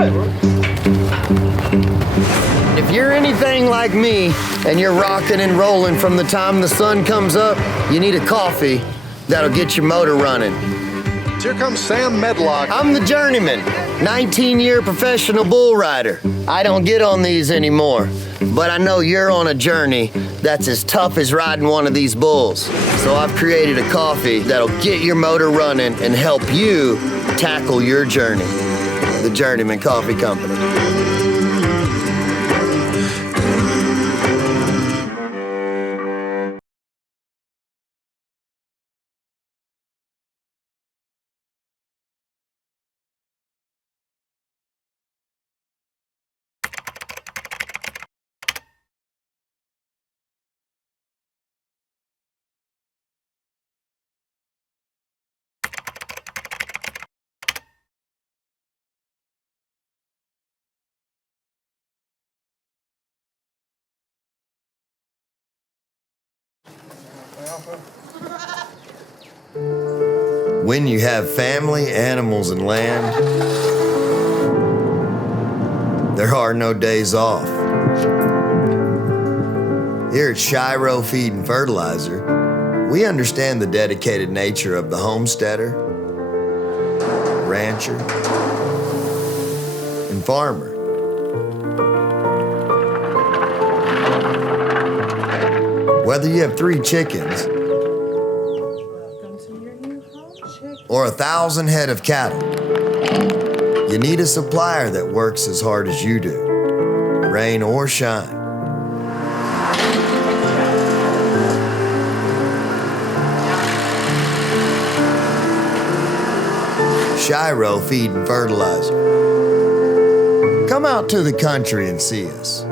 If you're anything like me and you're rocking and rolling from the time the sun comes up, you need a coffee that'll get your motor running. Here comes Sam Medlock. I'm the journeyman, 19-year professional bull rider. I don't get on these anymore, but I know you're on a journey that's as tough as riding one of these bulls. So I've created a coffee that'll get your motor running and help you tackle your journey. The Journeyman Coffee Company. When you have family, animals, and land, there are no days off. Here at Shiro Feed and Fertilizer, we understand the dedicated nature of the homesteader, rancher, and farmer. Whether you have 3 chickens or 1,000 head of cattle, you need a supplier that works as hard as you do, rain or shine. Shiro Feed and Fertilizer. Come out to the country and see us.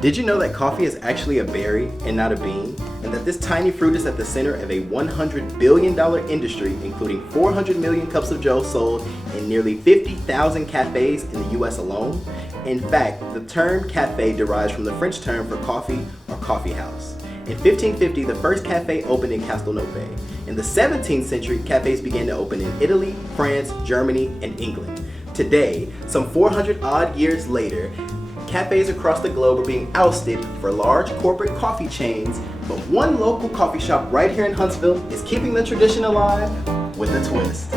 Did you know that coffee is actually a berry and not a bean? And that this tiny fruit is at the center of a $100 billion industry, including 400 million cups of Joe sold in nearly 50,000 cafes in the US alone? In fact, the term cafe derives from the French term for coffee or coffee house. In 1550, the first cafe opened in Castelnuovo. In the 17th century, cafes began to open in Italy, France, Germany, and England. Today, some 400 odd years later, cafes across the globe are being ousted for large corporate coffee chains, but one local coffee shop right here in Huntsville is keeping the tradition alive with a twist.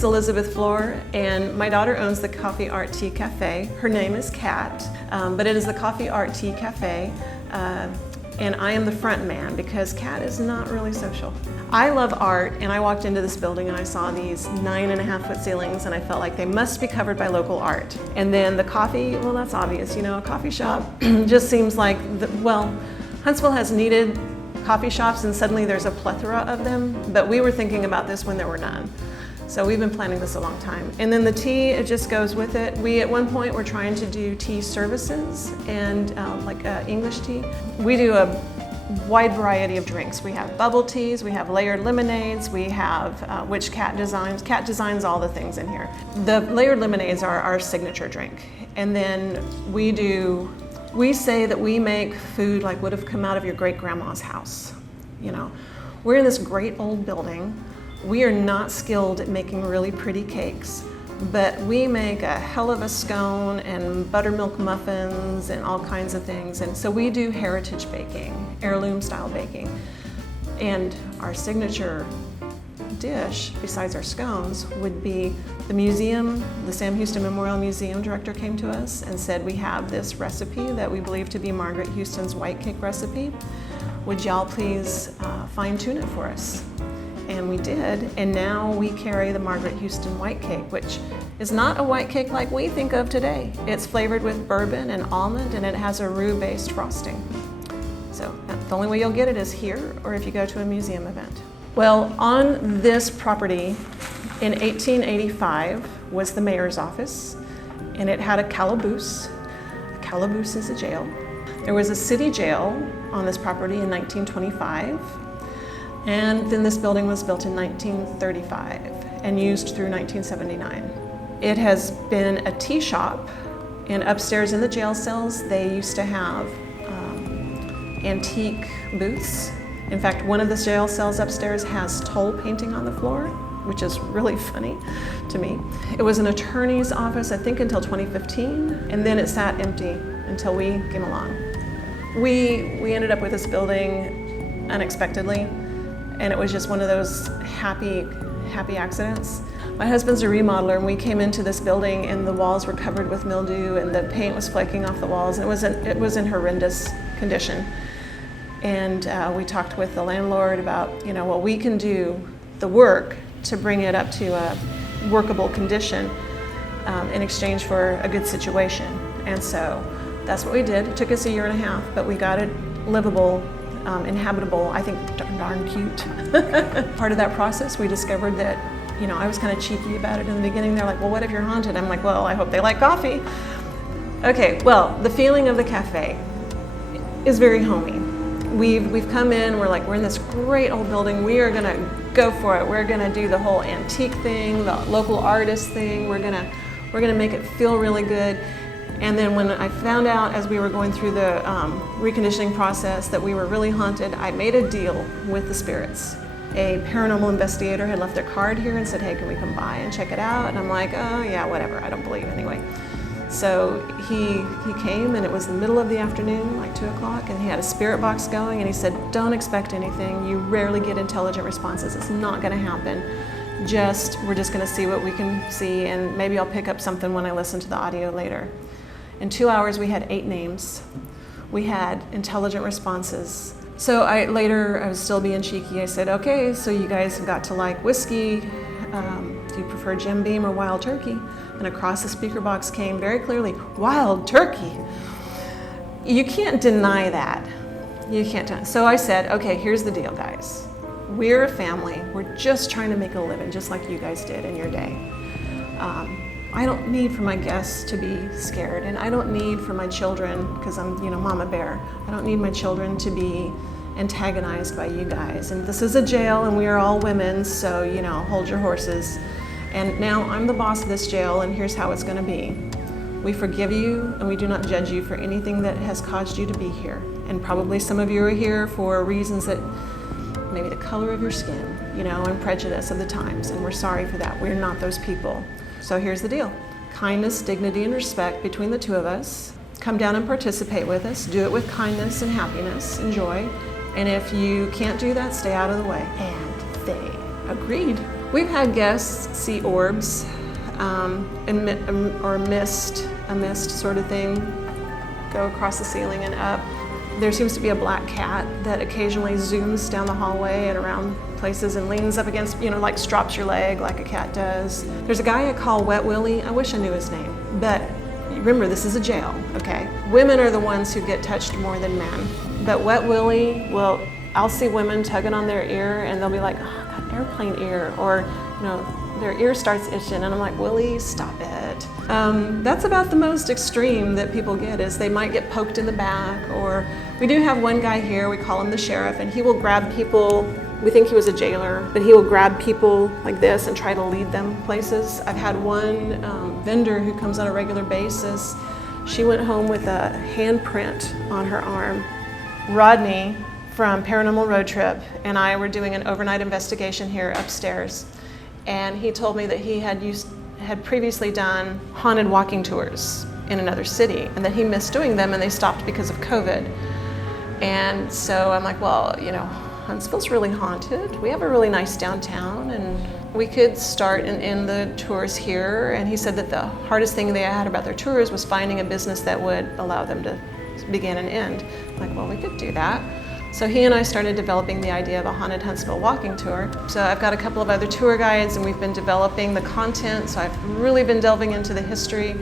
Elizabeth Floor, and my daughter owns the Coffee Art Tea Cafe. Her name is Kat, but it is the Coffee Art Tea Cafe, and I am the front man because Kat is not really social. I love art, and I walked into this building and I saw these 9.5-foot ceilings, and I felt like they must be covered by local art. And then the coffee, well, that's obvious, you know, a coffee shop just seems like, Huntsville has needed coffee shops, and suddenly there's a plethora of them, but we were thinking about this when there were none. So we've been planning this a long time. And then the tea, it just goes with it. We at one point were trying to do tea services and English tea. We do a wide variety of drinks. We have bubble teas, we have layered lemonades, we have, which Kat designs. Kat designs all the things in here. The layered lemonades are our signature drink. And then we say that we make food like would have come out of your great grandma's house. You know, we're in this great old building. We are not skilled at making really pretty cakes, but we make a hell of a scone and buttermilk muffins and all kinds of things. And so we do heritage baking, heirloom style baking. And our signature dish, besides our scones, would be the museum. The Sam Houston Memorial Museum director came to us and said, we have this recipe that we believe to be Margaret Houston's white cake recipe. Would y'all please fine tune it for us? And we did, and now we carry the Margaret Houston white cake, which is not a white cake like we think of today. It's flavored with bourbon and almond, and it has a roux-based frosting. So the only way you'll get it is here, or if you go to a museum event. Well, on this property in 1885 was the mayor's office, and it had a calaboose. A calaboose is a jail. There was a city jail on this property in 1925, and then this building was built in 1935 and used through 1979. It has been a tea shop, and upstairs in the jail cells, they used to have antique booths. In fact, one of the jail cells upstairs has toll painting on the floor, which is really funny to me. It was an attorney's office, I think, until 2015, and then it sat empty until we came along. We ended up with this building unexpectedly, and it was just one of those happy accidents. My husband's a remodeler, and we came into this building and the walls were covered with mildew and the paint was flaking off the walls, and it was in horrendous condition. And we talked with the landlord about, well, we can do the work to bring it up to a workable condition in exchange for a good situation. And so that's what we did. It took us 1.5 years, but we got it livable, inhabitable, I think darn cute. Part of that process, we discovered that, I was kind of cheeky about it in the beginning. They're like, well, what if you're haunted? I'm like, well, I hope they like coffee. Okay, well, the feeling of the cafe is very homey. We've come in, we're in this great old building, we are gonna go for it. We're gonna do the whole antique thing, the local artist thing, we're gonna make it feel really good. And then when I found out as we were going through the reconditioning process that we were really haunted, I made a deal with the spirits. A paranormal investigator had left a card here and said, hey, can we come by and check it out? And I'm like, oh yeah, whatever, I don't believe anyway. So he came, and it was the middle of the afternoon, like 2 o'clock, and he had a spirit box going, and he said, don't expect anything. You rarely get intelligent responses. It's not gonna happen. We're just gonna see what we can see, and maybe I'll pick up something when I listen to the audio later. In 2 hours, we had 8 names. We had intelligent responses. So I was still being cheeky. I said, okay, so you guys have got to like whiskey. Do you prefer Jim Beam or Wild Turkey? And across the speaker box came very clearly, Wild Turkey. You can't deny that. You can't deny. So I said, okay, here's the deal, guys. We're a family. We're just trying to make a living, just like you guys did in your day. I don't need for my guests to be scared, and I don't need for my children, because I'm, Mama Bear, I don't need my children to be antagonized by you guys. And this is a jail, and we are all women, so, hold your horses. And now I'm the boss of this jail, and here's how it's gonna be. We forgive you, and we do not judge you for anything that has caused you to be here. And probably some of you are here for reasons that, maybe the color of your skin, and prejudice of the times, and we're sorry for that. We're not those people. So here's the deal. Kindness, dignity, and respect between the two of us. Come down and participate with us. Do it with kindness and happiness and joy. And if you can't do that, stay out of the way. And they agreed. We've had guests see orbs or a mist sort of thing go across the ceiling and up. There seems to be a black cat that occasionally zooms down the hallway and around places and leans up against, like strops your leg like a cat does. There's a guy I call Wet Willie. I wish I knew his name, but remember, this is a jail, okay? Women are the ones who get touched more than men. But Wet Willie, I'll see women tugging on their ear and they'll be like, oh, that airplane ear, or their ear starts itching, and I'm like, Willie, stop it. That's about the most extreme that people get, is they might get poked in the back. Or we do have one guy here, we call him the sheriff, and he will grab people. We think he was a jailer, but he will grab people like this and try to lead them places. I've had one vendor who comes on a regular basis. She went home with a handprint on her arm. Rodney from Paranormal Road Trip and I were doing an overnight investigation here upstairs, and he told me that he had previously done haunted walking tours in another city, and that he missed doing them, and they stopped because of COVID. And so I'm like, well, Huntsville's really haunted. We have a really nice downtown, and we could start and end the tours here. And he said that the hardest thing they had about their tours was finding a business that would allow them to begin and end. I'm like, well, we could do that. So he and I started developing the idea of a haunted Huntsville walking tour. So I've got a couple of other tour guides, and we've been developing the content. So I've really been delving into the history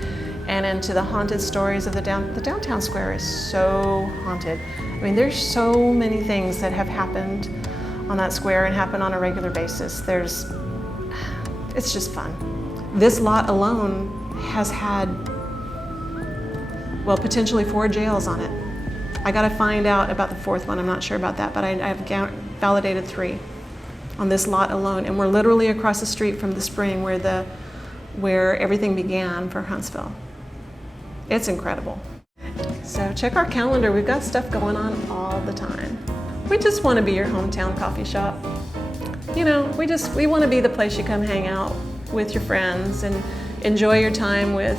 and into the haunted stories of the downtown square is so haunted. I mean, there's so many things that have happened on that square and happen on a regular basis. It's just fun. This lot alone has had well, potentially 4 jails on it. I got to find out about the 4th one. I'm not sure about that, but I've validated 3 on this lot alone, and we're literally across the street from the spring where everything began for Huntsville. It's incredible. So check our calendar. We've got stuff going on all the time. We just want to be your hometown coffee shop. You know, we want to be the place you come hang out with your friends and enjoy your time with,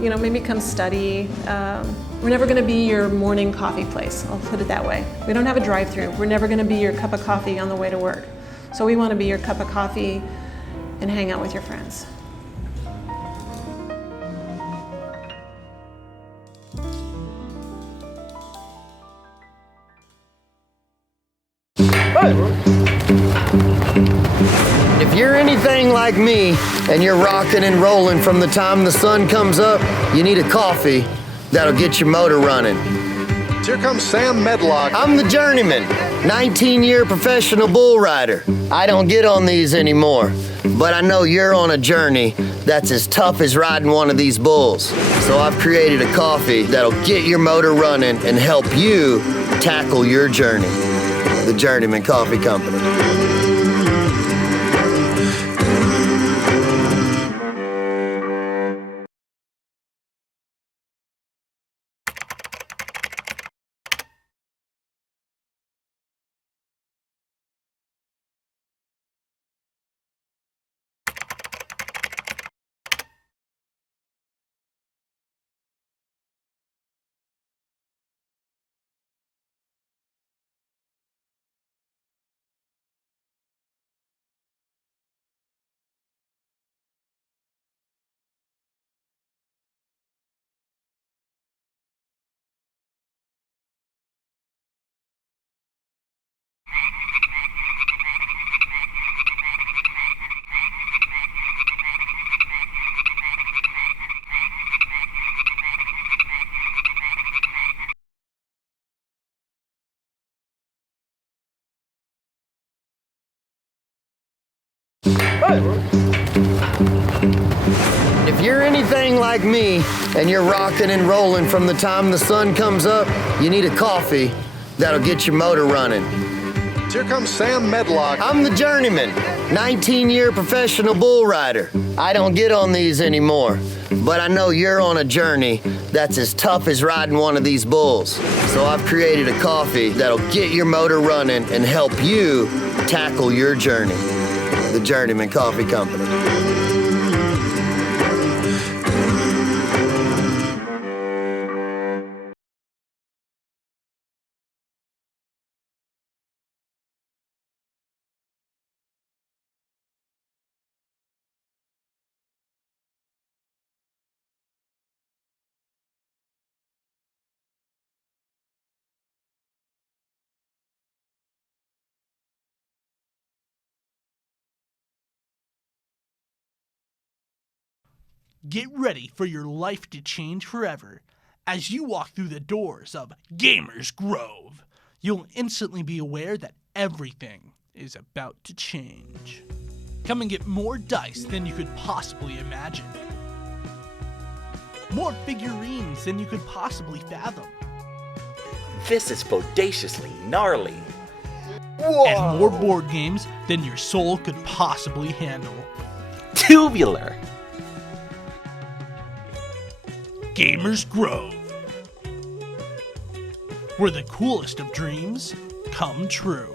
maybe come study. We're never going to be your morning coffee place, I'll put it that way. We don't have a drive-through. We're never going to be your cup of coffee on the way to work. So we want to be your cup of coffee and hang out with your friends. If you're anything like me and you're rocking and rolling from the time the sun comes up, you need a coffee that'll get your motor running. Here comes Sam Medlock. I'm the journeyman, 19-year professional bull rider. I don't get on these anymore, but I know you're on a journey that's as tough as riding one of these bulls. So I've created a coffee that'll get your motor running and help you tackle your journey. The Journeyman Coffee Company. If you're anything like me and you're rocking and rolling from the time the sun comes up, you need a coffee that'll get your motor running. Here comes Sam Medlock. I'm the journeyman, 19-year professional bull rider. I don't get on these anymore, but I know you're on a journey that's as tough as riding one of these bulls. So I've created a coffee that'll get your motor running and help you tackle your journey. The Journeyman Coffee Company. Get ready for your life to change forever. As you walk through the doors of Gamers Grove, you'll instantly be aware that everything is about to change. Come and get more dice than you could possibly imagine. More figurines than you could possibly fathom. This is bodaciously gnarly. And more board games than your soul could possibly handle. Tubular. Gamers Grove, where the coolest of dreams come true.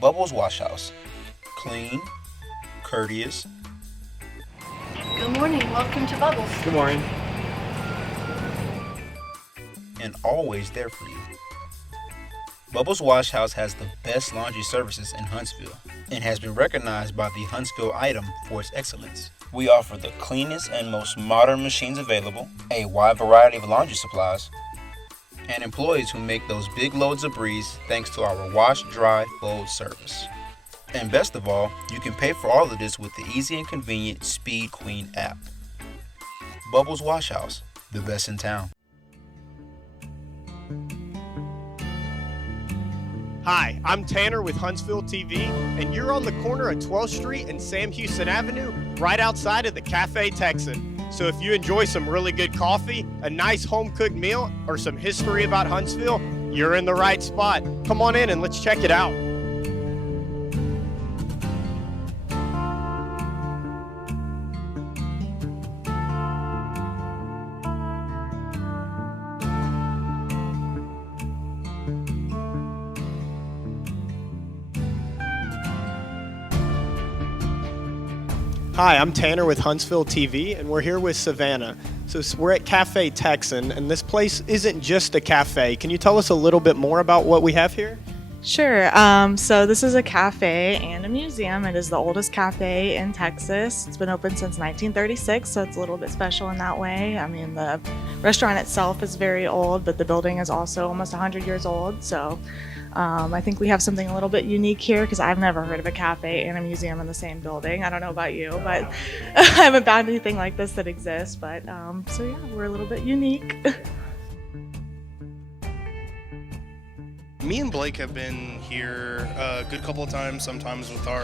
Bubbles Wash House. Clean, courteous. Good morning. Welcome to Bubbles. Good morning. And always there for you. Bubbles Wash House has the best laundry services in Huntsville and has been recognized by the Huntsville Item for its excellence. We offer the cleanest and most modern machines available, a wide variety of laundry supplies, and employees who make those big loads of breeze thanks to our wash, dry, fold service. And best of all, you can pay for all of this with the easy and convenient Speed Queen app. Bubbles Wash House, the best in town. Hi, I'm Tanner with Huntsville TV, and you're on the corner of 12th Street and Sam Houston Avenue, right outside of the Cafe Texan. So if you enjoy some really good coffee, a nice home-cooked meal, or some history about Huntsville, you're in the right spot. Come on in and let's check it out. Hi, I'm Tanner with Huntsville TV, and we're here with Savannah. So we're at Cafe Texan, and this place isn't just a cafe. Can you tell us a little bit more about what we have here? Sure. So this is a cafe and a museum. It is the oldest cafe in Texas. It's been open since 1936, so it's a little bit special in that way. I mean, the restaurant itself is very old, but the building is also almost 100 years old. So I think we have something a little bit unique here because I've never heard of a cafe and a museum in the same building. I don't know about you, but I haven't found anything like this that exists. But so yeah, we're a little bit unique. Me and Blake have been here a good couple of times, sometimes with our,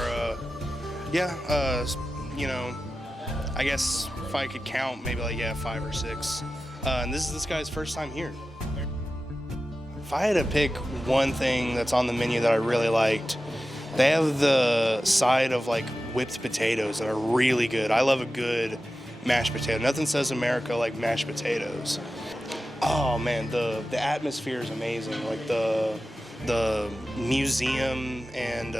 I guess if I could count, maybe 5 or 6. And this is this guy's first time here. If I had to pick one thing that's on the menu that I really liked, they have the side of whipped potatoes that are really good. I love a good mashed potato. Nothing says America like mashed potatoes. Oh man, the atmosphere is amazing. The museum and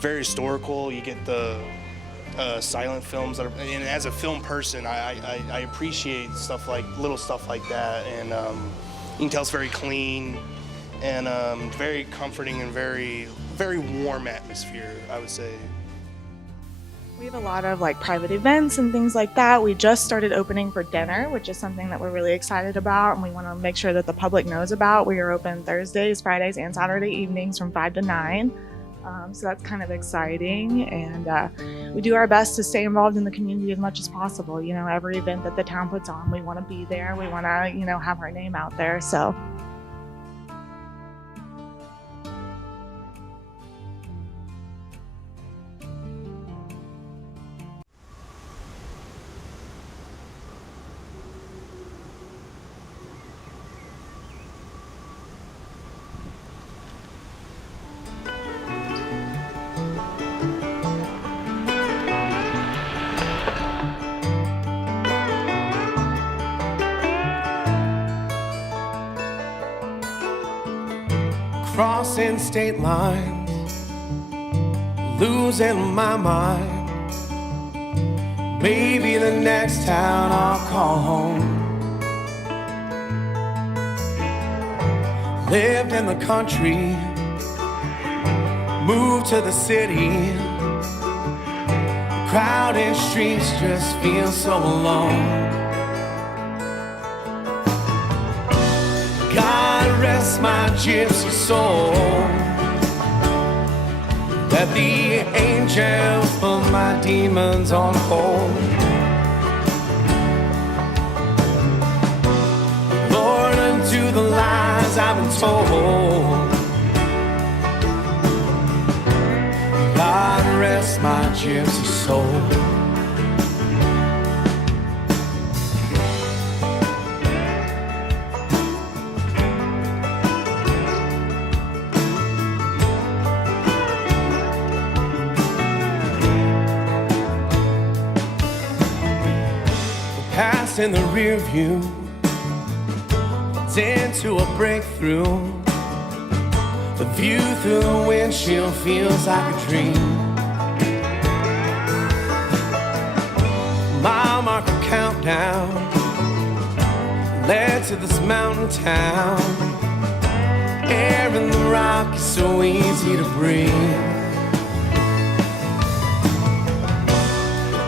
very historical. You get the silent films that are, and as a film person, I appreciate little stuff like that. And you can tell it's very clean and very comforting and very, very warm atmosphere, I would say. We have a lot of private events and things like that. We just started opening for dinner, which is something that we're really excited about, and we want to make sure that the public knows about. We are open Thursdays, Fridays, and Saturday evenings from 5 to 9. So that's kind of exciting, and we do our best to stay involved in the community as much as possible. You know, every event that the town puts on, we want to be there. We want to, have our name out there. So. Crossing state lines, losing my mind. Maybe the next town I'll call home. Lived in the country, moved to the city. Crowded streets just feel so alone. God rest my gypsy soul. Let the angels put my demons on hold. Lord, unto the lies I've been told. God rest my gypsy soul. In the rear view, it's into a breakthrough. The view through the windshield feels like a dream. Mile marker countdown led to this mountain town. Air in the rock is so easy to breathe.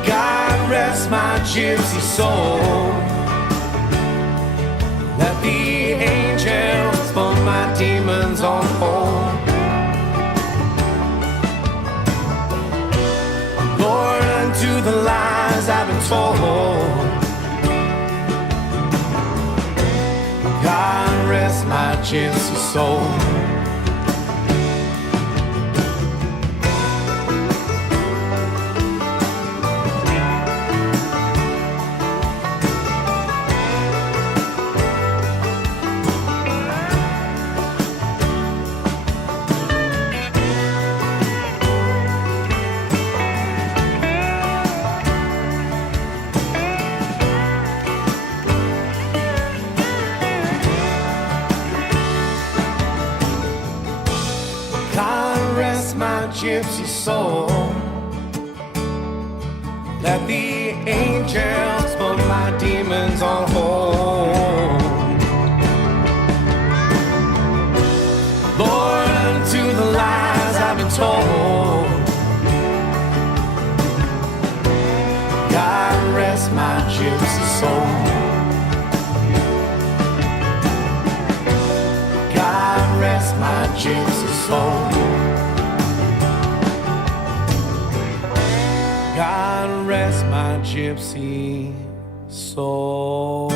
God rest my gypsy soul. Let the angels put my demons on hold. Lord, unto the lies I've been told. God rest my gypsy soul. Gypsy soul. Let the angels put my demons on hold. Lord, unto the lies I've been told. God rest my gypsy soul. God rest my gypsy soul. God rest my gypsy soul.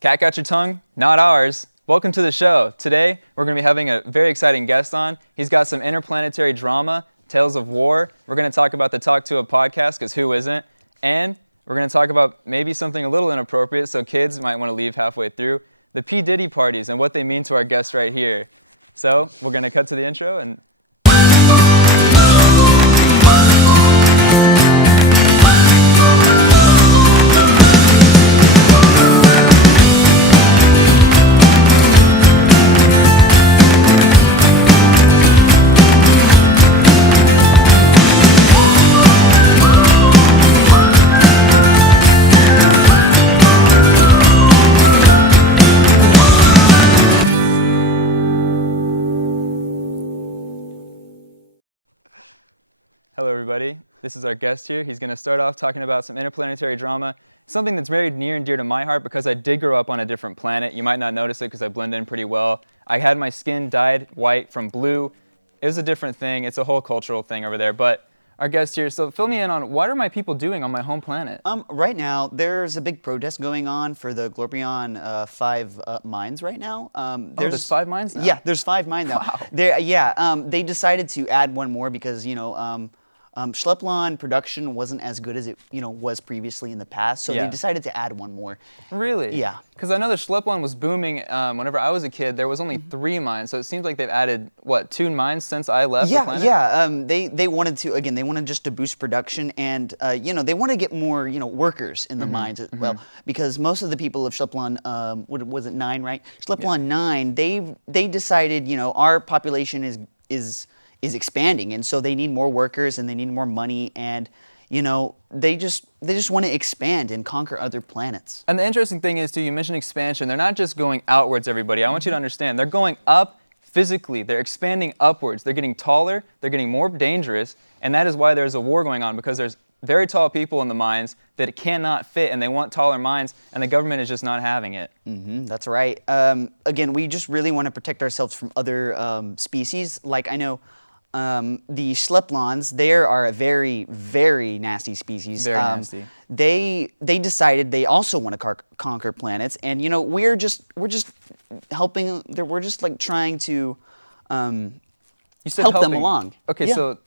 Cat got your tongue? Not ours. Welcome to the show. Today, we're going to be having a very exciting guest on. He's got some interplanetary drama, tales of war. We're going to talk about the Talk to a podcast, because who isn't? And we're going to talk about maybe something a little inappropriate, so kids might want to leave halfway through, the P. Diddy parties and what they mean to our guest right here. So, we're going to cut to the intro and... Hello everybody, this is our guest here. He's going to start off talking about some interplanetary drama, something that's very near and dear to my heart because I did grow up on a different planet. You might not notice it because I blend in pretty well. I had my skin dyed white from blue. It was a different thing. It's a whole cultural thing over there. But our guest here, so fill me in on what are my people doing on my home planet? Right now, there's a big protest going on for the Glorpion 5 mines right now. There's 5 mines now? Yeah, there's 5 mines now. Wow. They decided to add one more because, Schlepplan production wasn't as good as it, was previously in the past, so they decided to add one more. Really? Yeah. Because I know the Schlepplan was booming whenever I was a kid. There was only 3 mines, so it seems like they've added, 2 mines since I left the planet? Yeah, they wanted to, again, they wanted just to boost production, and, they want to get more, workers in the mines as well, because most of the people of Schlepplan, what was it, 9, right? Schlepplan 9, they decided, our population is expanding, and so they need more workers and they need more money, and they just want to expand and conquer other planets. And the interesting thing is, too, you mentioned expansion. They're not just going outwards, everybody. I want you to understand. They're going up physically. They're expanding upwards. They're getting taller. They're getting more dangerous, and that is why there's a war going on, because there's very tall people in the mines that it cannot fit, and they want taller mines, and the government is just not having it. That's right. Again, we just really want to protect ourselves from other species. Like I know the schlepplons, they are a very, very nasty species. Very nasty. They decided they also want to conquer planets, and you know we're just helping. We're just like trying to You said help them helping. along. Okay, Yeah. so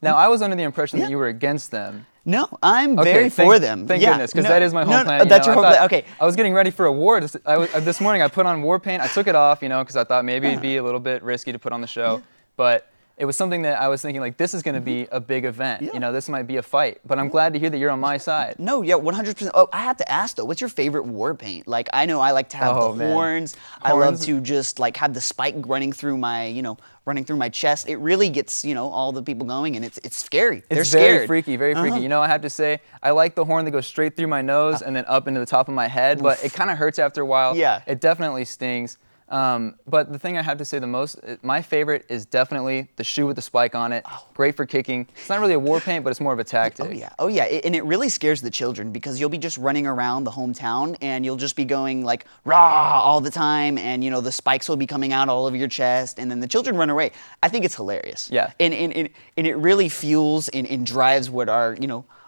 now I was under the impression that you were against them. No, I'm Okay, very for them. Thank Yeah, goodness, because no, that is my home no, planet. That's your I home thought- planet. Okay. I was getting ready for a war. This morning I put on war paint. I took it off, because I thought maybe it'd be a little bit risky to put on the show. But it was something that I was thinking, like, this is going to be a big event. This might be a fight. But I'm glad to hear that you're on my side. No, yeah, 100%. Oh, I have to ask though, what's your favorite war paint? Like, I know I like to have the man. horns. I love to just like have the spike running through my, running through my chest. It really gets, all the people going, and it's scary. They're It's scared. very freaky, very freaky. I have to say, I like the horn that goes straight through my nose and then up into the top of my head, but it kind of hurts after a while. Yeah. It definitely stings. But the thing I have to say the most, my favorite is definitely the shoe with the spike on it. Great for kicking. It's not really a war paint, but it's more of a tactic. Oh yeah, and it really scares the children because you'll be just running around the hometown and you'll just be going like rah all the time, and the spikes will be coming out all over your chest, and then the children run away. I think it's hilarious. Yeah. And it really fuels and drives what our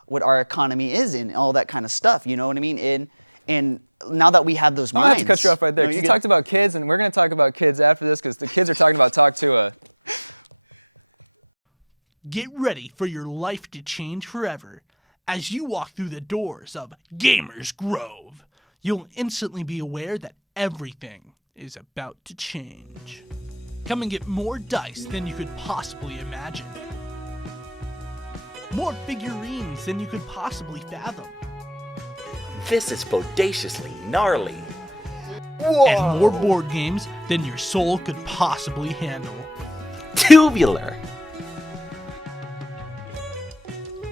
what our economy is and all that kind of stuff. You know what I mean? And now that we have those I'm minds. going to have to cut you off right there. 'Cause you talked about kids, and we're going to talk about kids after this because the kids are talking about Talk to a. Get ready for your life to change forever. As you walk through the doors of Gamers Grove, you'll instantly be aware that everything is about to change. Come and get more dice than you could possibly imagine. More figurines than you could possibly fathom. This is bodaciously gnarly. And more board games than your soul could possibly handle. Tubular.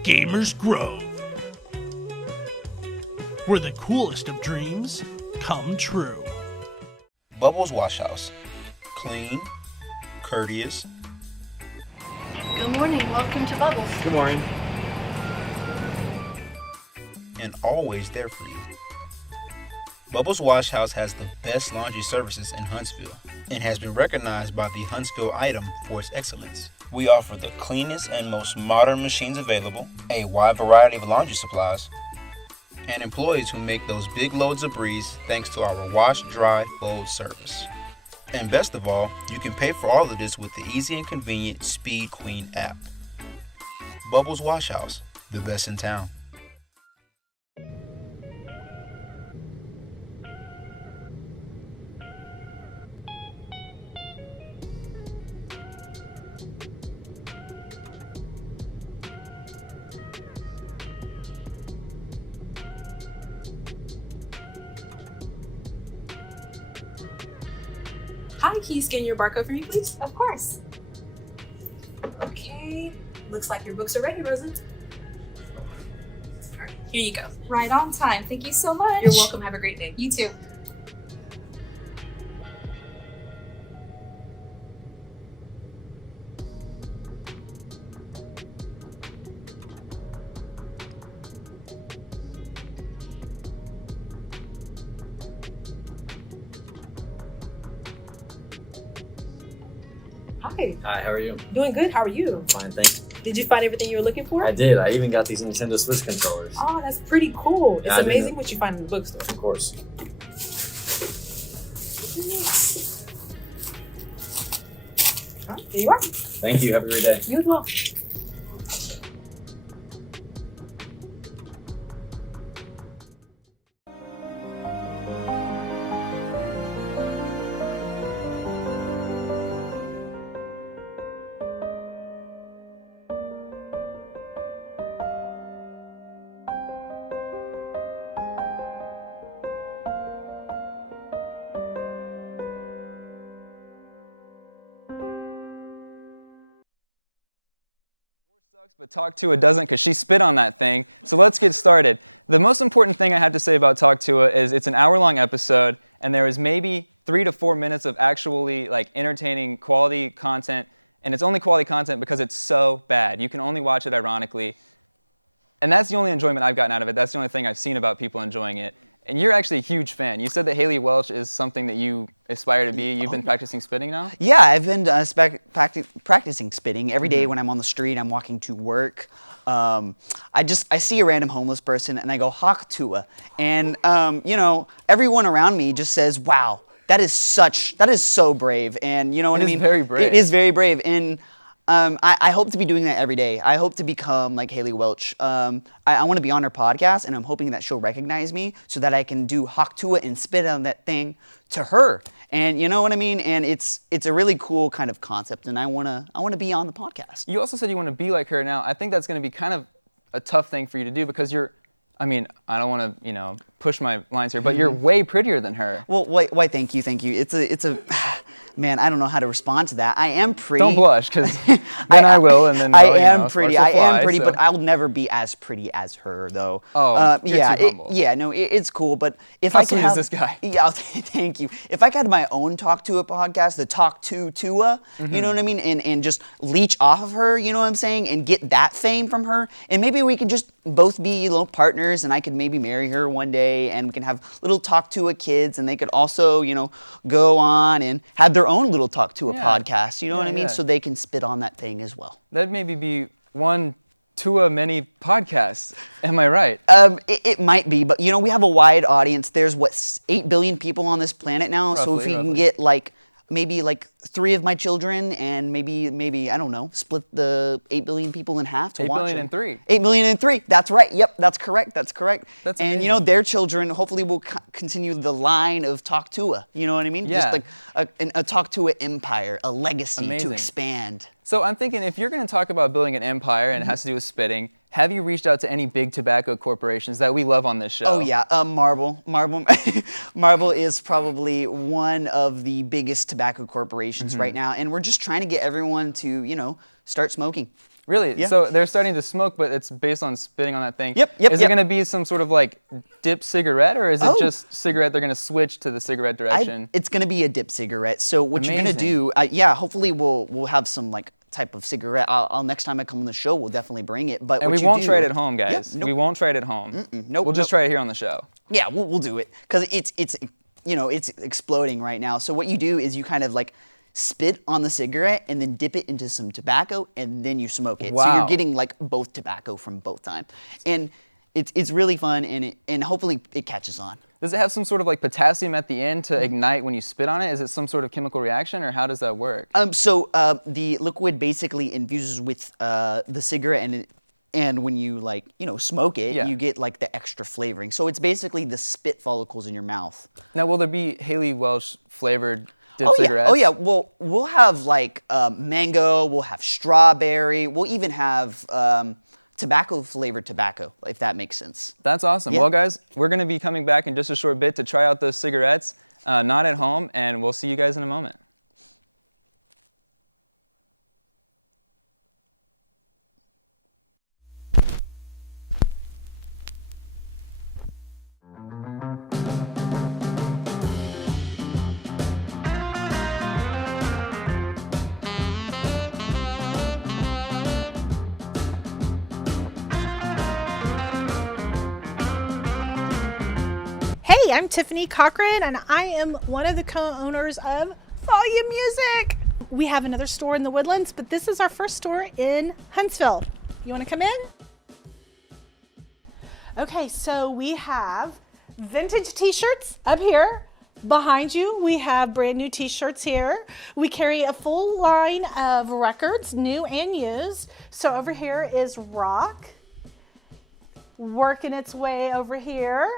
Gamers Grove, where the coolest of dreams come true. Bubbles Wash House. Clean, courteous. Good morning. Welcome to Bubbles. Good morning. And always there for you. Bubbles Wash House has the best laundry services in Huntsville and has been recognized by the Huntsville Item for its excellence. We offer the cleanest and most modern machines available, a wide variety of laundry supplies, and employees who make those big loads of breeze thanks to our wash, dry, fold service. And best of all, you can pay for all of this with the easy and convenient Speed Queen app. Bubbles Wash House, the best in town. Hi, can you scan your barcode for me, please? Of course. Okay. Looks like your books are ready, Rosa. All right, here you go. Right on time. Thank you so much. You're welcome. Have a great day. You too. Hi. Hi, how are you? Doing good. How are you? Fine, thanks. Did you find everything you were looking for? I did. I even got these Nintendo Switch controllers. Oh, that's pretty cool. It's Yeah, I didn't amazing know. what you find in the bookstore. Of course. Huh? There you are. Thank you. Have a great day. You as well. But Talk to It doesn't because she spit on that thing. So let's get started. The most important thing I have to say about Talk to It is it's an hour-long episode, and there is maybe 3 to 4 minutes of actually entertaining quality content, and it's only quality content because it's so bad. You can only watch it ironically. And that's the only enjoyment I've gotten out of it. That's the only thing I've seen about people enjoying it. And you're actually a huge fan. You said that Haley Welch is something that you aspire to be. You've been practicing spitting now? Yeah, I've been practicing spitting every day when I'm on the street. I'm walking to work. I see a random homeless person and I go Haktua, and you know, everyone around me just says, "Wow, that is so brave." And you know what I mean? It is very brave. It is very brave, and I hope to be doing that every day. I hope to become like Haley Welch. I want to be on her podcast, and I'm hoping that she'll recognize me so that I can do Haktua and spit on that thing to her. And you know what I mean? And it's a really cool kind of concept, and I wanna be on the podcast. You also said you want to be like her. Now, I think that's going to be kind of a tough thing for you to do because I don't want to, you know, push my lines here, but you're way prettier than her. Well, why? Thank you. It's a. Man, I don't know how to respond to that. I am pretty. Don't blush, because then I will, and then I am pretty. So. But I'll never be as pretty as her, though. Oh, you're too humble. It's cool. But if How I could sweet have is this guy? Yeah, thank you. If I could have my own Talk to a podcast, the Talk to Tua, you know what I mean, and just leech off of her, you know what I'm saying, and get that fame from her, and maybe we can just both be little partners, and I could maybe marry her one day, and we can have little Talk to a kids, and they could also, you know, go on and have their own little Talk to a podcast, you know what I mean, so they can spit on that thing as well. That'd maybe be one Tua many podcasts. Am I right? It might be, but you know, we have a wide audience. There's 8 billion people on this planet now, so if we can get maybe 3 of my children and maybe I don't know, split the 8 billion people in half to 8 watch billion them. and 3. 8 million and 3. That's right. Yep, that's correct. That's amazing. And you know, their children hopefully will continue the line of Talk Tua. You know what I mean? Yeah. Just like a Talk Tua empire, a legacy to Amazing. expand. So I'm thinking, if you're going to talk about building an empire and it has to do with spitting, have you reached out to any big tobacco corporations that we love on this show? Oh yeah, Marble is probably one of the biggest tobacco corporations right now, and we're just trying to get everyone to, you know, start smoking. Really? Yeah. So they're starting to smoke, but it's based on spitting on that thing. Yep. Is it going to be some sort of like dip cigarette, or is it just cigarette? They're going to switch to the cigarette direction. It's going to be a dip cigarette. So what you're going to do, hopefully we'll have some like type of cigarette. I'll next time I come on the show, we'll definitely bring it. But and we won't try it at home, guys. Yeah, nope. We won't try it at home. Nope. We'll just try it here on the show. Yeah, we'll do it because it's you know, it's exploding right now. So what you do is you kind of like spit on the cigarette and then dip it into some tobacco and then you smoke it. Wow. So you're getting like both tobacco from both times. And it's really fun, and hopefully it catches on. Does it have some sort of like potassium at the end to ignite when you spit on it? Is it some sort of chemical reaction, or how does that work? So the liquid basically infuses with the cigarette, and when you smoke it, you get like the extra flavoring. So it's basically the spit follicles in your mouth. Now, will there be Haley Welch flavored dip cigarettes? Oh yeah. Well, we'll have like mango. We'll have strawberry. We'll even have tobacco flavored tobacco, if that makes sense. That's awesome. Yeah. Well, guys, we're going to be coming back in just a short bit to try out those cigarettes, not at home, and we'll see you guys in a moment. Hey, I'm Tiffany Cochran, and I am one of the co-owners of Volume Music. We have another store in the Woodlands, but this is our first store in Huntsville. You want to come in? Okay, so we have vintage t-shirts up here. Behind you, we have brand new t-shirts here. We carry a full line of records, new and used. So over here is rock, working its way over here.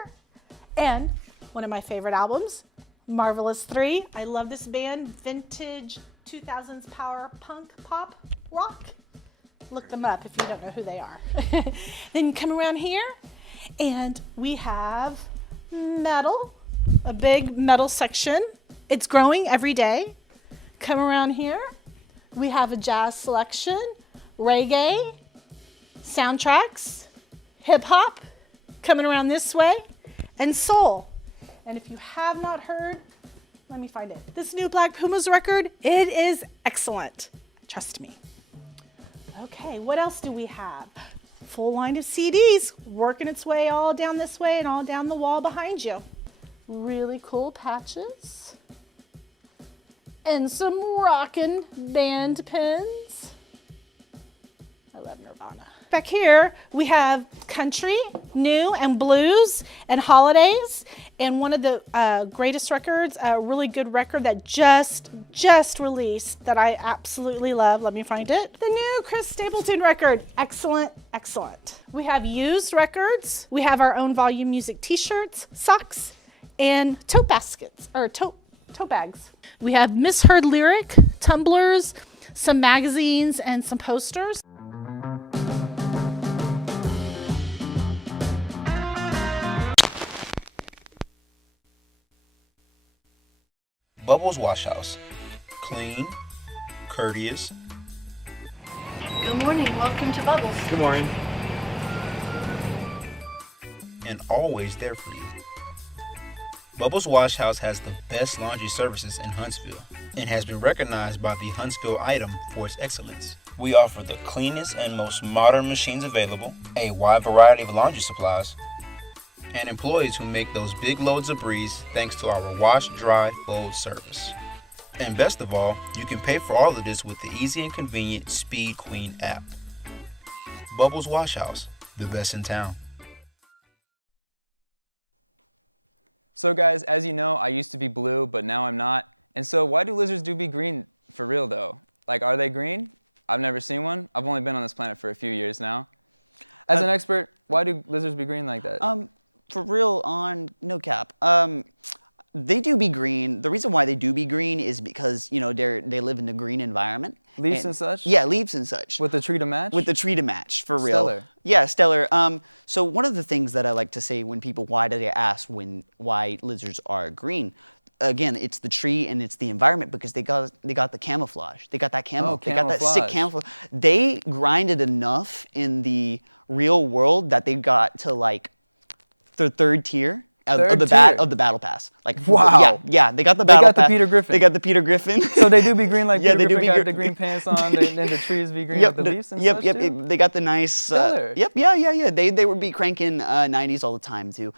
And one of my favorite albums, Marvelous 3. I love this band, vintage 2000s power punk pop rock. Look them up if you don't know who they are. Then you come around here and we have metal, a big metal section. It's growing every day. Come around here, we have a jazz selection, reggae, soundtracks, hip hop, coming around this way, and soul. And if you have not heard, let me find it. This new Black Pumas record, it is excellent. Trust me. Okay, what else do we have? full line of CDs working its way all down this way and all down the wall behind you. Really cool patches. And some rockin' band pins. I love Nirvana. Back here, we have country, new, and blues, and holidays. And one of the greatest records, a really good record that just released that I absolutely love. Let me find it. The new Chris Stapleton record. Excellent, excellent. We have used records. We have our own volume music t-shirts, socks, and tote baskets, or tote bags. We have misheard lyric, tumblers, some magazines, and some posters. Bubbles Wash House. Clean, courteous. Good morning. Welcome to Bubbles. Good morning. And always there for you. Bubbles Wash House has the best laundry services in Huntsville and has been recognized by the Huntsville Item for its excellence. We offer the cleanest and most modern machines available, a wide variety of laundry supplies, and employees who make those big loads of breeze thanks to our wash, dry, fold service. And best of all, you can pay for all of this with the easy and convenient Speed Queen app. Bubbles Wash House, the best in town. So guys, as you know, I used to be blue, but now I'm not. And so why do lizards be green for real though? Like, are they green? I've never seen one. I've only been on this planet for a few years now. As an expert, why do lizards be green like that? For real, on no cap. They do be green. The reason why they do be green is because, you know, they live in a green environment. Leaves and such? Yeah, leaves and such. With the tree to match? With the tree to match, for real. Stellar. Yeah, stellar. So one of the things that I like to say when people, why do they ask why lizards are green? Again, it's the tree and it's the environment because they got the camouflage. They got that camo. They got that sick camouflage. They grinded enough in the real world that they got to like the third tier of the battle pass. Like, wow. Yeah, they got the battle pass. They got the Peter Griffin. They got the Peter Griffin. So they do be green like yeah, Peter they Griffin do be got the green pants on, and the trees be green with the leaves and such too? They got the nice. Yeah. They would be cranking 90s all the time too.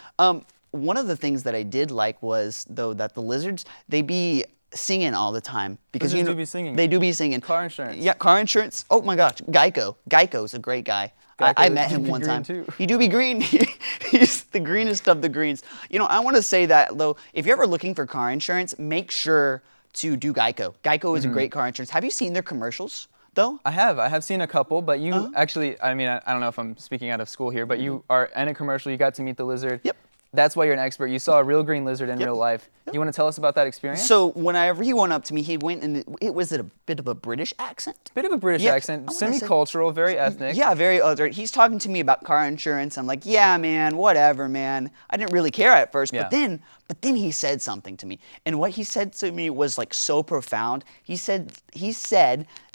One of the things that I did like was though that the lizards, they be singing all the time because lizards do be singing. They do be singing. Car insurance. Yeah, car insurance. Oh my gosh, Geico. Geico's a great guy. I met him one time. Too. He do be green. He's the greenest of the greens. You know, I want to say that though, if you're ever looking for car insurance, make sure to do Geico. Geico is a great car insurance. Have you seen their commercials though? I have seen a couple, but you actually, I mean, I don't know if I'm speaking out of school here, but you are in a commercial, you got to meet the lizard. Yep. That's why you're an expert. You saw a real green lizard in real life. You want to tell us about that experience? So whenever he went up to me, he went and it was a bit of a British accent. Bit of a British accent, semi-cultural, very ethnic. Yeah, very other. He's talking to me about car insurance. I'm like, yeah, man, whatever, man. I didn't really care at first, but then he said something to me, and what he said to me was like so profound. He said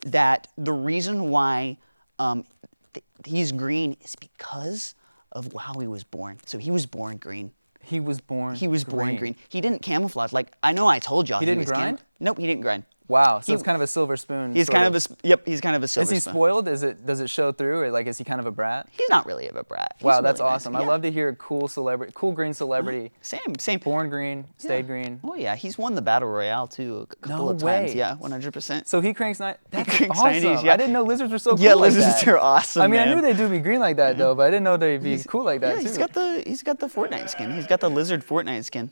that the reason why he's green is because of how he was born. So he was born green. He was born green. He didn't camouflage. Like, I know I told y'all he didn't grind? Nope, he didn't grind. Wow, so it's kind of a silver spoon. He's kind of a silver spoon. Is he spoiled? Does it show through, or like is he kind of a brat? He's not really a brat. Wow, that's awesome. I love to hear a cool green celebrity. Same. Born green, stayed green. Oh yeah, he's won the battle royale too a couple of times. Yeah, 100%. So he cranks 90s. That's cranks awesome. 90s, yeah. I didn't know lizards were so cool. Yeah, like lizards are awesome. I mean, man. I knew they do be green like that though, but I didn't know they'd be cool like that too. He's got the Fortnite skin. He's got the lizard Fortnite skin.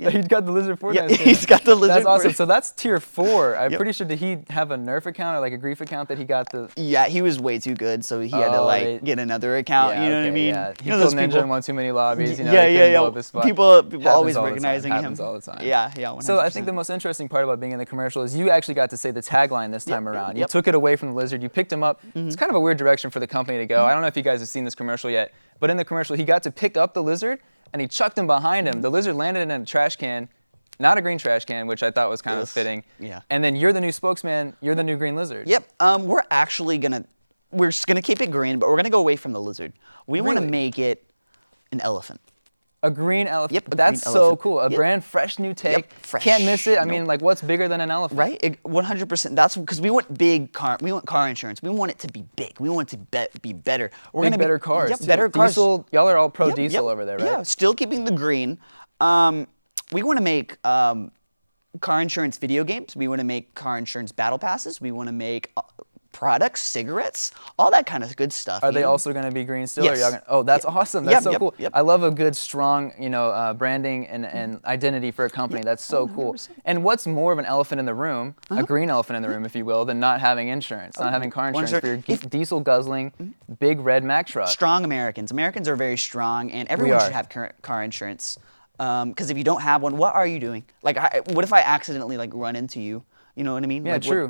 Yeah. He's got the lizard Fortnite skin. He's got the lizard. That's awesome. So that's tier 4. I'm pretty sure, did he have a Nerf account or like a grief account that he got the? Yeah, he was way too good, so he had to get another account. Yeah, you know what I mean? Yeah. He killed Ninja in one too many lobbies. You know, yeah. People always recognizing him. Happens all the time. Yeah. 100%. So I think the most interesting part about being in the commercial is you actually got to say the tagline this time around. You took it away from the lizard. You picked him up. It's kind of a weird direction for the company to go. I don't know if you guys have seen this commercial yet, but in the commercial, he got to pick up the lizard and he chucked him behind him. The lizard landed in a trash can. Not a green trash can, which I thought was kind of fitting. Yeah. And then you're the new spokesman. You're the new green lizard. Yep. We're just gonna keep it green, but we're gonna go away from the lizard. We want to make it an elephant. A green elephant. Yep, a That's green so elephant. cool. A Yep. brand fresh new take. Yep, fresh. Can't miss it. I Nope. mean, like, what's bigger than an elephant? Right? 100%. That's because we want car insurance. We want it to be big. We want it to be better. We're Big, gonna better cars. Yep, too. better cars. Diesel. Y'all are all pro Yep, diesel yep. over there, right? Yeah, still keeping the green. We want to make car insurance video games. We want to make car insurance battle passes. We want to make products, cigarettes, all that kind of good stuff. Are they also going to be green still? Yes. Or y'all gonna, oh, that's awesome. That's Yep, so yep, cool. yep. I love a good, strong, branding and identity for a company. That's so cool. And what's more of an elephant in the room, a green elephant in the room, if you will, than not having insurance, not having car insurance for your diesel guzzling, big red Mack truck? Strong Americans. Americans are very strong, and everyone should have car insurance. Because if you don't have one, what are you doing? Like, what if I accidentally run into you? You know what I mean? Yeah, like, true.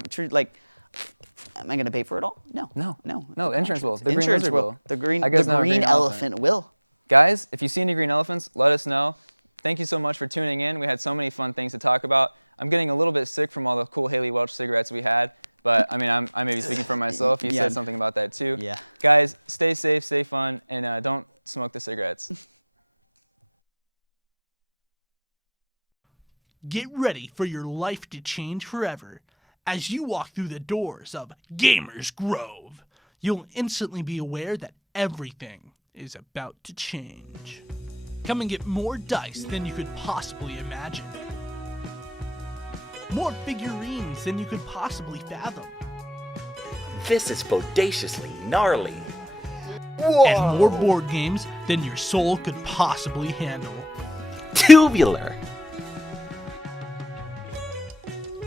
Am I going to pay for it all? No. No, insurance will. The Insurance green lizard will. The green elephant elephant will. Guys, if you see any green elephants, let us know. Thank you so much for tuning in. We had so many fun things to talk about. I'm getting a little bit sick from all the cool Haley Welch cigarettes we had, but I mean, I may be speaking for myself. You said something about that too. Yeah. Guys, stay safe, stay fun, and don't smoke the cigarettes. Get ready for your life to change forever. As you walk through the doors of Gamers Grove, you'll instantly be aware that everything is about to change. Come and get more dice than you could possibly imagine. More figurines than you could possibly fathom. This is bodaciously gnarly. And more board games than your soul could possibly handle. Tubular.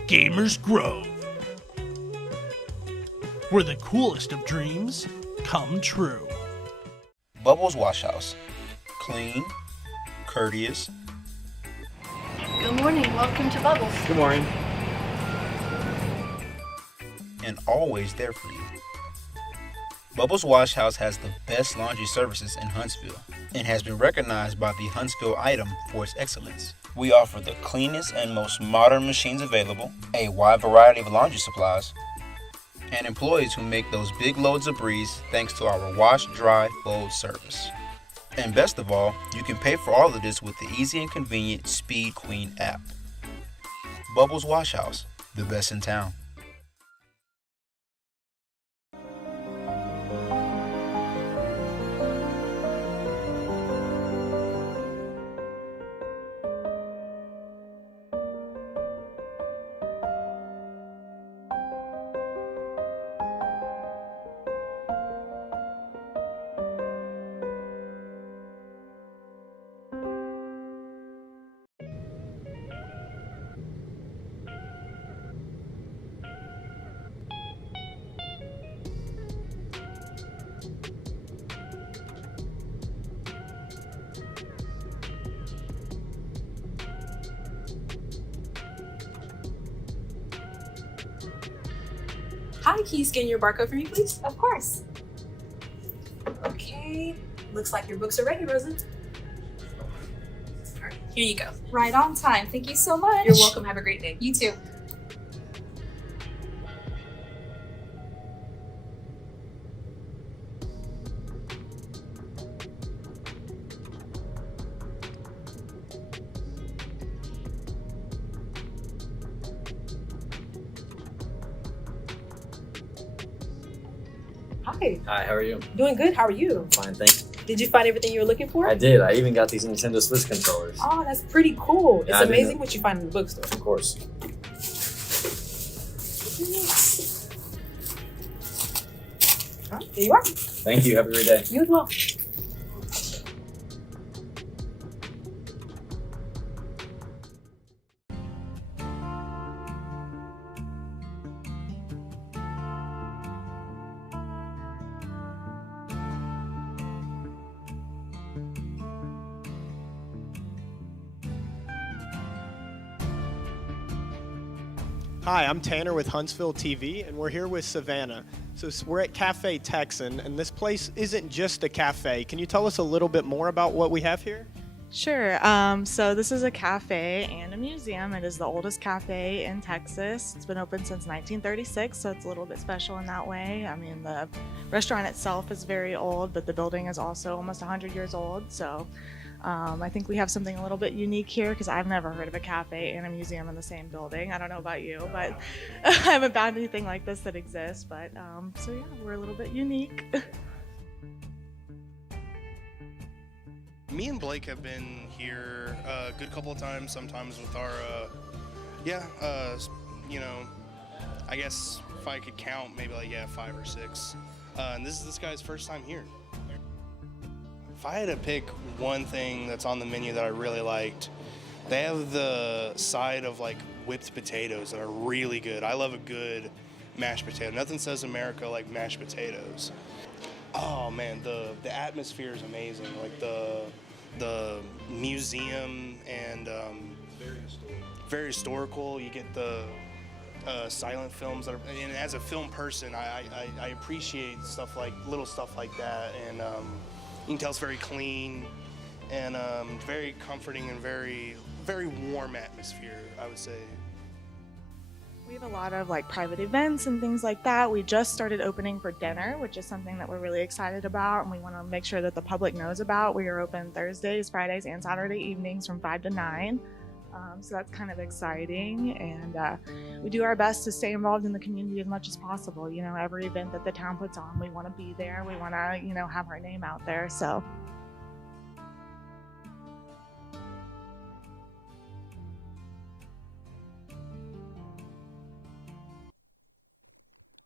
Gamers Grove, where the coolest of dreams come true. Bubbles Wash House. Clean, courteous. Good morning. Welcome to Bubbles. Good morning. And always there for you. Bubbles Wash House has the best laundry services in Huntsville and has been recognized by the Huntsville Item for its excellence. We offer the cleanest and most modern machines available, a wide variety of laundry supplies, and employees who make those big loads of breeze thanks to our wash, dry, fold service. And best of all, you can pay for all of this with the easy and convenient Speed Queen app. Bubbles Wash House, the best in town. Hi, can you scan your barcode for me, please? Of course. Okay. Looks like your books are ready, Rosa. All right, here you go. Right on time. Thank you so much. You're welcome. Have a great day. You too. Hi. Hi, how are you? Doing good. How are you? Fine, thanks. Did you find everything you were looking for? I did. I even got these Nintendo Switch controllers. Oh, that's pretty cool. It's Yeah, I didn't amazing know. what you find in the bookstore. Of course. There you are. Thank you. Have a great day. You as well. Hi, I'm Tanner with Huntsville TV, and we're here with Savannah. So we're at Cafe Texan, and this place isn't just a cafe. Can you tell us a little bit more about what we have here? Sure. So this is a cafe and a museum. It is the oldest cafe in Texas. It's been open since 1936, so it's a little bit special in that way. I mean, the restaurant itself is very old, but the building is also almost 100 years old. So I think we have something a little bit unique here because I've never heard of a cafe and a museum in the same building. I don't know about you, but I haven't found anything like this that exists. But so yeah, we're a little bit unique. Me and Blake have been here a good couple of times, sometimes with our, I guess if I could count, maybe 5 or 6. And this is this guy's first time here. If I had to pick one thing that's on the menu that I really liked, they have the side of whipped potatoes that are really good. I love a good mashed potato. Nothing says America like mashed potatoes. Oh man, the atmosphere is amazing. The museum and very historical. You get the silent films that are, and as a film person, I appreciate little stuff like that, and you can tell it's very clean and very comforting and very warm atmosphere, I would say. We have a lot of private events and things like that. We just started opening for dinner, which is something that we're really excited about, and we want to make sure that the public knows about. We are open Thursdays, Fridays, and Saturday evenings from 5 to 9. So that's kind of exciting, and we do our best to stay involved in the community as much as possible. You know, every event that the town puts on, we want to be there. We want to, have our name out there. So.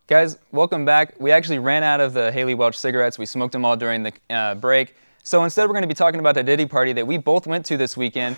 Guys, welcome back. We actually ran out of the Haley Welch cigarettes. We smoked them all during the break. So instead, we're going to be talking about the Diddy party that we both went to this weekend.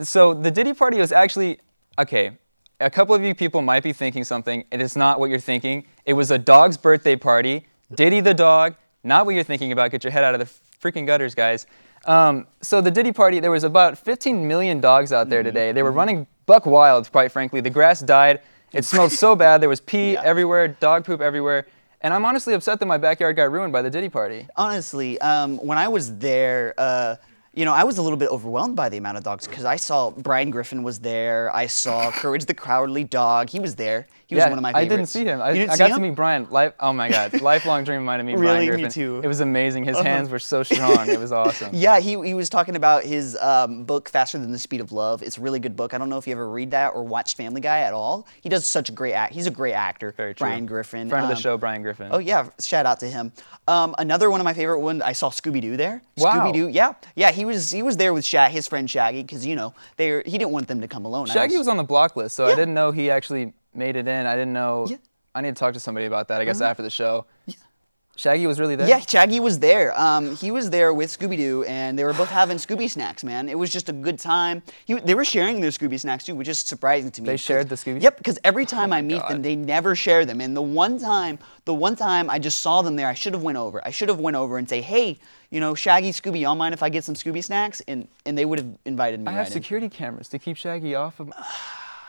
So the Diddy party was actually, okay, a couple of you people might be thinking something. It is not what you're thinking. It was a dog's birthday party. Diddy the dog, not what you're thinking about. Get your head out of the freaking gutters, guys. So the Diddy party, there was about 15 million dogs out there today. They were running buck wild, quite frankly. The grass died. It smelled so bad. There was pee everywhere, dog poop everywhere. And I'm honestly upset that my backyard got ruined by the Diddy party. Honestly, when I was there, I was a little bit overwhelmed by the amount of dogs because I saw Brian Griffin was there. I saw Courage the Cowardly Dog. He was there. He was one of my favorites. I didn't see him. I got to meet Brian. Oh my God, lifelong dream of mine to meet Brian Griffin. Really, me too. It was amazing. His hands were so strong. It was awesome. Yeah, he was talking about his book, Faster Than the Speed of Love. It's a really good book. I don't know if you ever read that or watched Family Guy at all. He does such a great He's a great actor. Very true. Brian Griffin. Friend of the show, Brian Griffin. Oh yeah, shout out to him. Another one of my favorite ones, I saw Scooby-Doo there. Wow. Scooby-Doo, yeah, he was there with his friend Shaggy, because he didn't want them to come alone. Shaggy was on the block list, so I didn't know he actually made it in. I didn't know. Yeah. I need to talk to somebody about that, I guess, after the show. Yeah. Shaggy was really there? Yeah, Shaggy was there. He was there with Scooby-Doo, and they were both having Scooby snacks, man. It was just a good time. They were sharing their Scooby snacks, too, which is surprising to me. They shared the Scooby? Yep, because every time I meet them, they never share them. And the one time I just saw them there, I should have went over. And say, hey, Shaggy, Scooby, y'all mind if I get some Scooby snacks? And they would have invited me. I have security cameras to keep Shaggy off of.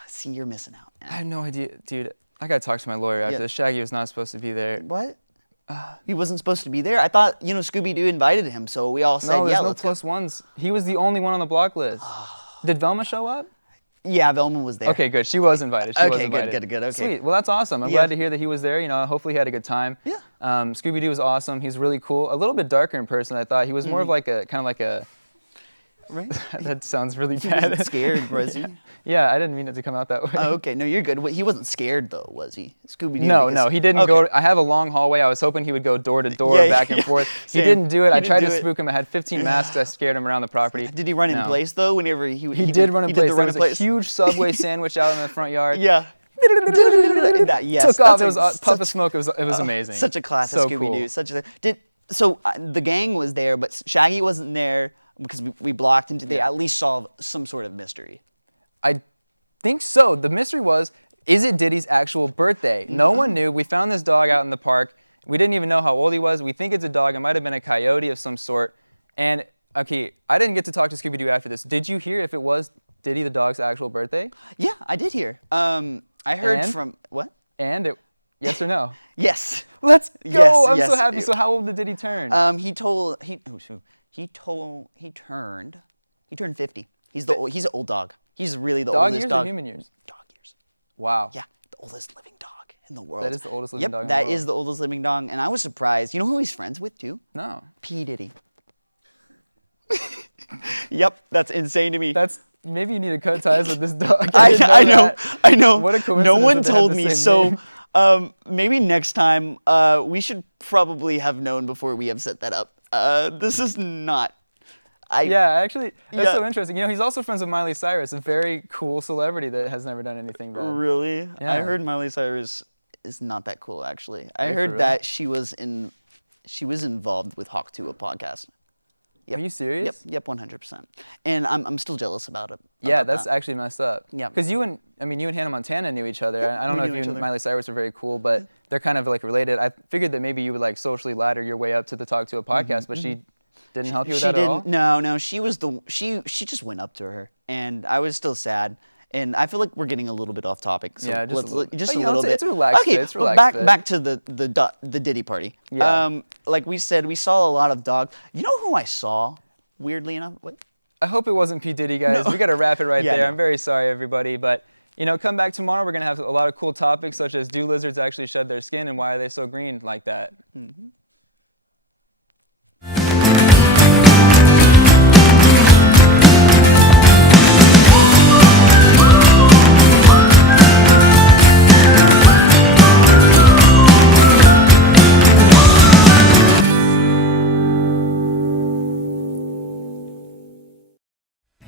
See, you're missing out, man. I have no idea, dude. I gotta talk to my lawyer after this. Shaggy was not supposed to be there. What? He wasn't supposed to be there? I thought, Scooby-Doo invited him, so we all said, no, yeah, no plus ones. He was the only one on the block list. Did Velma show up? Yeah, Velma was there. Okay, good. She was invited. Good. Okay. Sweet. Well, that's awesome. I'm glad to hear that he was there. Hopefully he had a good time. Yeah. Scooby-Doo was awesome. He's really cool. A little bit darker in person, I thought. He was more of like a... Right? That sounds really He bad. wasn't scared, was he? Yeah, I didn't mean it to come out that way. Oh, okay. No, you're good. He wasn't scared, though, was he? Scooby-Doo? No, he didn't go. I have a long hallway. I was hoping he would go door to door, back and forth. He didn't do it. I tried to spook him. I had 15 masks. I scared him around the property. Did he run in place, though, whenever he did run in place. There was a huge Subway sandwich out in the front yard. Yeah. Took off. It was a puff of smoke. It was amazing. Such a classic Scooby-Doo. Cool. So the gang was there, but Shaggy wasn't there because we blocked him. Did they at least solve some sort of mystery? I think so. The mystery was, is it Diddy's actual birthday? No one knew. We found this dog out in the park. We didn't even know how old he was. We think it's a dog. It might have been a coyote of some sort. And, okay, I didn't get to talk to Scooby-Doo after this. Did you hear if it was Diddy the dog's actual birthday? Yeah, I did hear. I heard from... What? And yes or no? Yes. Let's go. Yes, I'm so happy. So how old did Diddy turn? He turned 50. He's an old dog. He's really the oldest dog. Dog years or human years? Dog years. Wow. Yeah, the oldest living dog in the world. That is the oldest living dog in the world. world. That is the oldest living dog, and I was surprised. You know who he's friends with, too? No. P. Diddy. Yep, that's insane to me. That's maybe you need to cut ties with this dog. I know. What a coincidence. No one that they have told the me. same So name. maybe next time we should probably have known before we have set that up. This is not. Yeah, actually, that's Yeah. so interesting. You know, he's also friends with Miley Cyrus, a very cool celebrity that has never done anything bad. Really? Yeah. I heard Miley Cyrus is not that cool, actually. I Are you for heard real? that she was involved with Hawk 2, a podcast. Yep. Are you serious? Yep, 100%. And I'm still jealous about it. Yeah, about that's that. actually messed up. Yeah. Because you and Hannah Montana knew each other. I don't we know if knew you each and other. Miley Cyrus are very cool, but they're kind of like related. I figured that maybe you would like socially ladder your way up to the Talk to a podcast, but she didn't help you with she that didn't. at all? No. She just went up to her, and I was still sad. And I feel like we're getting a little bit off topic. So Yeah, just a let's little- just but, a you know, little bit. it's a relaxed okay, fit, it's a but relaxed fit. back to the Diddy party. Yeah. Like we said, we saw a lot of dogs. You know who I saw? Weirdly enough, what? I hope it wasn't P. Diddy, guys. No. We got to wrap it right Yeah, there. no. I'm very sorry, everybody. But, you know, come back tomorrow. We're going to have a lot of cool topics, such as do lizards actually shed their skin and why are they so green like that? Mm-hmm.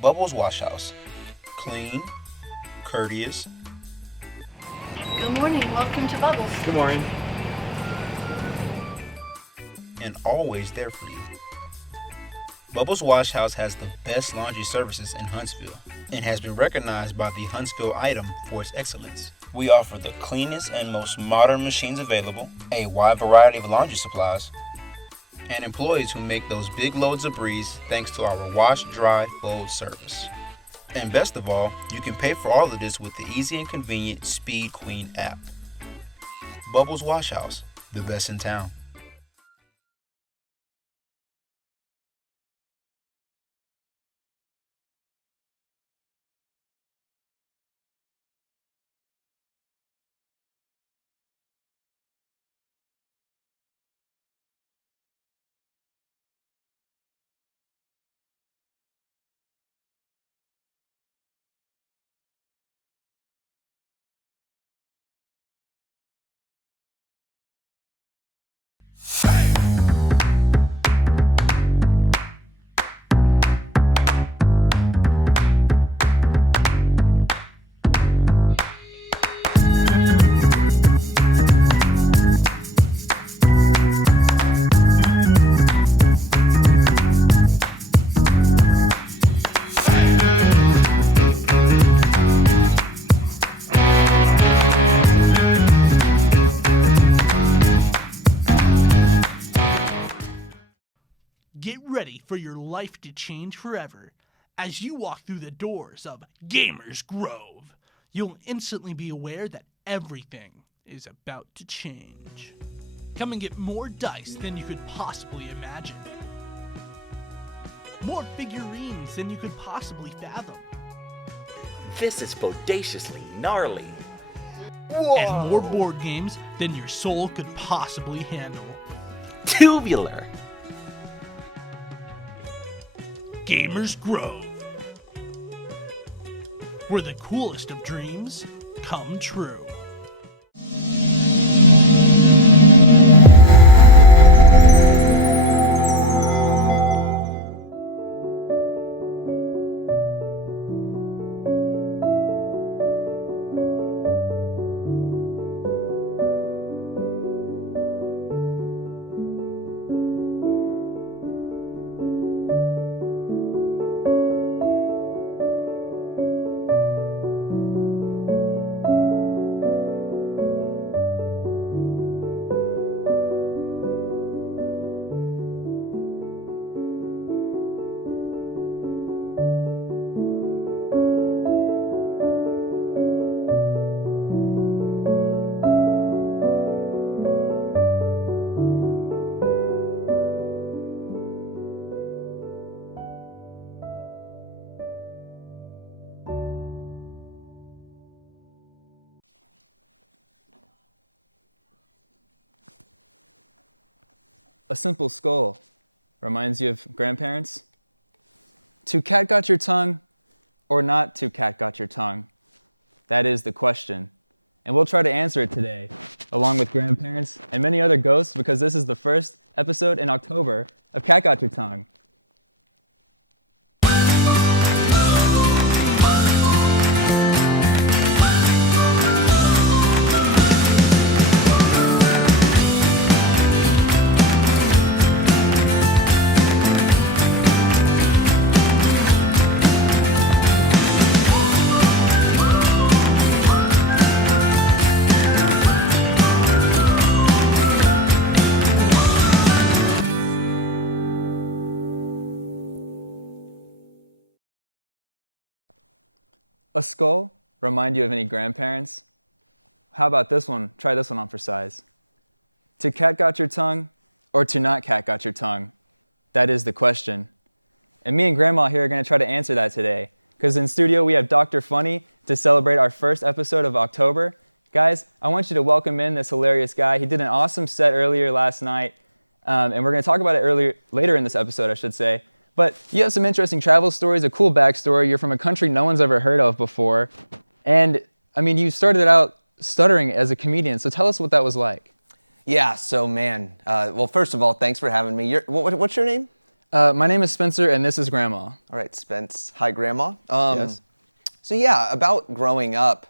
Bubbles Wash House. Clean, courteous, Good morning. Welcome to Bubbles. Good morning. and always there for you. Bubbles Wash House has the best laundry services in Huntsville and has been recognized by the Huntsville Item for its excellence. We offer the cleanest and most modern machines available, a wide variety of laundry supplies, and employees who make those big loads of breeze thanks to our wash, dry, fold service. And best of all, you can pay for all of this with the easy and convenient Speed Queen app. Bubbles Wash House, the best in town. Get ready for your life to change forever. As you walk through the doors of Gamers Grove, you'll instantly be aware that everything is about to change. Come and get more dice than you could possibly imagine. More figurines than you could possibly fathom. This is bodaciously gnarly. And more board games than your soul could possibly handle. Tubular. Gamers Grove, where the coolest of dreams come true. A simple skull reminds you of grandparents? To catgut your tongue or not to catgut your tongue? That is the question. And we'll try to answer it today, along with grandparents and many other ghosts, because this is the first episode in October of Catgut Your Tongue. A skull remind you of any grandparents? How about this one? Try this one on for size. To catgut your tongue or to not catgut your tongue? That is the question. And me and Grandma here are going to try to answer that today. Because in studio we have Dr. Funny to celebrate our first episode of October. Guys, I want you to welcome in this hilarious guy. He did an awesome set earlier last night. And we're going to talk about it later in this episode, I should say. But you have some interesting travel stories, a cool backstory. You're from a country no one's ever heard of before. And, I mean, you started out stuttering as a comedian. So tell us what that was like. Yeah, so, man, well, first of all, thanks for having me. What's your name? My name is Spencer, and this is Grandma. All right, Spence. Hi, Grandma. Yes. So, yeah, about growing up,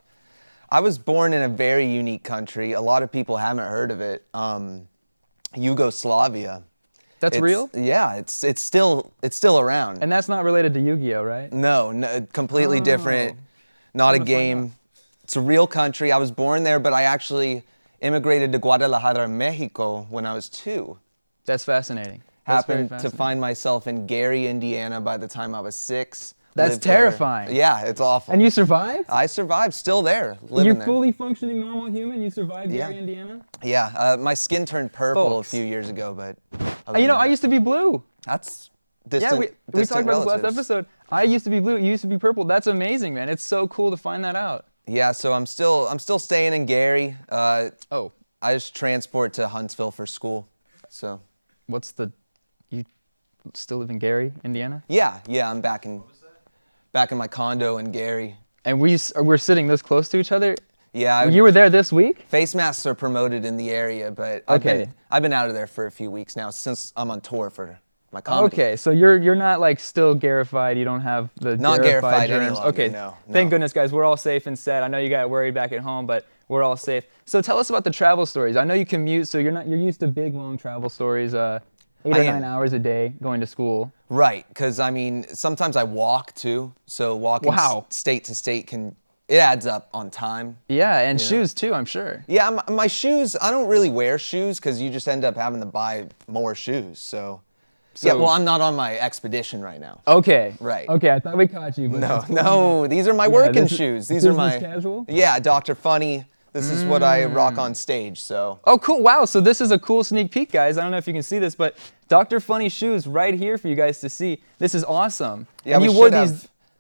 I was born in a very unique country. A lot of people haven't heard of it. Yugoslavia. That's real? Yeah, it's still around. And that's not related to Yu-Gi-Oh, right? No, completely different. Not a game. It's a real country. I was born there, but I actually immigrated to Guadalajara, Mexico when I was 2. That's fascinating. Happened to find myself in Gary, Indiana by the time I was 6. That's terrifying. Yeah, it's awful. And you survived? I survived, still there, living You're there. fully functioning normal human? You survived Gary, Indiana? Yeah, my skin turned purple a few years ago, but... You know, I used to be blue. That's distant. Yeah, we talked about this last episode. I used to be blue, you used to be purple. That's amazing, man. It's so cool to find that out. Yeah, so I'm still staying in Gary. I just transport to Huntsville for school. So, you still live in Gary, Indiana? Yeah, I'm back in my condo in Gary. And we're sitting this close to each other? Yeah. You were there this week? Face masks are promoted in the area, but I've been out of there for a few weeks now since I'm on tour for my comedy. Okay, so you're not like still Garified. You don't have the not Garified germs. any longer. Okay, no. Thank goodness, guys. We're all safe and set. I know you got worried back at home, but we're all safe. So tell us about the travel stories. I know you commute, so you're used to big long travel stories. 8 or 9 hours a day going to school. Right, because I mean sometimes I walk too. So walking state to state it adds up on time. Yeah, and shoes too, I'm sure. Yeah, my shoes, I don't really wear shoes because you just end up having to buy more shoes. So yeah, well, I'm not on my expedition right now. Okay. Right. Okay, I thought we caught you. But no, these are my working shoes. These are my casual? Yeah, Dr. Funny. This is what I rock on stage, so. Oh, cool. Wow, so this is a cool sneak peek, guys. I don't know if you can see this, but Dr. Funny shoes right here for you guys to see. This is awesome. Yeah, and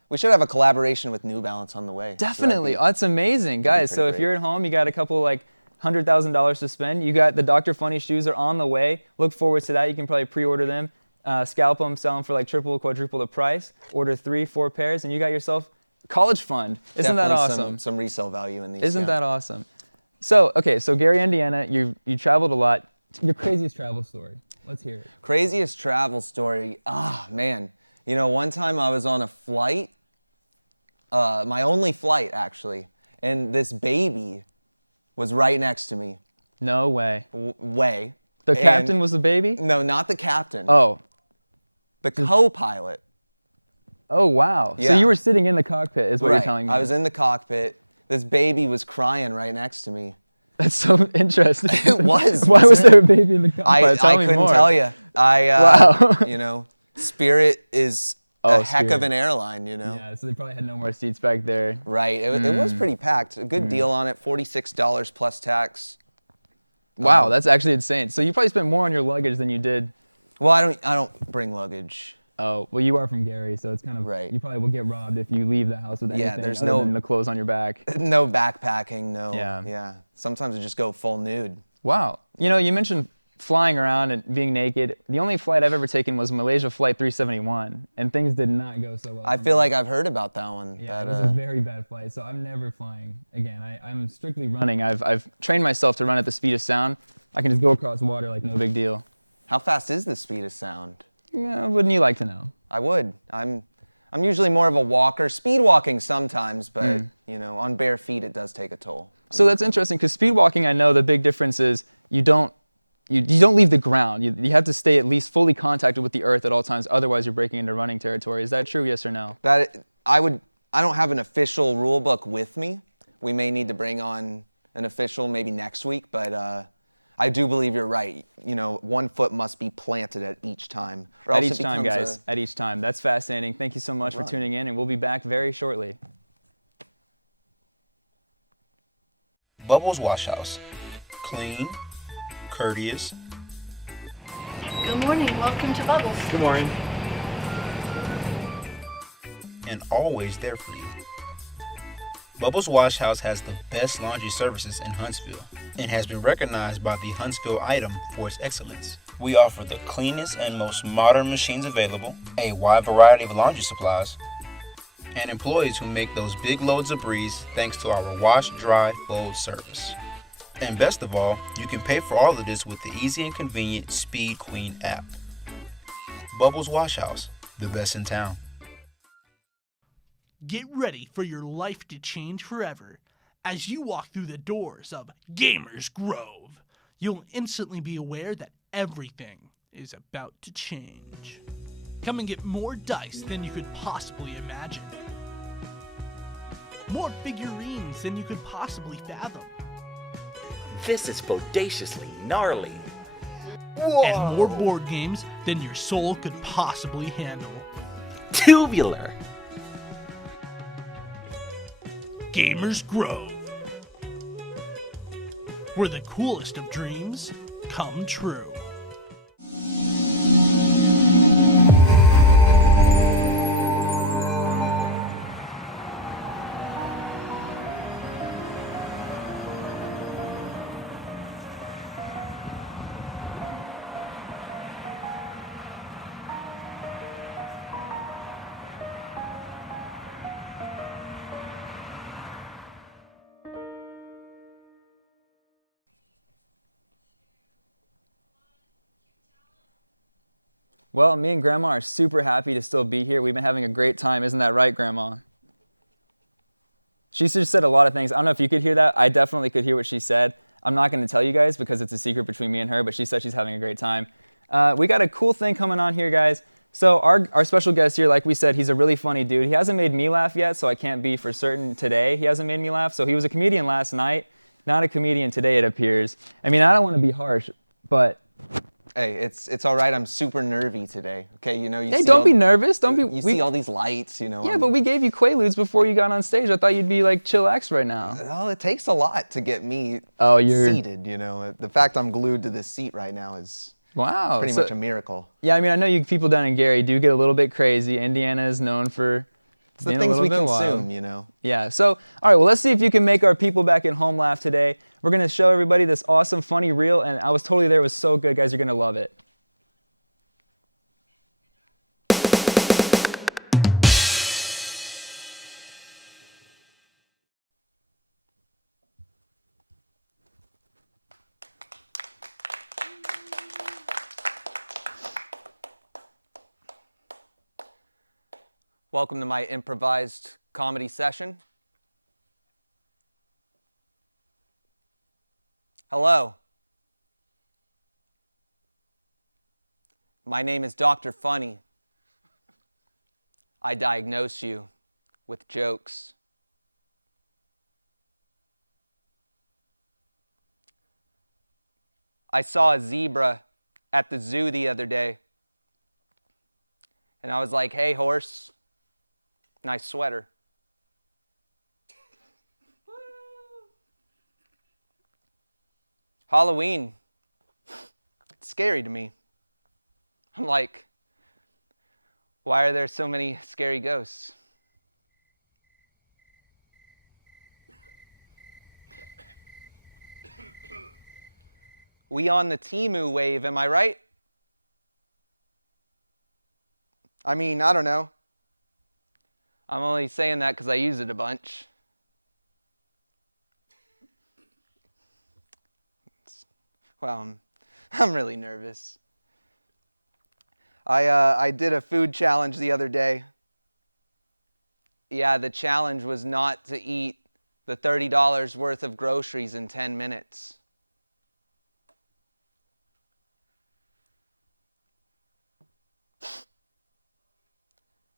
we should have a collaboration with New Balance on the way. Definitely. That's amazing, guys. So if you're at home, you got a couple like $100,000 to spend. You got the Dr. Funny shoes are on the way. Look forward to that. You can probably pre-order them, scalp them, sell them for like triple, quadruple the price. Order 3, 4 pairs, and you got yourself college fund. Isn't that awesome? Some resale value in these. Isn't that awesome? So, okay, so Gary, Indiana, you traveled a lot. Your craziest travel story. Let's hear it. Craziest travel story. Man. You know, one time I was on a flight, my only flight actually, and this baby was right next to me. No way. Way. The captain was the baby? No, not the captain. Oh. The co-pilot. Oh, wow. Yeah. So you were sitting in the cockpit is what you're telling me. I was in the cockpit. This baby was crying right next to me. That's so interesting. It was. Why was there a baby in the cockpit? I couldn't tell you. Wow. You know, Spirit is a heck of an airline, you know. Yeah, so they probably had no more seats back there. Right. It was pretty packed. A good deal on it, $46 plus tax. Wow, that's actually insane. So you probably spent more on your luggage than you did. Well, I don't bring luggage. Oh, well, you are from Gary, so it's kind of right. You probably will get robbed if you leave the house with anything there's other than the clothes on your back. No backpacking, no. Yeah. Sometimes I just go full nude. Wow. You know, you mentioned flying around and being naked. The only flight I've ever taken was Malaysia Flight 371, and things did not go so well. I feel like I've heard about that one. Yeah, it was a very bad flight, so I'm never flying again. I'm strictly running. I've trained myself to run at the speed of sound. I can just go across water like no big deal. How fast is the speed of sound? Yeah, wouldn't you like to know? I would. I'm usually more of a walker. Speed walking sometimes, but you know, on bare feet it does take a toll. So that's interesting because speed walking, I know the big difference is you don't leave the ground. You have to stay at least fully contacted with the earth at all times. Otherwise, you're breaking into running territory. Is that true? Yes or no? I don't have an official rule book with me. We may need to bring on an official maybe next week, but I do believe you're right. You know, 1 foot must be planted at each time. At each time, guys. At each time. That's fascinating. Thank you so much for tuning in, and we'll be back very shortly. Bubbles Wash House. Clean, courteous. Good morning. Welcome to Bubbles. Good morning. And always there for you. Bubbles Wash House has the best laundry services in Huntsville and has been recognized by the Huntsville Item for its excellence. We offer the cleanest and most modern machines available, a wide variety of laundry supplies, and employees who make those big loads of breeze thanks to our wash, dry, fold service. And best of all, you can pay for all of this with the easy and convenient Speed Queen app. Bubbles Wash House, the best in town. Get ready for your life to change forever. As you walk through the doors of Gamers Grove, you'll instantly be aware that everything is about to change. Come and get more dice than you could possibly imagine. More figurines than you could possibly fathom. This is bodaciously gnarly. And more board games than your soul could possibly handle. Tubular. Gamers Grove, where the coolest of dreams come true. Well, me and Grandma are super happy to still be here. We've been having a great time. Isn't that right, Grandma? She just said a lot of things. I don't know if you could hear that. I definitely could hear what she said. I'm not going to tell you guys because it's a secret between me and her, but she said she's having a great time. We got a cool thing coming on here, guys. So our special guest here, like we said, he's a really funny dude. He hasn't made me laugh yet, so I can't be for certain today he hasn't made me laugh. So he was a comedian last night, not a comedian today, it appears. I mean, I don't want to be harsh, but... Hey, it's all right. I'm super nervy today. Okay, you know. Hey, don't be nervous. Don't be. You see all these lights, you know. Yeah, but we gave you Quaaludes before you got on stage. I thought you'd be like chillaxed right now. Well, it takes a lot to get me seated. You know, the fact I'm glued to this seat right now is pretty much a miracle. Yeah, I mean, I know you people down in Gary do get a little bit crazy. Indiana is known for it's the things we consume, you know. Yeah. So, all right. Well, let's see if you can make our people back at home laugh today. We're going to show everybody this awesome, funny reel, and I was totally there. It was so good, guys. You're going to love it. Welcome to my improvised comedy session. Hello. My name is Dr. Funny. I diagnose you with jokes. I saw a zebra at the zoo the other day, and I was like, "Hey, horse, nice sweater." Halloween, it's scary to me. I'm like, why are there so many scary ghosts? We on the Temu wave, am I right? I mean, I don't know. I'm only saying that because I use it a bunch. Well, I'm really nervous. I did a food challenge the other day. Yeah, the challenge was not to eat the $30 worth of groceries in 10 minutes.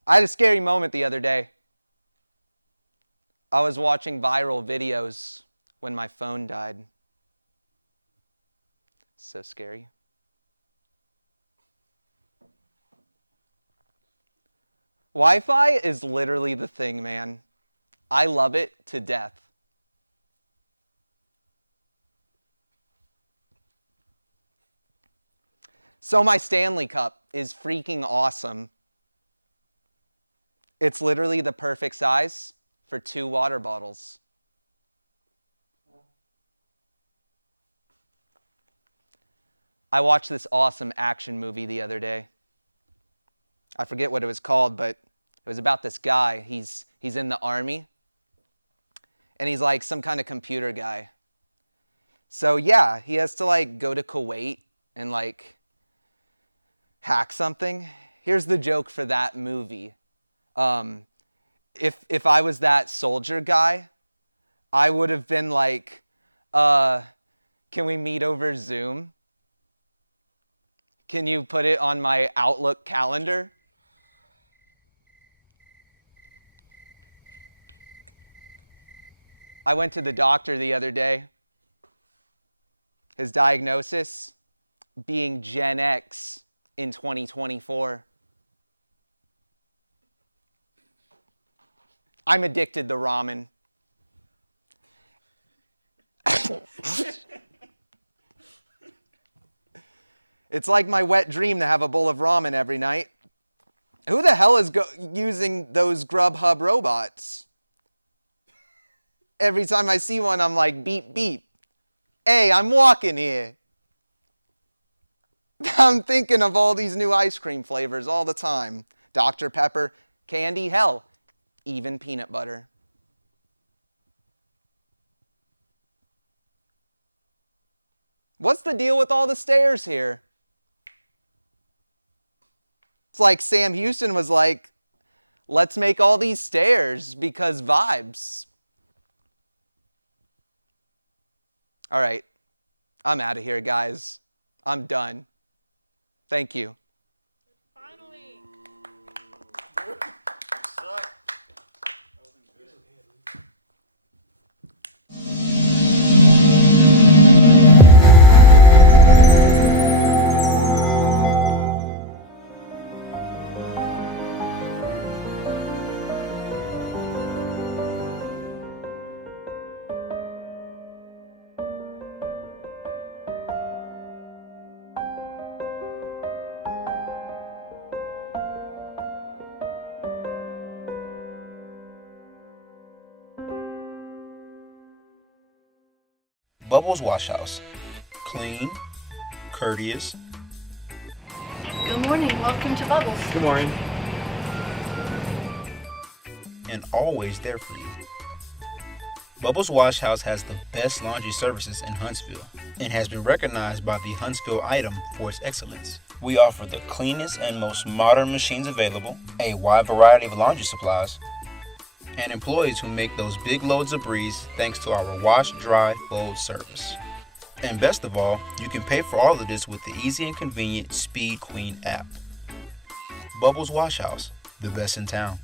I had a scary moment the other day. I was watching viral videos when my phone died. So scary. Wi-Fi is literally the thing, man. I love it to death. So my Stanley Cup is freaking awesome. It's literally the perfect size for 2 water bottles. I watched this awesome action movie the other day. I forget what it was called, but it was about this guy. He's in the army, and he's like some kind of computer guy. So yeah, he has to like go to Kuwait and like hack something. Here's the joke for that movie. If I was that soldier guy, I would have been like, can we meet over Zoom? Can you put it on my Outlook calendar? I went to the doctor the other day. His diagnosis, being Gen X in 2024. I'm addicted to ramen. It's like my wet dream to have a bowl of ramen every night. Who the hell is using those Grubhub robots? Every time I see one, I'm like, beep, beep. Hey, I'm walking here. I'm thinking of all these new ice cream flavors all the time. Dr. Pepper, candy, hell, even peanut butter. What's the deal with all the stairs here? It's like Sam Houston was like, let's make all these stairs because vibes. All right, I'm out of here, guys. I'm done. Thank you. Bubbles Wash House. Clean, courteous. Good morning. Welcome to Bubbles. Good morning. And always there for you. Bubbles Wash House has the best laundry services in Huntsville and has been recognized by the Huntsville Item for its excellence. We offer the cleanest and most modern machines available, a wide variety of laundry supplies, and employees who make those big loads of breeze thanks to our wash, dry, fold service. And best of all, you can pay for all of this with the easy and convenient Speed Queen app. Bubbles Wash House, the best in town.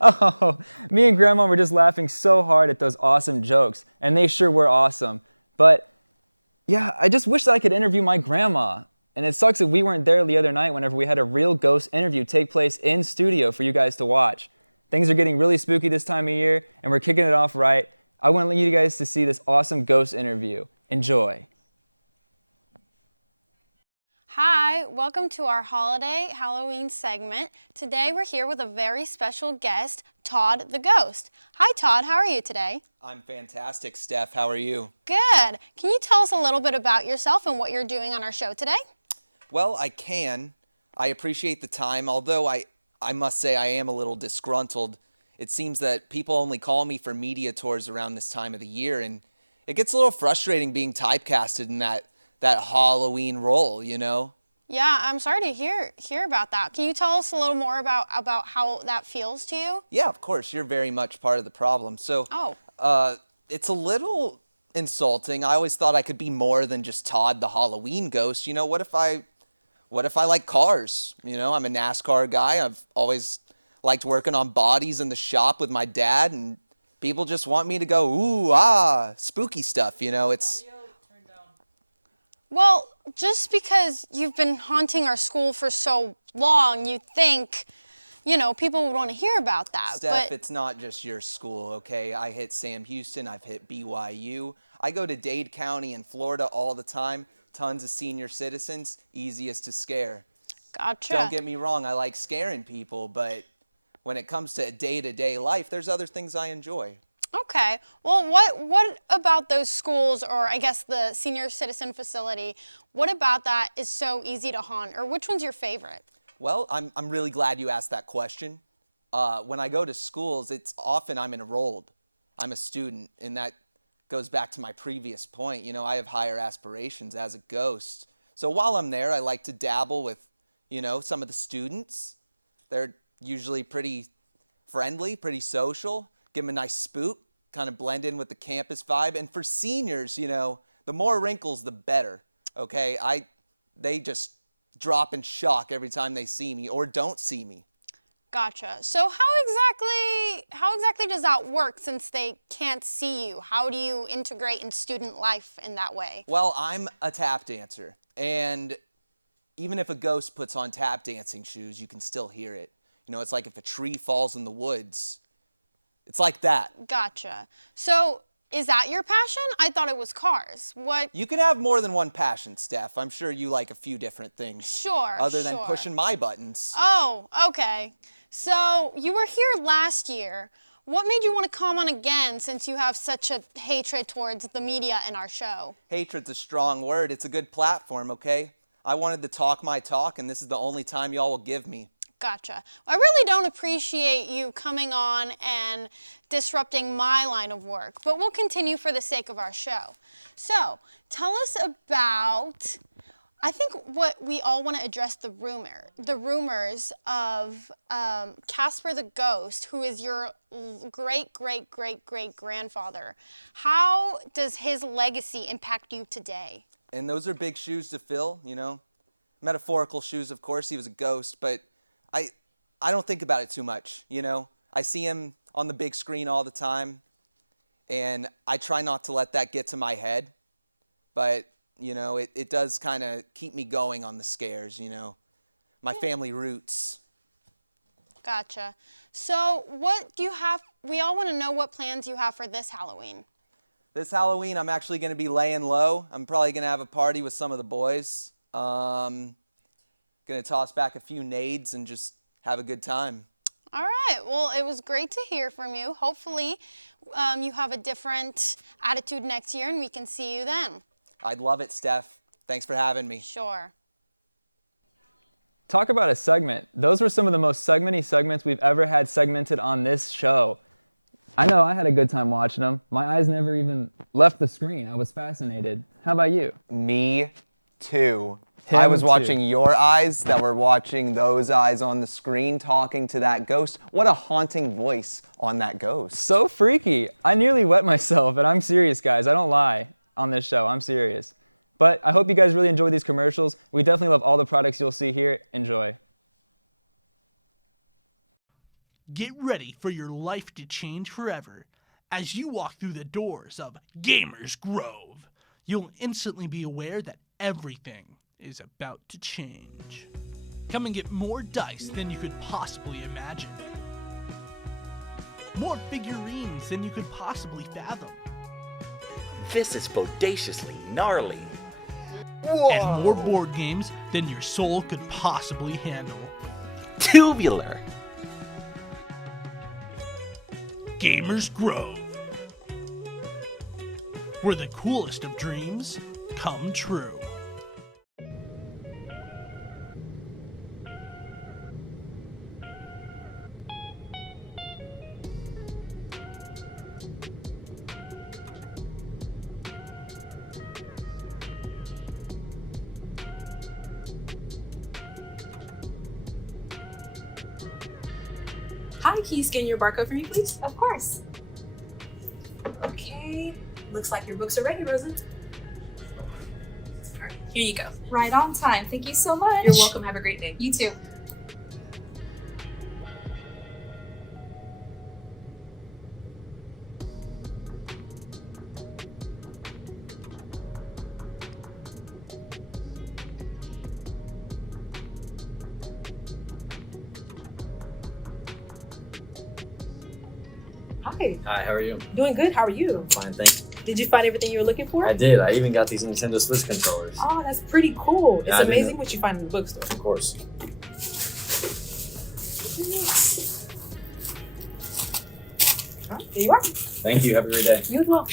Oh, me and Grandma were just laughing so hard at those awesome jokes, and they sure were awesome. But yeah, I just wish that I could interview my grandma. And it sucks that we weren't there the other night whenever we had a real ghost interview take place in studio for you guys to watch. Things are getting really spooky this time of year, and we're kicking it off right. I want you guys to see this awesome ghost interview. Enjoy. Hi, welcome to our holiday Halloween segment. Today we're here with a very special guest, Todd the Ghost. Hi Todd, how are you today? I'm fantastic, Steph. How are you? Good. Can you tell us a little bit about yourself and what you're doing on our show today? Well, I can. I appreciate the time, although I must say I am a little disgruntled. It seems that people only call me for media tours around this time of the year, and it gets a little frustrating being typecasted in that Halloween role, you know? Yeah, I'm sorry to hear about that. Can you tell us a little more about how that feels to you? Yeah, of course. You're very much part of the problem. So, it's a little insulting. I always thought I could be more than just Todd the Halloween ghost. You know, what if I like cars? You know, I'm a NASCAR guy. I've always liked working on bodies in the shop with my dad, and people just want me to go, ooh, ah, spooky stuff, you know, it's... Well, just because you've been haunting our school for so long, you think, you know, people would want to hear about that. Steph, it's not just your school, okay? I hit Sam Houston, I've hit BYU. I go to Dade County in Florida all the time. Tons of senior citizens, easiest to scare. Gotcha. Don't get me wrong, I like scaring people, but when it comes to day-to-day life, there's other things I enjoy. Okay. Well, what about those schools, or I guess the senior citizen facility, what about that is so easy to haunt, or which one's your favorite? Well, I'm really glad you asked that question. When I go to schools, it's often I'm enrolled. I'm a student, and that goes back to my previous point. You know, I have higher aspirations as a ghost. So while I'm there, I like to dabble with, you know, some of the students. They're usually pretty friendly, pretty social. Give them a nice spook, kind of blend in with the campus vibe. And for seniors, you know, the more wrinkles, the better, okay? They just drop in shock every time they see me or don't see me. Gotcha. So how exactly does that work since they can't see you? How do you integrate in student life in that way? Well, I'm a tap dancer, and even if a ghost puts on tap dancing shoes, you can still hear it. You know, it's like if a tree falls in the woods. It's like that. Gotcha. So is that your passion? I thought it was cars. What? You can have more than one passion, Steph. I'm sure you like a few different things. Sure, Other than pushing my buttons. Oh, okay. So you were here last year. What made you want to come on again since you have such a hatred towards the media and our show? Hatred's a strong word. It's a good platform, okay? I wanted to talk my talk, and this is the only time y'all will give me. Gotcha. I really don't appreciate you coming on and disrupting my line of work, but we'll continue for the sake of our show. So, tell us about, I think what we all want to address the rumors of Casper the Ghost, who is your great-great-great-great-grandfather. How does his legacy impact you today? And those are big shoes to fill, you know? Metaphorical shoes, of course. He was a ghost, but I don't think about it too much, you know? I see him on the big screen all the time, and I try not to let that get to my head, but, you know, it does kind of keep me going on the scares, you know? My family roots. Gotcha. So what do you have, we all want to know what plans you have for this Halloween. This Halloween, I'm actually going to be laying low. I'm probably going to have a party with some of the boys. Going to toss back a few nades and just have a good time. All right. Well, it was great to hear from you. Hopefully, you have a different attitude next year and we can see you then. I'd love it, Steph. Thanks for having me. Sure. Talk about a segment. Those were some of the most segmenty segments we've ever had segmented on this show. I know I had a good time watching them. My eyes never even left the screen. I was fascinated. How about you? Me too. I was watching your eyes that were watching those eyes on the screen talking to that ghost. What a haunting voice on that ghost. So freaky. I nearly wet myself, and I'm serious, guys. I don't lie on this show. I'm serious. But I hope you guys really enjoy these commercials. We definitely love all the products you'll see here. Enjoy. Get ready for your life to change forever. As you walk through the doors of Gamers Grove, you'll instantly be aware that everything is about to change. Come and get more dice than you could possibly imagine. More figurines than you could possibly fathom. This is bodaciously gnarly. and more board games than your soul could possibly handle. Tubular. Gamers Grove, where the coolest of dreams come true. Hi, can you scan your barcode for me, please? Of course. Okay. Looks like your books are ready, Rosa. All right, here you go. Right on time. Thank you so much. You're welcome. Have a great day. You too. Hi. Hi, how are you? Doing good. How are you? Fine, thanks. Did you find everything you were looking for? I did. I even got these Nintendo Switch controllers. Oh, that's pretty cool. It's Yeah, I didn't amazing know. what you find in the bookstore. Of course. There you are. Thank you. Have a great day. You as well.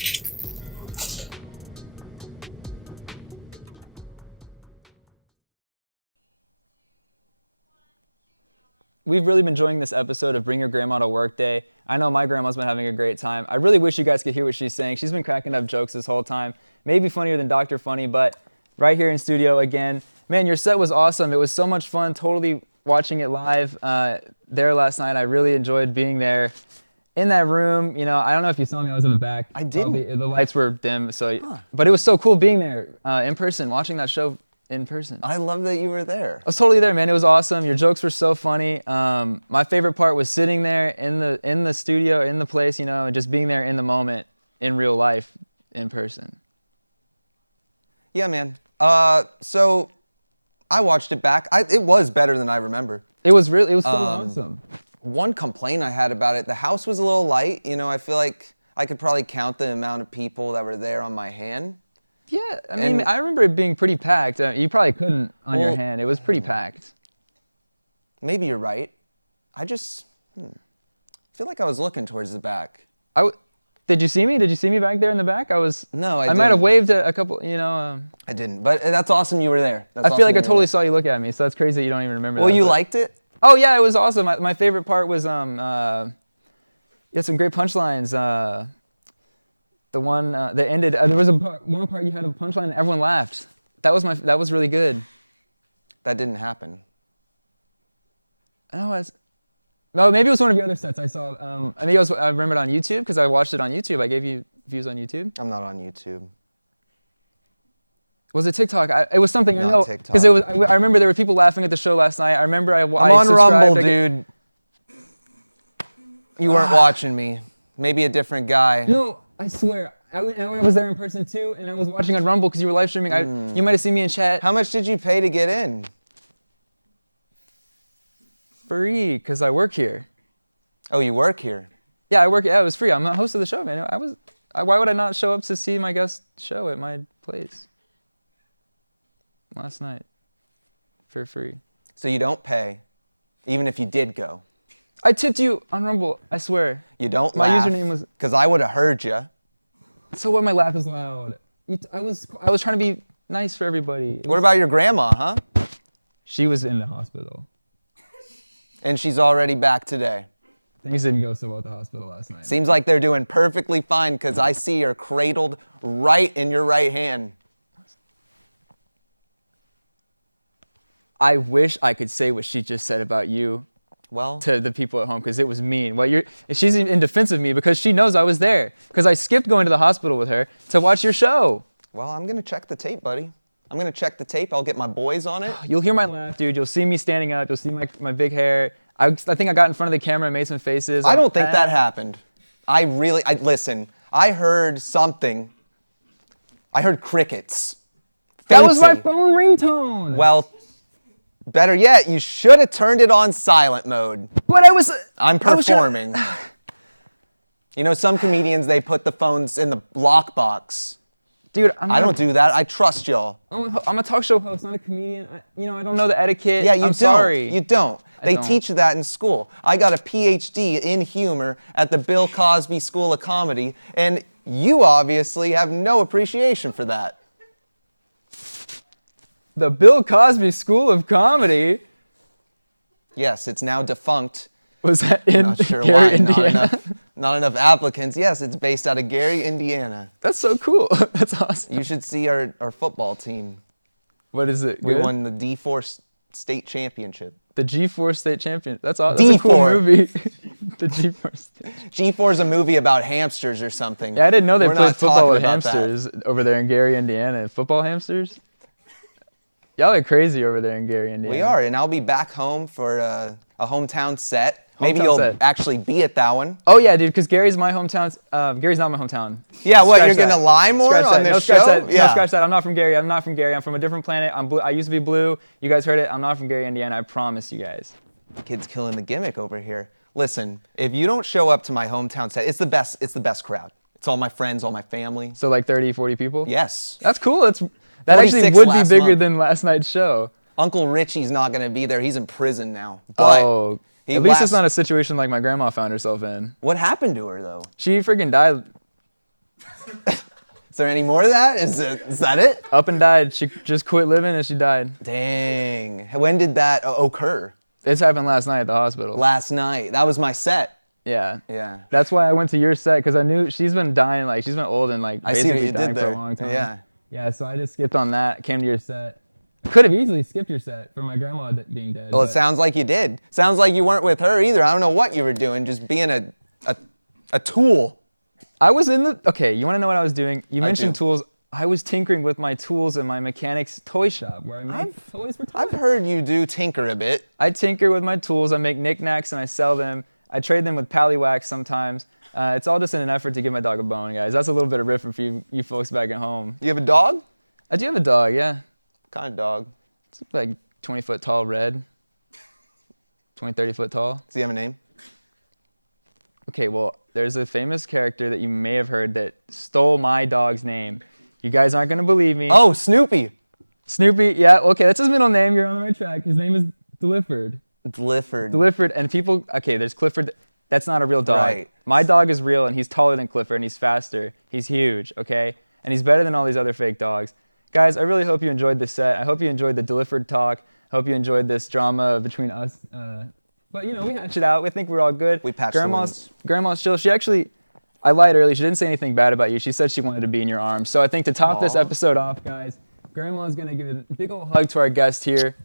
We've really been enjoying this episode of Bring Your Grandma to Work Day. I know my grandma's been having a great time. I really wish you guys could hear what she's saying. She's been cracking up jokes this whole time. Maybe funnier than Dr. Funny, but right here in studio again. Man, your set was awesome. It was so much fun totally watching it live there last night. I really enjoyed being there. In that room, you know, I don't know if you saw me, I was in the back. I didn't. The lights were dim, but it was so cool being there in person, watching that show in person. I love that you were there. I was totally there, man. It was awesome. Your jokes were so funny. My favorite part was sitting there in the studio, in the place, you know, and just being there in the moment, in real life, in person. Yeah, man. So I watched it back. It was better than I remember. It was so awesome. One complaint I had about it, the house was a little light. You know, I feel like I could probably count the amount of people that were there on my hand. Yeah, I mean, I remember it being pretty packed. You probably couldn't on your Well, hand. It was pretty packed. Maybe you're right. I just feel like I was looking towards the back. Did you see me? Did you see me back there in the back? No, I might have didn't. waved a couple, you know. I didn't, but that's awesome you were there. I feel like I totally saw you look at me, so that's crazy that you don't even remember that. Well, you but- liked it? Oh yeah, it was awesome. My favorite part was you had some great punchlines. The one that ended. There was one part you had a punchline and everyone laughed. That was really good. That didn't happen. No, maybe it was one of your other sets I saw. I remember it on YouTube because I watched it on YouTube. I gave you views on YouTube. I'm not on YouTube. Was it TikTok? It was something. Not I know TikTok. because it was. I remember there were people laughing at the show last night. I remember I'm on subscribed. Rumble, dude. You weren't watching me. Maybe a different guy. No, I swear. I was there in person too, and I was watching on Rumble because you were live streaming. You might have seen me in chat. How much did you pay to get in? Free, because I work here. Oh, you work here? Yeah, I work. Yeah, it was free. I'm the host of the show, man. Why would I not show up to see my guest show at my place? Last night, for free. So you don't pay, even if you did go? I tipped you on Rumble, I swear. You don't My laugh? username was... Because I would have heard you. So what, my laugh is loud. I was trying to be nice for everybody. What about your grandma, huh? She was in the hospital. And she's already back today. Things didn't go so well at the hospital last night. Seems like they're doing perfectly fine because I see her cradled right in your right hand. I wish I could say what she just said about you to the people at home because it was mean. She's in defense of me because she knows I was there because I skipped going to the hospital with her to watch your show. Well, I'm going to check the tape, buddy. I'm going to check the tape. I'll get my boys on it. You'll hear my laugh, dude. You'll see me standing up. You'll see my big hair. I think I got in front of the camera and made some faces. I don't think that happened. Listen, I heard something. I heard crickets. That was my phone ringtone. Well, better yet, you should have turned it on silent mode. But I'm performing. You know, some comedians, they put the phones in the lockbox. Dude, I don't do that. I trust y'all. I'm a talk show host, not a comedian. I don't know the etiquette. Yeah, you I'm don't. sorry. You don't. They don't. teach you that in school. I got a PhD in humor at the Bill Cosby School of Comedy, and you obviously have no appreciation for that. The Bill Cosby School of Comedy? Yes, it's now defunct. Was that in Not sure Gary, why. Indiana? Not enough applicants. Yes, it's based out of Gary, Indiana. That's so cool. That's awesome. You should see our football team. What is it? We Good? won the D4 state championship. The G4 state champion. That's awesome. That's a cool D4. movie. The G4 state. G4 is a movie about hamsters or something. Yeah, I didn't know they We're played not football talking with about that. hamsters over there in Gary, Indiana. Football hamsters? Y'all are crazy over there in Gary, Indiana. We are, and I'll be back home for a hometown set. Maybe Hometown you'll set. actually be at that one. Oh yeah, dude, because Gary's my hometown. Gary's not my hometown. Yeah, what, Scratch you're gonna that. lie more Scratch on that. this No, scratch show? that. Yeah. No, scratch that. I'm not from Gary. I'm not from Gary. I'm from a different planet. I'm blue. I used to be blue. You guys heard it. I'm not from Gary, Indiana. I promise you guys. Kid's killing the gimmick over here. Listen, if you don't show up to my hometown set, it's the best crowd. It's all my friends, all my family. So like 30, 40 people? Yes. That's cool. That actually 46 would be last bigger month. than last night's show. Uncle Richie's not gonna be there. He's in prison now. But Oh, at least it's not a situation like my grandma found herself in. What happened to her though? She freaking died. Is there any more to that? Is that it? Up and died. She just quit living and she died. Dang. When did that occur? This happened last night at the hospital. Last night. That was my set. Yeah. Yeah. That's why I went to your set, because I knew she's been dying, like she's been old and like I see what basically you dying did for there. a long time. Yeah. Yeah, so I just skipped on that, came to your set. Could have easily skipped your set for my grandma being dead. Well, it but- sounds like you did. Sounds like you weren't with her either. I don't know what you were doing, just being a tool. I was in the, okay, you want to know what I was doing? You I mentioned do. tools. I was tinkering with my tools in my mechanic's toy shop where I make toys for toys. I've heard you do tinker a bit. I tinker with my tools. I make knickknacks and I sell them. I trade them with Pallywax sometimes. It's all just in an effort to give my dog a bone, guys. That's a little bit of riffing for you folks back at home. You have a dog? I do have a dog, yeah. What kind of dog? It's like 20-foot tall red. 20, 30 foot tall. Does he have a name? Okay, well, there's a famous character that you may have heard that stole my dog's name. You guys aren't gonna believe me. Oh, Snoopy. Snoopy, yeah, okay, that's his middle name. You're on the right track. His name is Delifford. Delifford. And people, okay, there's Clifford. That's not a real dog. Right. My dog is real, and he's taller than Clifford, and he's faster. He's huge, okay? And he's better than all these other fake dogs. Guys, I really hope you enjoyed this set. I hope you enjoyed the Delifford talk. I hope you enjoyed this drama between us. But, you know, we hatched it out. We think we're all good. We patched the wounds. Grandma's chill. She actually, I lied earlier. She didn't say anything bad about you. She said she wanted to be in your arms. So I think to top this Aw. episode off, guys, Grandma's going to give a big old hug to our guest here.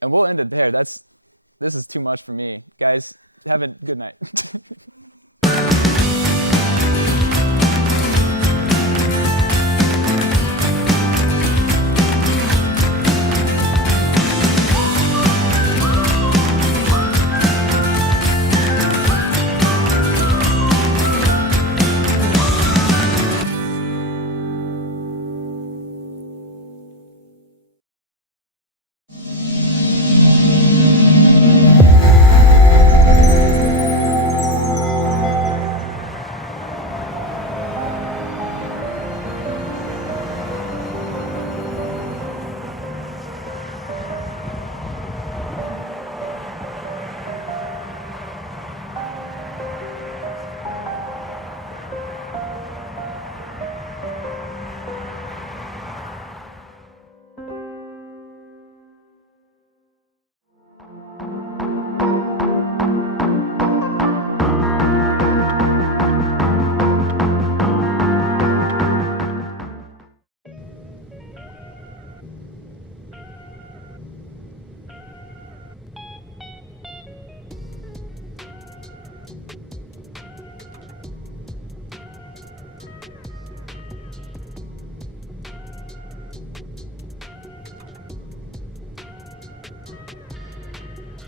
And we'll end it there. This is too much for me. Guys, have a good night.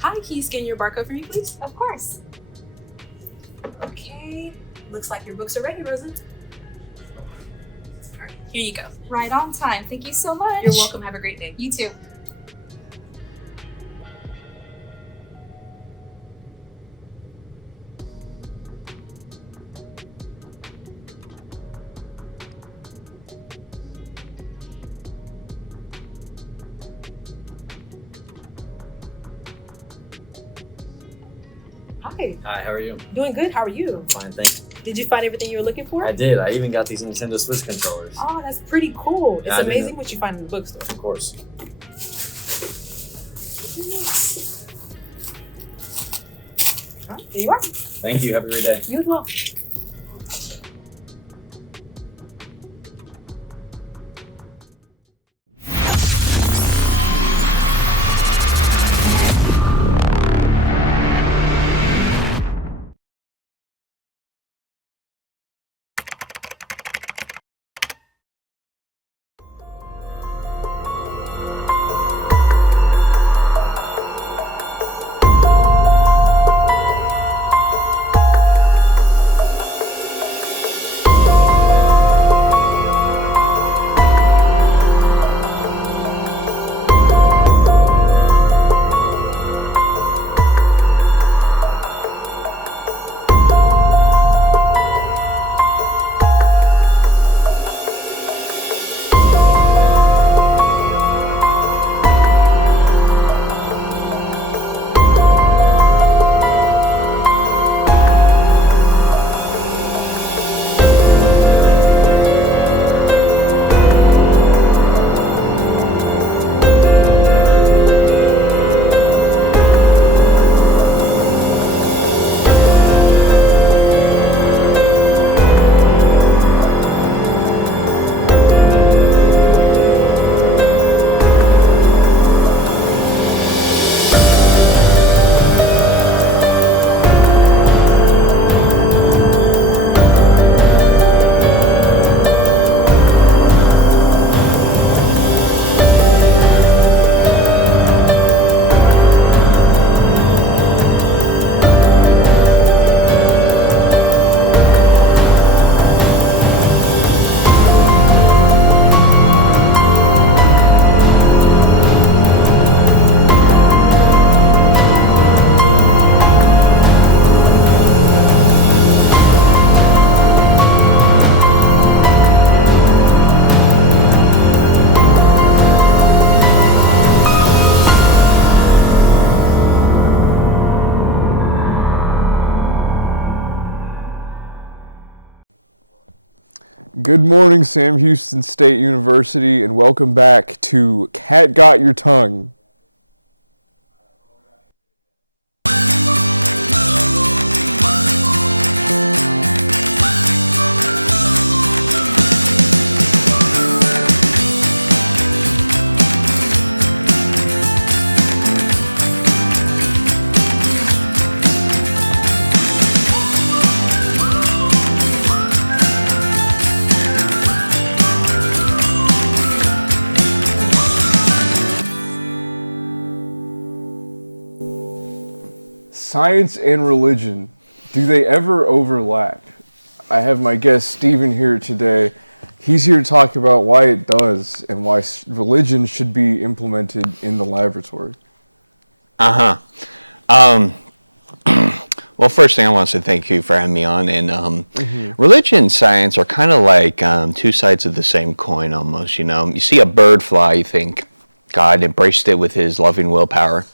Hi, can you scan your barcode for me, please? Of course. Okay. Looks like your books are ready, Rosa. All right, here you go. Right on time. Thank you so much. You're welcome. Have a great day. You too. Hi. Hi, how are you? Doing good. How are you? Fine, thanks. Did you find everything you were looking for? I did. I even got these Nintendo Switch controllers. Oh, that's pretty cool. It's Yeah, I didn't amazing know. what you find in the bookstore. Of course. There you are. Thank you. Have a great day. You as well. Good morning, Sam Houston State University, and welcome back to Cat Got Your Tongue. Science and religion, do they ever overlap? I have my guest Stephen here today. He's here to talk about why it does and why religion should be implemented in the laboratory. Well, first thing I want to say thank you for having me on. And religion and science are kind of like two sides of the same coin almost, you know. You see a bird fly, you think God embraced it with his loving willpower.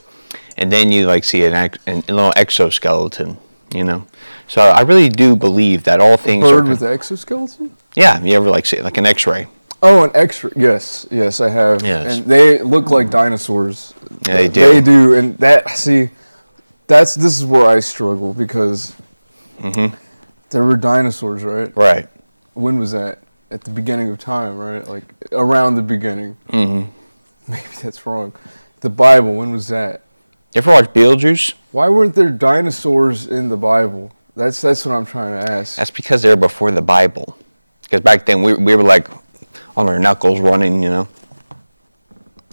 And then you like see a little exoskeleton, you know. So I really do believe that all things Bird with exoskeleton? Yeah, you ever like see like an X-ray? Oh, an X-ray. Yes, I have. Yes. And they look like dinosaurs. Yeah, they do. They do, and this is where I struggle because there were dinosaurs, right? Right. When was that? At the beginning of time, right? Like around the beginning. Maybe that's wrong. The Bible. When was that? You ever watch Beetlejuice? Why weren't there dinosaurs in the Bible? That's what I'm trying to ask. That's because they were before the Bible. Because back then we were like on our knuckles running, you know.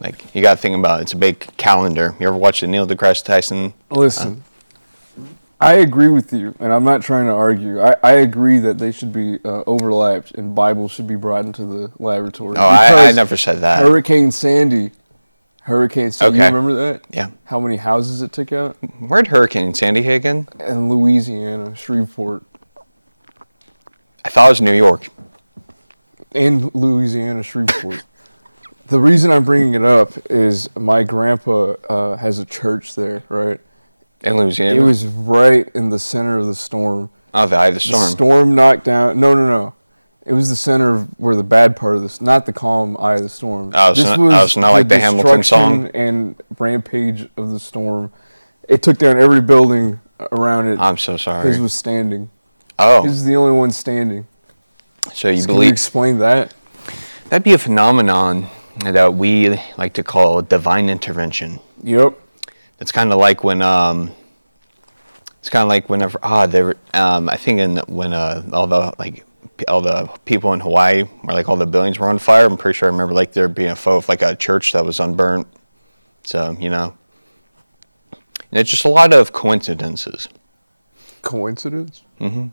Like you got to think about it. It's a big calendar. You ever watch the Neil deGrasse Tyson? Listen, I agree with you, and I'm not trying to argue. I agree that they should be overlapped and Bibles should be brought into the laboratory. Oh, I never said that. Hurricane Sandy, Okay. you remember that? Yeah. How many houses it took out? Where'd Hurricane Sandy hit again? In Louisiana, Shreveport. I thought it was New York. In Louisiana, Shreveport. The reason I'm bringing it up is my grandpa has a church there, right? In Louisiana? It was right in the center of the storm. Oh, the eye of the storm. The storm knocked down. No. It was the center of where the bad part of this, not the calm eye of the storm. Oh, so not like the Hamilton song? Destruction and rampage of the storm. It took down every building around it. I'm so sorry. His was standing. Oh. His is the only one standing. So you Can believe? you explain that? That'd be a phenomenon that we like to call divine intervention. Yep. It's kind of like when it's kind of like whenever I think when all the people in Hawaii where like all the buildings were on fire. I'm pretty sure I remember like there being a photo of like a church that was unburnt. So and it's just a lot of coincidences. Coincidence? Mm-hmm.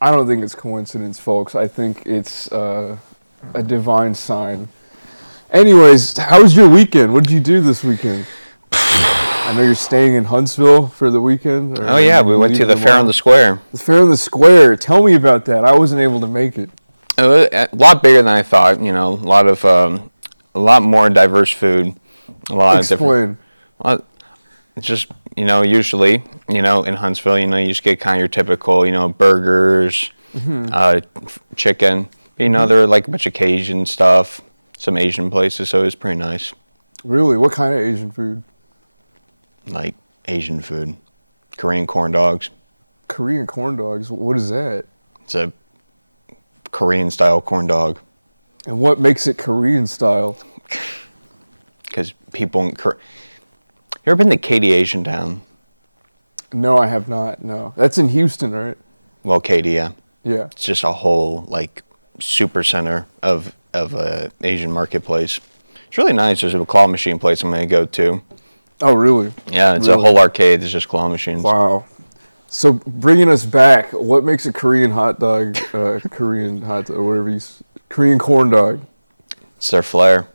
I don't think it's coincidence, folks. I think it's a divine sign. Anyways, how was your weekend? What did you do this weekend? I know you're staying in Huntsville for the weekend. Oh yeah, we went to the Fair on the Square. The Fair on the Square. Tell me about that. I wasn't able to make it. A lot bigger than I thought. A lot more diverse food. A lot of different. Explain. It's just usually in Huntsville, you just get kind of your typical burgers, chicken. But, there were like a bunch of Cajun stuff, some Asian places, so it was pretty nice. Really? What kind of Asian food? Like Asian food, Korean corn dogs. Korean corn dogs? What is that? It's a Korean style corn dog. And what makes it Korean style? Because people in you ever been to Katy Asian Town? No, I have not. No, that's in Houston, right? Well, Katy, yeah. Yeah. It's just a whole like super center of a Asian marketplace. It's really nice. There's a claw machine place I'm gonna go to. Oh, really? Yeah, it's a whole arcade. There's just claw machines. Wow. So bringing us back, what makes a Korean hot dog, Korean corn dog? It's their flair.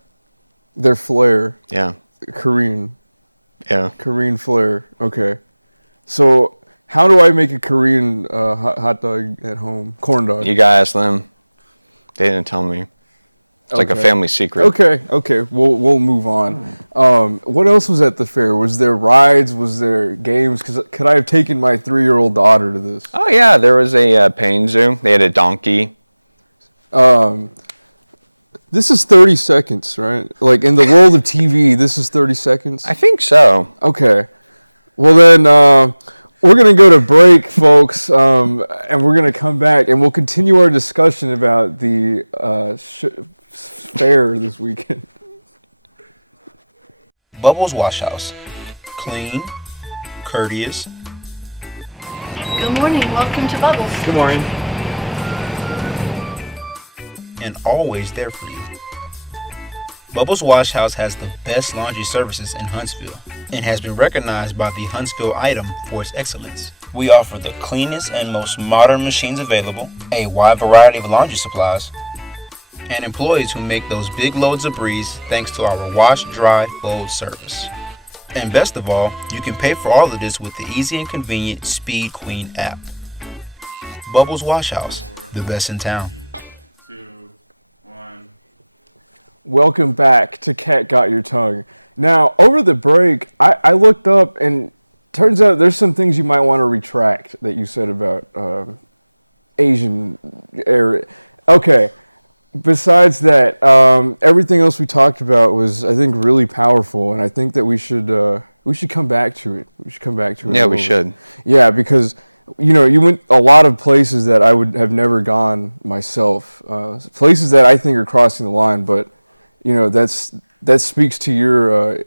Their flair. Yeah. Korean. Yeah. Korean flair. Okay. So how do I make a Korean hot dog at home? Corn dog. You gotta ask them. They didn't tell me. It's like a family secret. Okay. We'll move on. What else was at the fair? Was there rides? Was there games? Could I have taken my 3-year-old daughter to this? Oh yeah, there was a petting zoo. They had a donkey. This is 30 seconds, right? Like in the world of TV, this is 30 seconds? I think so. Okay. Well then, we're going to go to break, folks, and we're going to come back and we'll continue our discussion about the fair this weekend. Bubbles Wash House. Clean, courteous. Good morning. Welcome to Bubbles. Good morning. And always there for you. Bubbles Wash House has the best laundry services in Huntsville and has been recognized by the Huntsville Item for its excellence. We offer the cleanest and most modern machines available, a wide variety of laundry supplies, and employees who make those big loads of breeze thanks to our wash, dry, fold service. And best of all, you can pay for all of this with the easy and convenient Speed Queen app. Bubbles Wash House, the best in town. Welcome back to Cat Got Your Tongue. Now, over the break, I looked up and turns out there's some things you might want to retract that you said about Asian area. Okay, besides that, everything else we talked about was, I think, really powerful, and I think that we should come back to it. We should come back to it. Yeah, we should. Yeah, because you went a lot of places that I would have never gone myself. Places that I think are crossing the line, but that speaks to your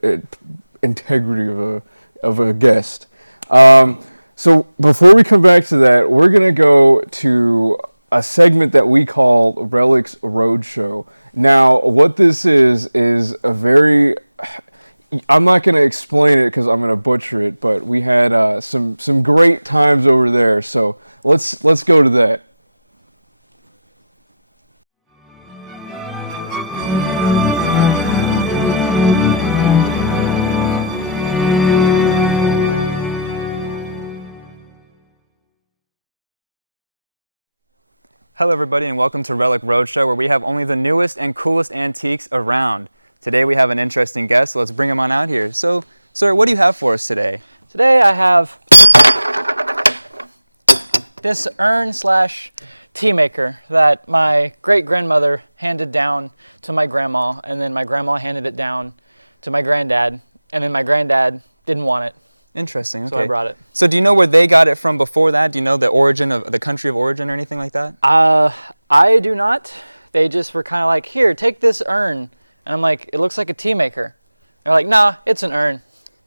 integrity of a guest. So before we come back to that, we're gonna go to a segment that we call Relics Roadshow. Now, what this is a very, I'm not gonna explain it because I'm gonna butcher it, but we had some great times over there. So let's go to that. Hello everybody and welcome to Relic Roadshow, where we have only the newest and coolest antiques around. Today we have an interesting guest, so let's bring him on out here. So, sir, what do you have for us today? Today I have this urn slash tea maker that my great-grandmother handed down to my grandma, and then my grandma handed it down to my granddad, and then my granddad didn't want it. Interesting, okay. So I brought it. So do you know where they got it from before that? Do you know the origin of the country of origin or anything like that? I do not. They just were kind of like, here, take this urn. And I'm like, it looks like a tea maker. They're like, nah, it's an urn.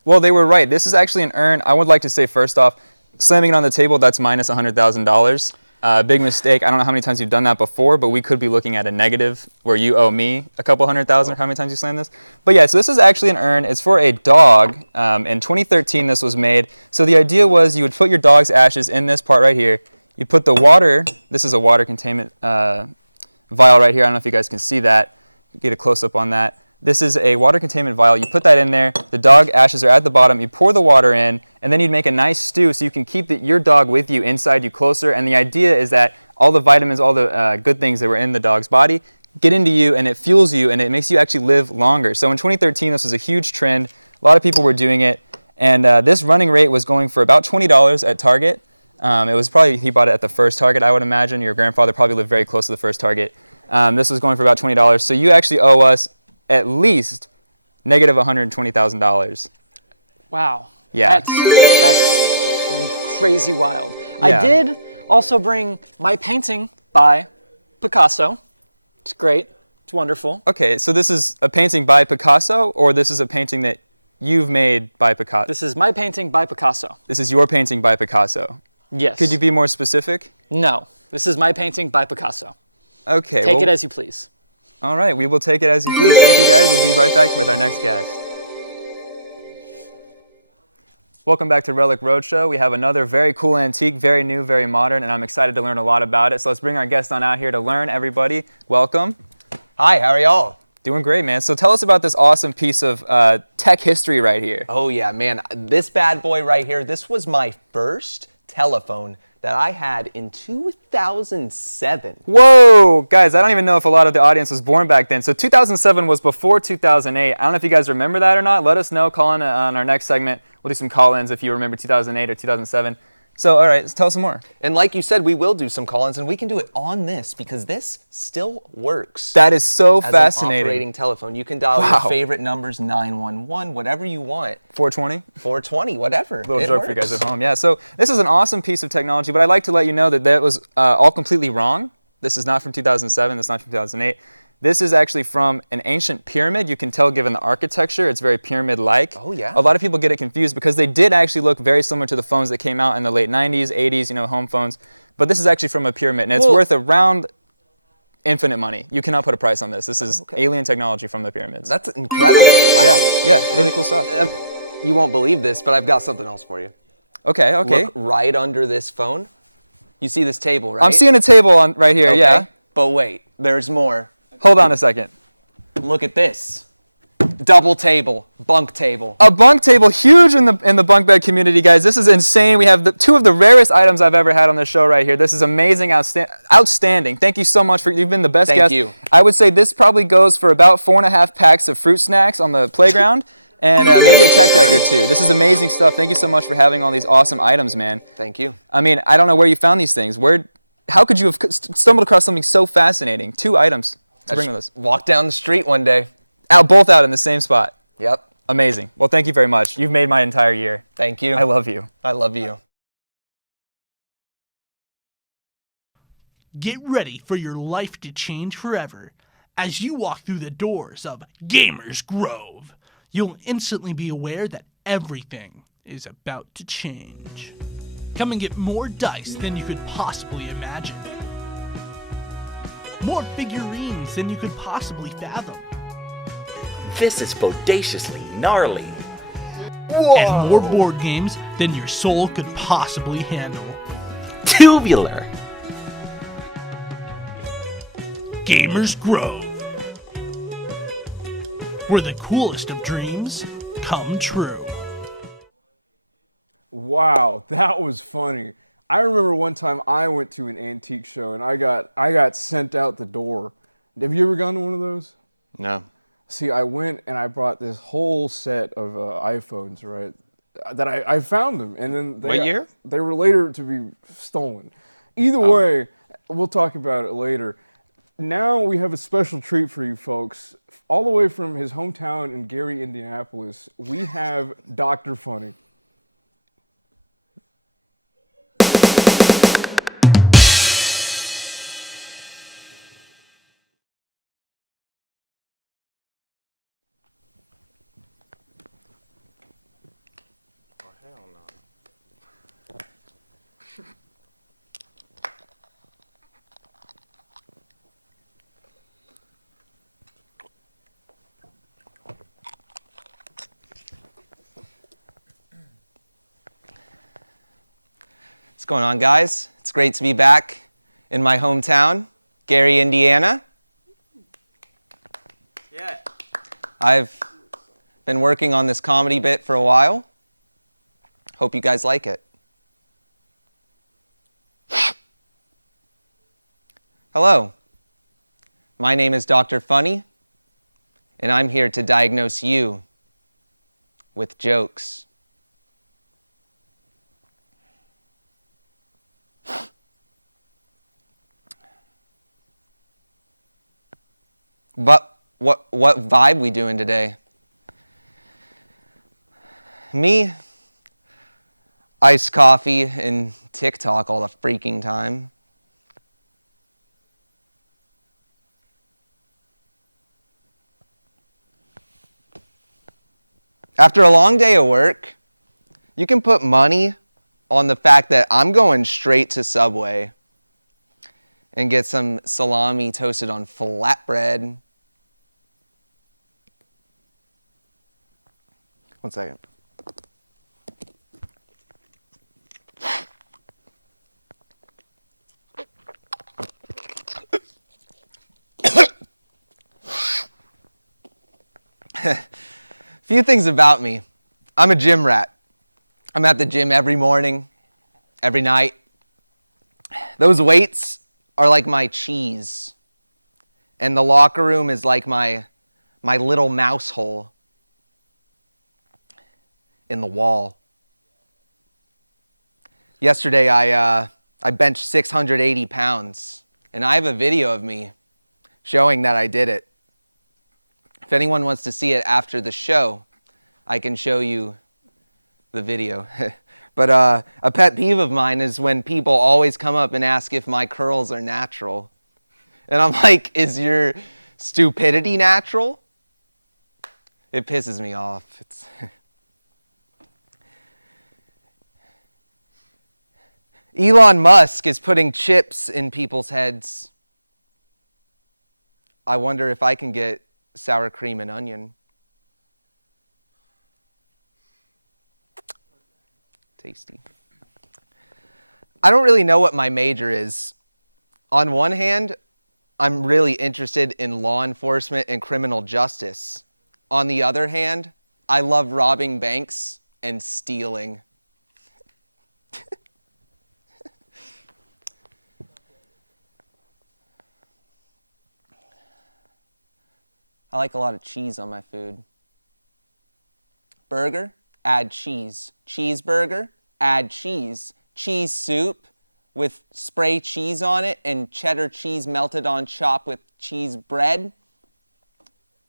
Well, they were right. This is actually an urn. I would like to say first off, slamming it on the table, that's minus $100,000. Big mistake. I don't know how many times you've done that before, but we could be looking at a negative where you owe me a couple $100,000 for how many times you slammed this. But yeah, so this is actually an urn. It's for a dog. In 2013, this was made. So the idea was you would put your dog's ashes in this part right here. You put the water. This is a water containment vial right here. I don't know if you guys can see that. Get a close-up on that. This is a water containment vial. You put that in there. The dog ashes are at the bottom. You pour the water in, and then you'd make a nice stew so you can keep your dog with you, inside you closer. And the idea is that all the vitamins, all the good things that were in the dog's body get into you, and it fuels you, and it makes you actually live longer. So in 2013, this was a huge trend. A lot of people were doing it, and this running rate was going for about $20 at Target. It was probably, he bought it at the first Target, I would imagine. Your grandfather probably lived very close to the first Target. This was going for about $20. So you actually owe us at least negative $120,000. Wow. Yeah. That's crazy wild. Yeah. I did also bring my painting by Picasso. It's great. It's wonderful. Okay, so this is a painting by Picasso, or this is a painting that you've made by Picasso? This is my painting by Picasso. This is your painting by Picasso? Yes. Could you be more specific? No. This is my painting by Picasso. Okay. Take it as you please. All right, we will take it as you please. Thank you, guys. We'll be right back with our next guest. Welcome back to Relic Roadshow. We have another very cool antique, very new, very modern, and I'm excited to learn a lot about it. So let's bring our guest on out here to learn, everybody. Welcome. Hi, how are y'all? Doing great, man. So tell us about this awesome piece of tech history right here. Oh yeah, man. This bad boy right here, this was my first telephone that I had in 2007. Whoa, guys, I don't even know if a lot of the audience was born back then. So 2007 was before 2008. I don't know if you guys remember that or not. Let us know. Call in on our next segment. We'll do some call-ins if you remember 2008 or 2007. So, all right, tell us some more. And like you said, we will do some call-ins, and we can do it on this because this still works. That is so as fascinating. An operating telephone. You can dial your favorite numbers, 911, whatever you want. 420? 420, whatever. Little joke for you guys at home. Yeah, so this is an awesome piece of technology, but I'd like to let you know that that was all completely wrong. This is not from 2007. This is not from 2008. This is actually from an ancient pyramid. You can tell given the architecture, it's very pyramid-like. Oh, yeah. A lot of people get it confused because they did actually look very similar to the phones that came out in the late 90s, 80s, you know, home phones. But this is actually from a pyramid, and it's worth around infinite money. You cannot put a price on this. This is alien technology from the pyramids. That's incredible. Wow. Yeah, really cool stuff. You won't believe this, but I've got something else for you. Okay. Look right under this phone. You see this table, right? I'm seeing a table right here, yeah. But wait, there's more. Hold on a second. Look at this. Double table, bunk table. A bunk table, huge in the bunk bed community, guys. This is insane. We have two of the rarest items I've ever had on the show right here. This is amazing, outstanding. Thank you so much you've been the best guest. Thank you. I would say this probably goes for about 4.5 packs of fruit snacks on the playground and maybe a tech deck or two. This is amazing stuff. Thank you so much for having all these awesome items, man. Thank you. I mean, I don't know where you found these things. How could you have stumbled across something so fascinating? 2 items to bring with us. Walk down the street one day. Both out in the same spot. Yep. Amazing. Well, thank you very much. You've made my entire year. Thank you. I love you. I love you. Get ready for your life to change forever. As you walk through the doors of Gamers Grove, you'll instantly be aware that everything is about to change. Come and get more dice than you could possibly imagine. More figurines than you could possibly fathom. This is bodaciously gnarly. And more board games than your soul could possibly handle. Tubular. Gamers Grove, where the coolest of dreams come true. Wow, that was funny. I remember one time I went to an antique show and I got sent out the door. Have you ever gone to one of those? No. See, I went and I brought this whole set of iPhones, right? that I found them, and then What year? They were later to be stolen. Either way, we'll talk about it later. Now we have a special treat for you folks. All the way from his hometown in Gary, Indianapolis, we have Dr. Funny. What's going on, guys? It's great to be back in my hometown, Gary, Indiana. Yeah. I've been working on this comedy bit for a while. Hope you guys like it. Hello. My name is Dr. Funny, and I'm here to diagnose you with jokes. But what vibe we doing today? Me, iced coffee and TikTok all the freaking time. After a long day of work, you can put money on the fact that I'm going straight to Subway and get some salami toasted on flatbread. One second. Few things about me. I'm a gym rat. I'm at the gym every morning, every night. Those weights are like my cheese. And the locker room is like my little mouse hole in the wall. Yesterday, I benched 680 pounds, and I have a video of me showing that I did it. If anyone wants to see it after the show, I can show you the video. But a pet peeve of mine is when people always come up and ask if my curls are natural. And I'm like, is your stupidity natural? It pisses me off. Elon Musk is putting chips in people's heads. I wonder if I can get sour cream and onion. Tasty. I don't really know what my major is. On one hand, I'm really interested in law enforcement and criminal justice. On the other hand, I love robbing banks and stealing. I like a lot of cheese on my food. Burger, add cheese. Cheeseburger, add cheese. Cheese soup with spray cheese on it and cheddar cheese melted on top with cheese bread,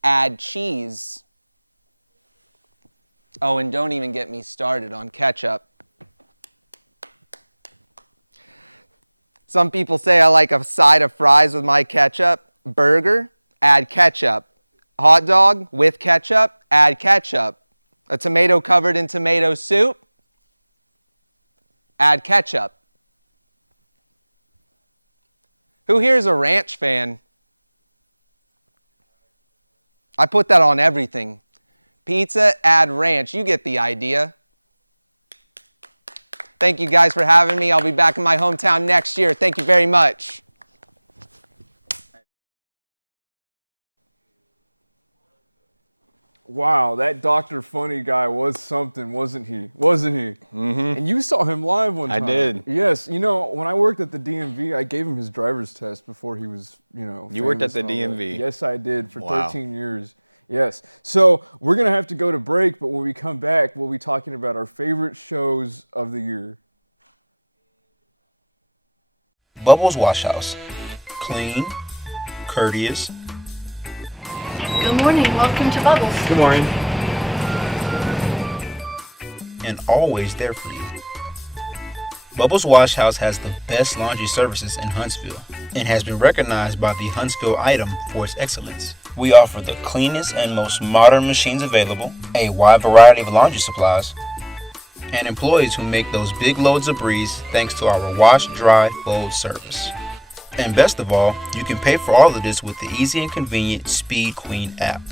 add cheese. Oh, and don't even get me started on ketchup. Some people say I like a side of fries with my ketchup. Burger, add ketchup. Hot dog with ketchup, add ketchup. A tomato covered in tomato soup, add ketchup. Who here is a ranch fan? I put that on everything. Pizza, add ranch. You get the idea. Thank you guys for having me. I'll be back in my hometown next year. Thank you very much. Wow, that Dr. Funny guy was something, wasn't he? Wasn't he? Mm-hmm. And you saw him live one I time. did. Yes. You know, when I worked at the DMV, I gave him his driver's test before he was, You worked at famous the and all that. DMV? Yes, I did for Wow. 13 years. Yes. So we're going to have to go to break, but when we come back, we'll be talking about our favorite shows of the year. Bubbles Wash House. Clean, courteous. Good morning. Welcome to Bubbles. Good morning. And always there for you. Bubbles Wash House has the best laundry services in Huntsville and has been recognized by the Huntsville Item for its excellence. We offer the cleanest and most modern machines available, a wide variety of laundry supplies, and employees who make those big loads of breeze thanks to our wash, dry, fold service. And best of all, you can pay for all of this with the easy and convenient Speed Queen app.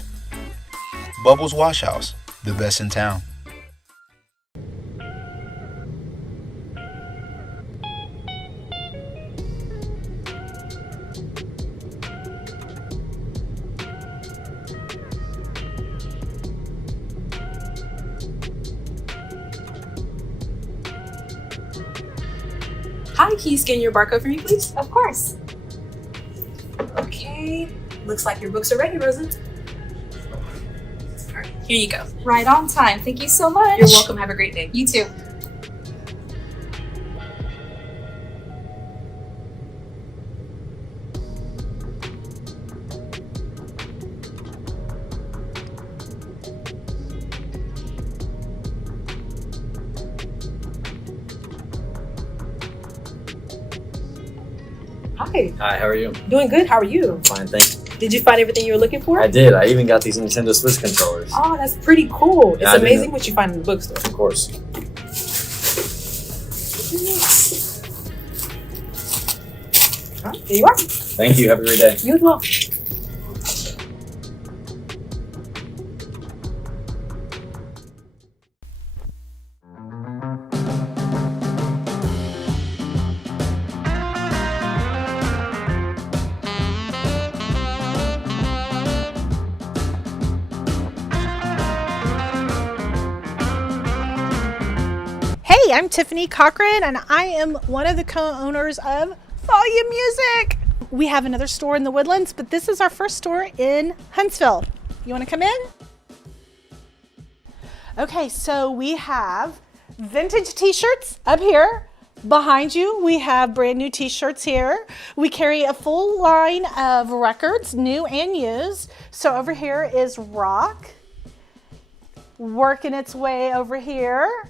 Bubbles Wash House, the best in town. Hi, can you scan your barcode for me, please? Of course. Okay. Looks like your books are ready, Rosa. All right, here you go. Right on time. Thank you so much. You're welcome. Have a great day. You too. Hi. Hi, how are you? Doing good. How are you? Fine, thanks. Did you find everything you were looking for? I did. I even got these Nintendo Switch controllers. Oh, that's pretty cool. Yeah, I It's amazing didn't- what you find in the bookstore. Of course. There you are. Thank you. Have a great day. You as well. Hey, I'm Tiffany Cochran, and I am one of the co-owners of Volume Music. We have another store in the Woodlands, but this is our first store in Huntsville. You want to come in? Okay, so we have vintage t-shirts up here. Behind you, we have brand new t-shirts here. We carry a full line of records, new and used. So over here is rock, working its way over here.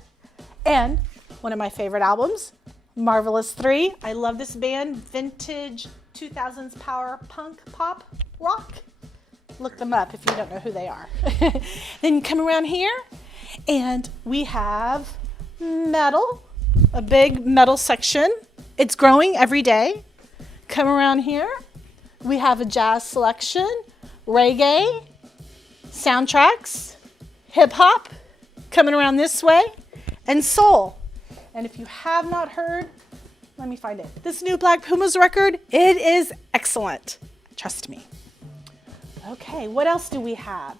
And one of my favorite albums, Marvelous 3. I love this band, vintage 2000s power punk pop rock. Look them up if you don't know who they are. Then you come around here and we have metal, a big metal section. It's growing every day. Come around here, we have a jazz selection, reggae, soundtracks, hip hop, coming around this way, and soul. And if you have not heard, let me find it. This new Black Pumas record, it is excellent. Trust me. Okay, what else do we have?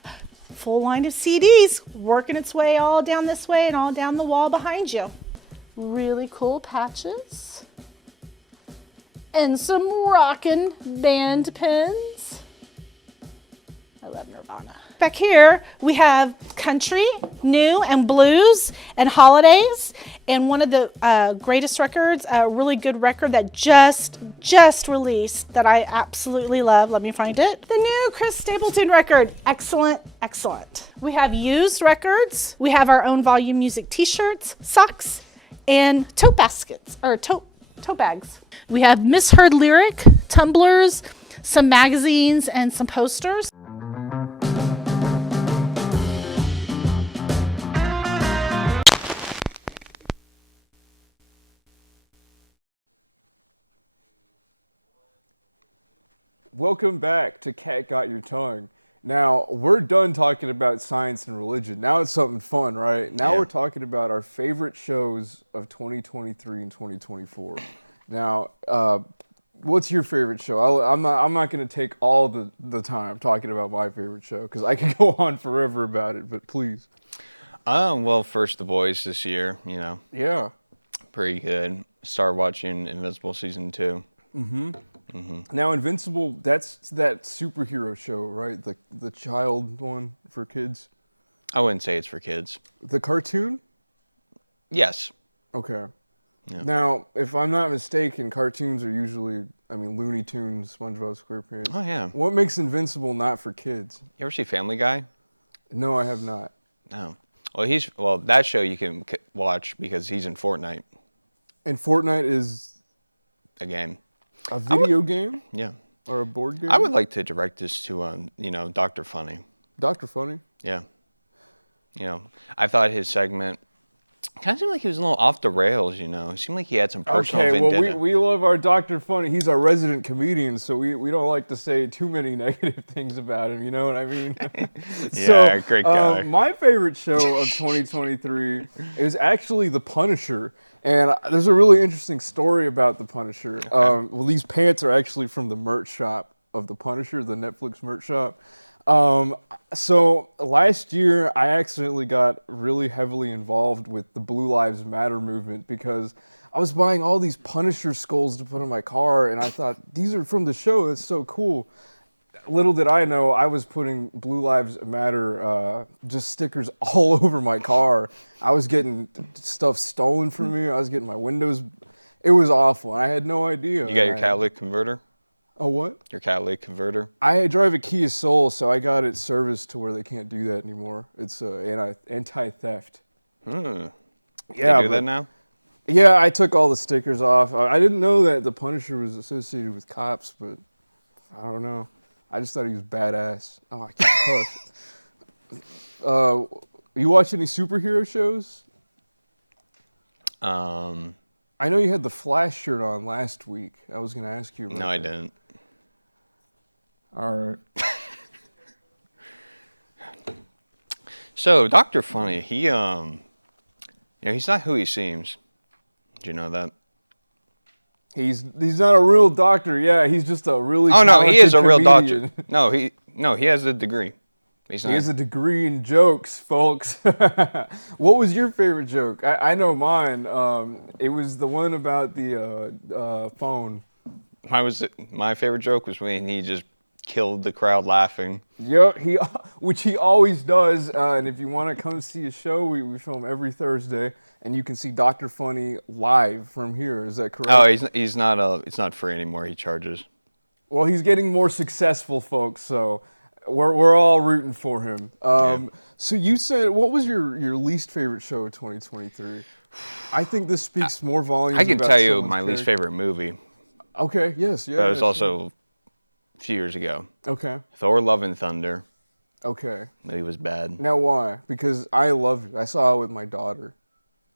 Full line of CDs working its way all down this way and all down the wall behind you. Really cool patches. And some rockin' band pins. I love Nirvana. Back here, we have country, new, and blues, and holidays. And one of the greatest records, a really good record that just released that I absolutely love. Let me find it. The new Chris Stapleton record. Excellent, excellent. We have used records. We have our own Volume Music t-shirts, socks, and tote baskets, or tote bags. We have misheard lyric, tumblers, some magazines, and some posters. Welcome back to Cat Got Your Tongue. Now, we're done talking about science and religion. Now it's something fun, right? Now we're talking about our favorite shows of 2023 and 2024. Now, what's your favorite show? I'm not going to take all the time talking about my favorite show because I could go on forever about it, but please. Well, first The Voice this year, Yeah. pretty good. Started watching Invincible Season 2. Now, Invincible, that's that superhero show, right? The child one for kids. I wouldn't say it's for kids. The cartoon? Yes. Okay. Yeah. Now, if I'm not mistaken, cartoons are usually, Looney Tunes, SpongeBob SquarePants. Oh, yeah. What makes Invincible not for kids? You ever see Family Guy? No, I have not. No. Well, that show you can watch because he's in Fortnite. And Fortnite is a game. A video game? Yeah. Or a board game? I would like to direct this to, Dr. Funny. Dr. Funny? Yeah. I thought his segment kind of seemed like he was a little off the rails, It seemed like he had some personal vendetta. Well, we love our Dr. Funny. He's our resident comedian, so we don't like to say too many negative things about him, you know what I mean? Yeah, great guy. My favorite show of 2023 is actually The Punisher. And there's a really interesting story about The Punisher. Well, these pants are actually from the merch shop of The Punisher, the Netflix merch shop. So last year, I accidentally got really heavily involved with the Blue Lives Matter movement because I was buying all these Punisher skulls to put in my car, and I thought, these are from the show, it's so cool. Little did I know, I was putting Blue Lives Matter just stickers all over my car. I was getting stuff stolen from me. I was getting my windows. It was awful. I had no idea. You got your catalytic converter? Oh, what? Your catalytic converter? I drive a Kia Soul, so I got it serviced to where they can't do that anymore. It's anti-theft. Yeah, They do that now? Yeah, I took all the stickers off. I didn't know that the Punisher was associated with cops, but I don't know. I just thought he was badass. Oh, I can't cuss. You watch any superhero shows? I know you had the Flash shirt on last week. I was going to ask you about No, I didn't. All right. So, Dr. Funny, he's not who he seems. Did you know that? He's not a real doctor. Yeah, he's just a really he is a real comedian. doctor. No, he has a degree. He has a degree in jokes, folks. What was your favorite joke? I know mine. It was the one about the phone. My favorite joke was when he just killed the crowd laughing. Yeah, which he always does. And if you want to come see a show, we film every Thursday, and you can see Dr. Funny live from here. Is that correct? Oh, he's not. It's not free anymore. He charges. Well, he's getting more successful, folks. So we're all rooting for him. So you said, what was your least favorite show of 2023? I think this speaks more volumes. I can about tell you someone's my least character. favorite movie. Okay. Yes. Yeah. That was sure. also a few years ago. Okay. Thor: Love and Thunder. Okay. Movie was bad. Now why? Because I loved it. I saw it with my daughter.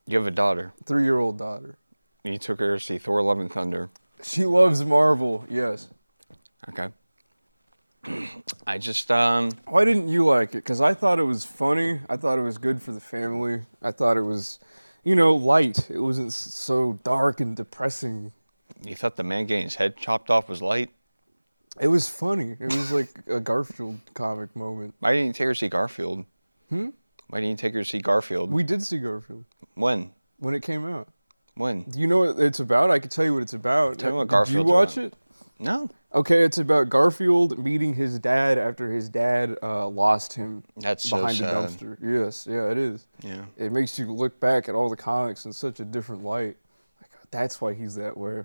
You have a daughter. 3-year-old daughter. You took her to see Thor: Love and Thunder. She loves Marvel. Yes. Okay. I just Why didn't you like it? Because I thought it was funny. I thought it was good for the family. I thought it was, light. It wasn't so dark and depressing. You thought the man getting his head chopped off was light? It was funny. It was like a Garfield comic moment. Why didn't you take her to see Garfield? Hmm? Why didn't you take her to see Garfield? We did see Garfield. When? When it came out. When? Do you know what it's about? I can tell you what it's about. Tell me what Did Garfield's you watch about. it? No. Okay, it's about Garfield meeting his dad after his dad lost him That's so behind sad. a dumpster. Yes, yeah, it is. Yeah. It makes you look back at all the comics in such a different light. Like, that's why he's that way.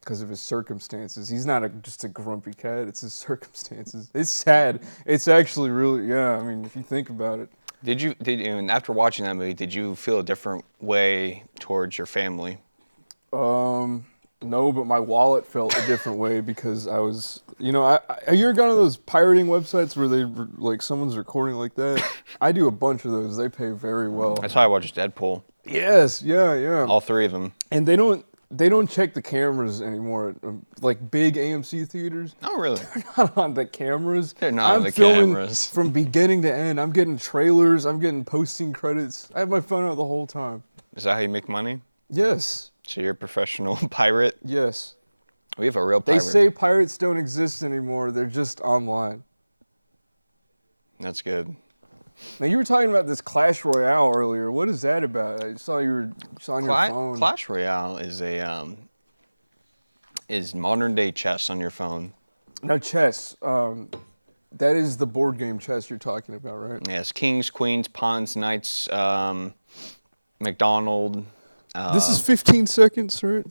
Because of his circumstances. He's not just a grumpy cat, it's his circumstances. It's sad. It's actually really, if you think about it. And after watching that movie, did you feel a different way towards your family? No, but my wallet felt a different way because I was, have you ever gone to those pirating websites where someone's recording like that? I do a bunch of those. They pay very well. That's how I watched Deadpool. Yes, yeah. All three of them. And they don't check the cameras anymore at like big AMC theaters. Oh, really? They're not on the cameras. They're not on the filming cameras. From beginning to end. I'm getting trailers. I'm getting post-scene credits. I have my phone out the whole time. Is that how you make money? Yes. So you're a professional pirate? Yes. We have a real pirate. They say pirates don't exist anymore. They're just online. That's good. Now, you were talking about this Clash Royale earlier. What is that about? I saw you were on your phone. Clash Royale is is modern day chess on your phone. Now, chess, that is the board game chess you're talking about, right? Yes, kings, queens, pawns, knights, McDonald. This is 15 seconds, right?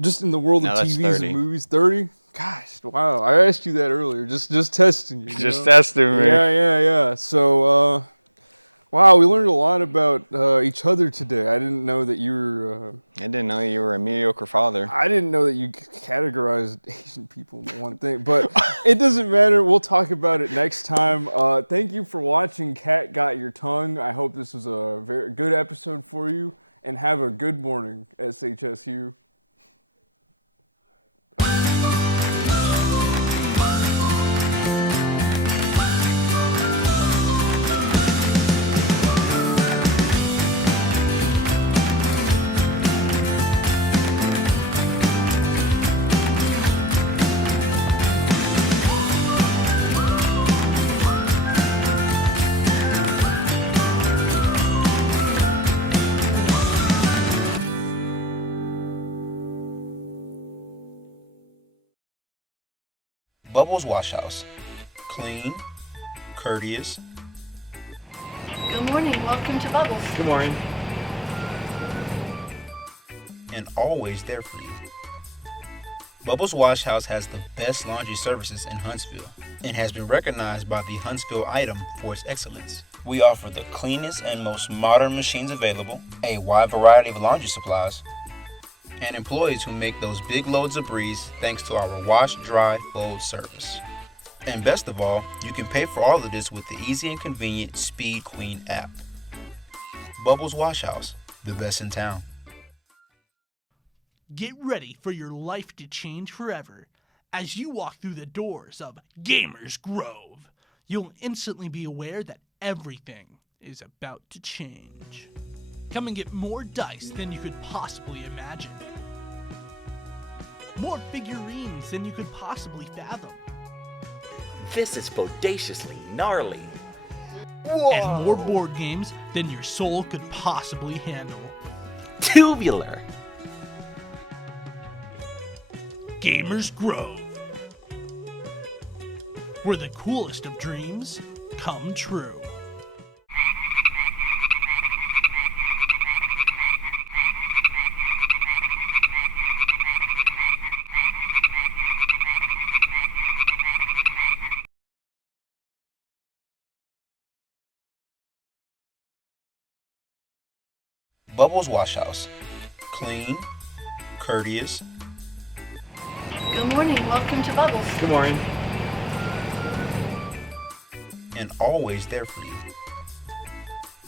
Just in the world of that's TVs 30. and movies, 30? Gosh, wow. I asked you that earlier, just testing you. Just testing me. Yeah. So, wow, we learned a lot about each other today. I didn't know that you were... I didn't know you were a mediocre father. I didn't know that you categorized Asian people into one thing, but it doesn't matter. We'll talk about it next time. Thank you for watching Cat Got Your Tongue. I hope this was a very good episode for you, and have a good morning, SHSU. Bubbles Wash House. Clean, courteous. Good morning. Welcome to Bubbles. Good morning. And always there for you. Bubbles Wash House has the best laundry services in Huntsville and has been recognized by the Huntsville Item for its excellence. We offer the cleanest and most modern machines available, a wide variety of laundry supplies, and employees who make those big loads of breeze thanks to our wash, dry, fold service. And best of all, you can pay for all of this with the easy and convenient Speed Queen app. Bubbles Wash House, the best in town. Get ready for your life to change forever. As you walk through the doors of Gamers Grove, you'll instantly be aware that everything is about to change. Come and get more dice than you could possibly imagine. More figurines than you could possibly fathom. This is bodaciously gnarly. And more board games than your soul could possibly handle. Tubular. Gamers Grove, where the coolest of dreams come true. Bubbles Wash House. Clean, courteous. Good morning. Welcome to Bubbles. Good morning. And always there for you.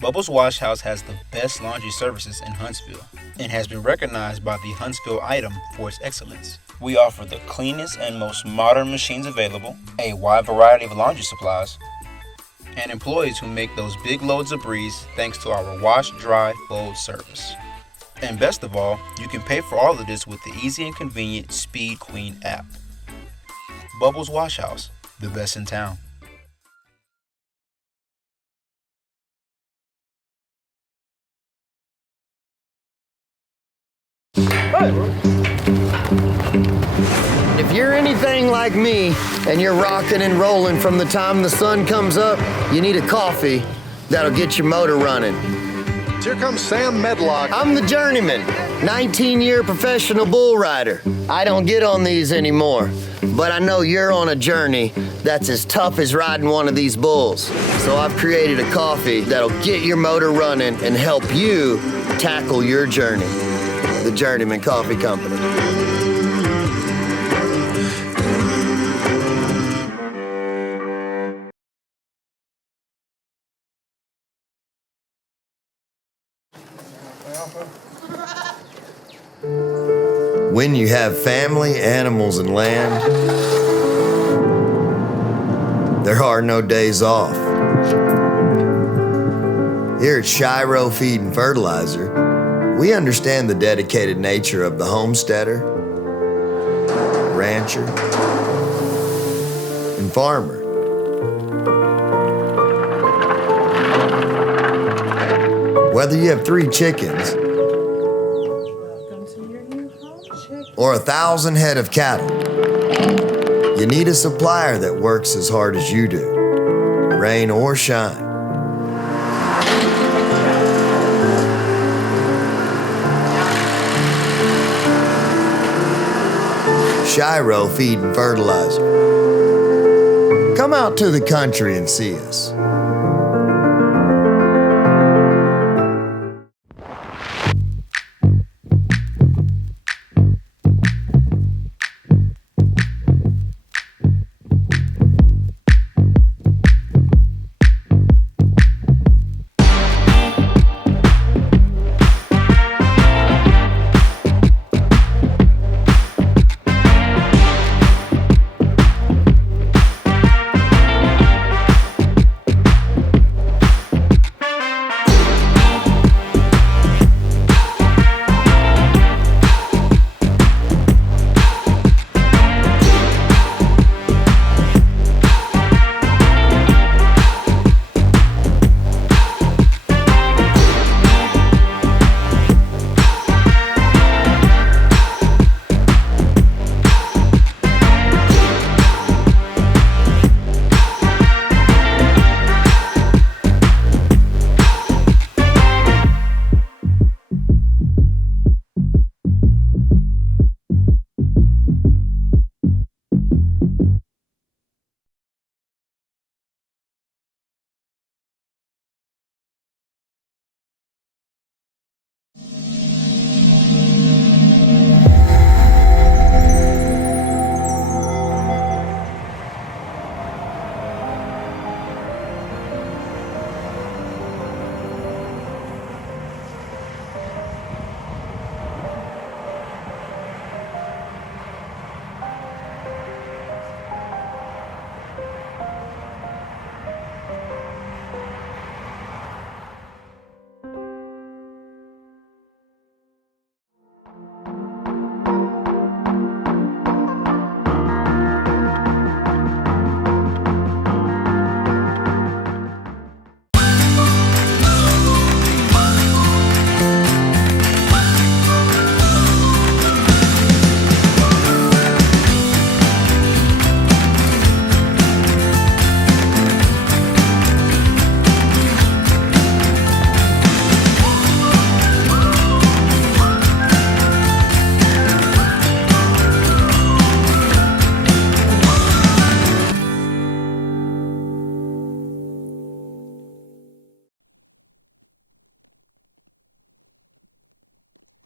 Bubbles Wash House has the best laundry services in Huntsville and has been recognized by the Huntsville Item for its excellence. We offer the cleanest and most modern machines available, a wide variety of laundry supplies, and employees who make those big loads of breeze thanks to our wash, dry, fold service. And best of all, you can pay for all of this with the easy and convenient Speed Queen app. Bubbles Wash House, the best in town. If you're anything like me and you're rocking and rolling from the time the sun comes up, you need a coffee that'll get your motor running. Here comes Sam Medlock. I'm the journeyman, 19-year professional bull rider. I don't get on these anymore, but I know you're on a journey that's as tough as riding one of these bulls. So I've created a coffee that'll get your motor running and help you tackle your journey. The Journeyman Coffee Company. When you have family, animals, and land, there are no days off. Here at Shiro Feed and Fertilizer, we understand the dedicated nature of the homesteader, rancher, and farmer. Whether you have 3 chickens, or 1,000 head of cattle. You need a supplier that works as hard as you do, rain or shine. Shiro Feed and Fertilizer. Come out to the country and see us.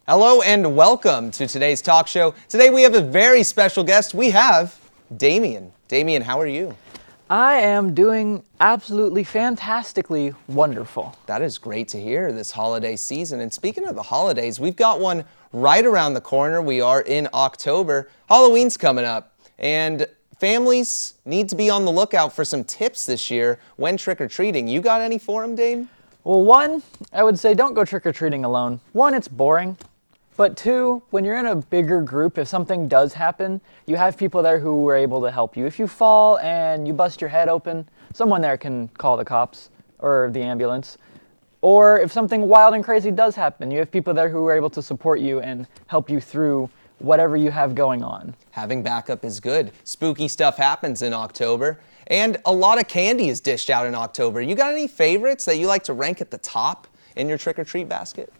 Hello and welcome to today's talk show. Today we have a very special guest. We have Damien. Damien, how are you? I am doing absolutely fantastically wonderful. That is great to hear this holiday season. And speaking of the holidays, we've got one right around the corner. We are in October. Halloween's coming up. And families need to be on the lookout for some tips this year when trick-or-treating. You got any for them, Dame? Well, one, I would say don't go trick-or-treating alone. One, it's boring. But two, when you're in a bigger group, if something does happen, you have people there who are able to help you. If you fall and you bust your head open, someone there can call the cops or the ambulance. Or if something wild and crazy does happen, you have people there who are able to support you and help you through whatever you have going on. Having backup is good. Spooky stuff happens in October, and a lot of candy is dished out in October. You got any favorites that you like to rank at the top in your trick-or-treat basket?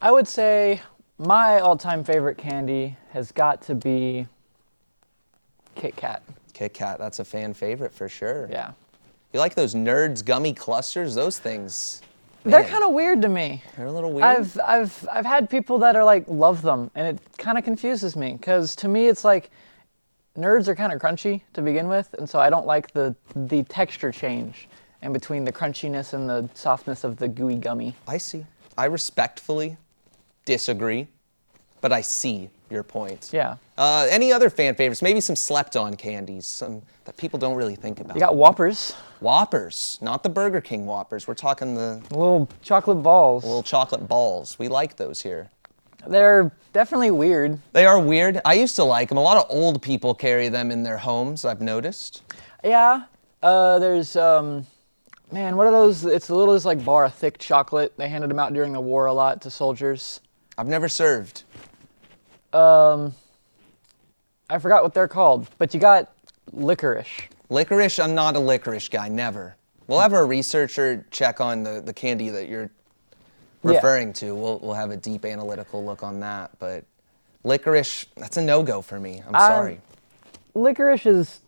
I would say my all-time favorite candy has got to be Kit Kat. Kit Kat, that's a fan favorite for sure. Yeah. You like those Nerds gummy clusters? Those things, they're kind of weird to me. They're a little weird. I've had people that are like love them, and it kind of confuses me because to me it's like Nerds are kind of crunchy to begin with, and so I don't like the texture change in between the crunchiness and the softness of the gooey gummy. I see. I respectfully disagree, but I see your point. Yeah. Any other fan favorites? Maybe some slept-on candies, some that people don't really think about. You got Whoppers. Whoppers, not the Burger King Whoppers. We're talking the little chocolate balls. Little chocolate balls. We like those here. They're definitely weird. They are weird. I used to like them. A lot of old people carry them in their homes, I've noticed. Yeah. There's, man, what are those? It's the littlest like bar of thick chocolate. They handed them out during the war a lot to soldiers. I've never served. I forgot what they're called, but you got licorice. Licorice, I'm not a licorice guy, never. We'll have our researcher check on the candy that you're referring to. We'll have a deep analytical look on that, but licorice, that's a no-go for me. I'm sorry. Licorice is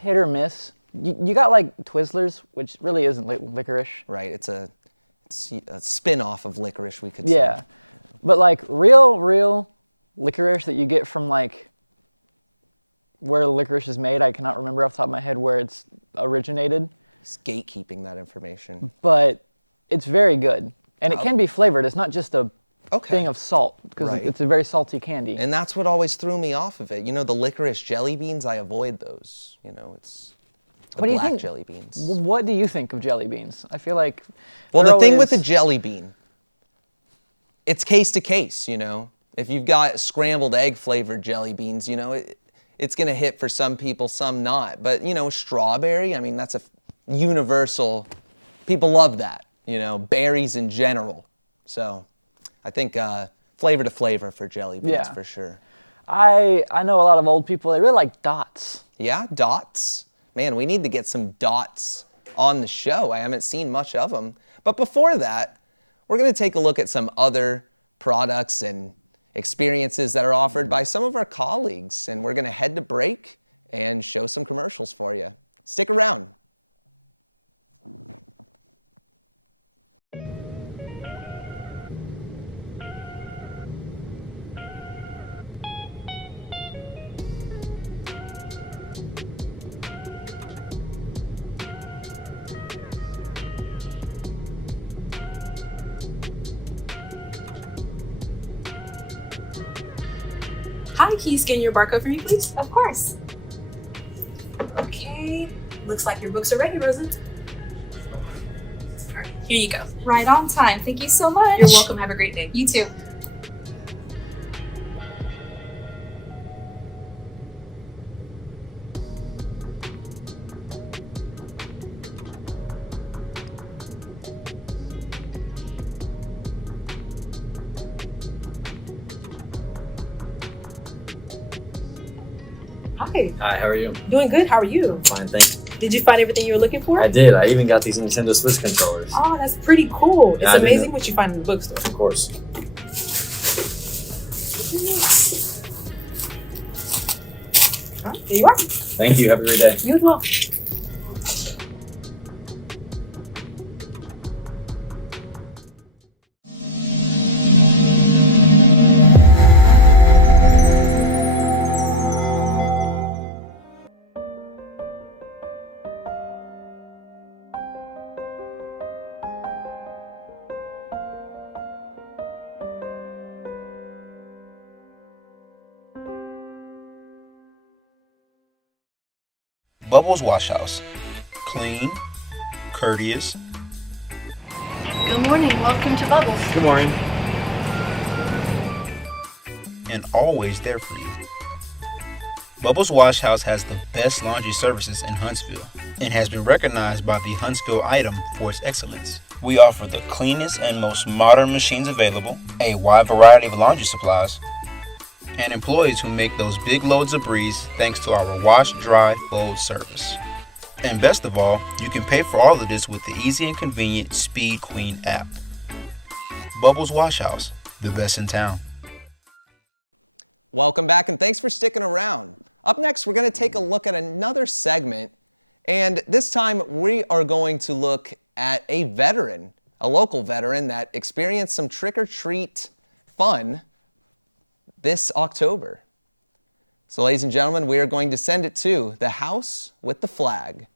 hit or miss. You got like Twizzlers, which really isn't licorice. Right, it's a spin-off of licorice, we could say. Yeah, but like real licorice that you get from like where licorice is made, I cannot remember off the top of my head where it's originated. He's gatekeeping that information. But it's very good, and it can be flavored. It's not just a thing of salt, because it's a very salty candy. And that's what always threw me off of it. You know, the licorice jelly beans, I avoid those. You know, it's the black jelly beans. What do you think of jelly beans? I feel like... Well, the thing with the jelly bean, it's case to case, you know. If you've got scrambled egg flavored jelly beans, you know, it's going to hit for some people, some not. But, you know, strawberry, I mean, that's a universal, people love that, you know, berries in general. So I think flavor to flavor for jelly beans for sure. I know a lot of old people, they really like dots. Yeah, dots. Man, we need to get some dots on the show. I haven't seen much of them. But before that, we're going to take a look at some other products and experiences that are offered by some of our colleagues. And we're going to head to break and show some commercials for you. Stick around. Hi, can you scan your barcode for me, please? Of course. Okay. Looks like your books are ready, Rosa. All right, here you go. Right on time. Thank you so much. You're welcome. Have a great day. You too. Hi. Hi, how are you? Doing good. How are you? Fine, thanks. Did you find everything you were looking for? I did. I even got these Nintendo Switch controllers. Oh, that's pretty cool. Yeah, It's amazing what you find in the bookstore. Of course. Here you are. Thank you. Have a great day. You as well. Bubbles Wash House. Clean, courteous. Good morning. Welcome to Bubbles. Good morning. And always there for you. Bubbles Wash House has the best laundry services in Huntsville and has been recognized by the Huntsville Item for its excellence. We offer the cleanest and most modern machines available, a wide variety of laundry supplies, and employees who make those big loads of breeze thanks to our wash, dry, fold service. And best of all, you can pay for all of this with the easy and convenient Speed Queen app. Bubbles Wash House, the best in town. Welcome back and thanks for sticking around. Up next, we're going to take a look at another segment, and this time we are going to look at a veteran, a local veteran that experienced some trick-or-treat fun this October. So ladies and gentlemen, we are going to send it to the house with the flag.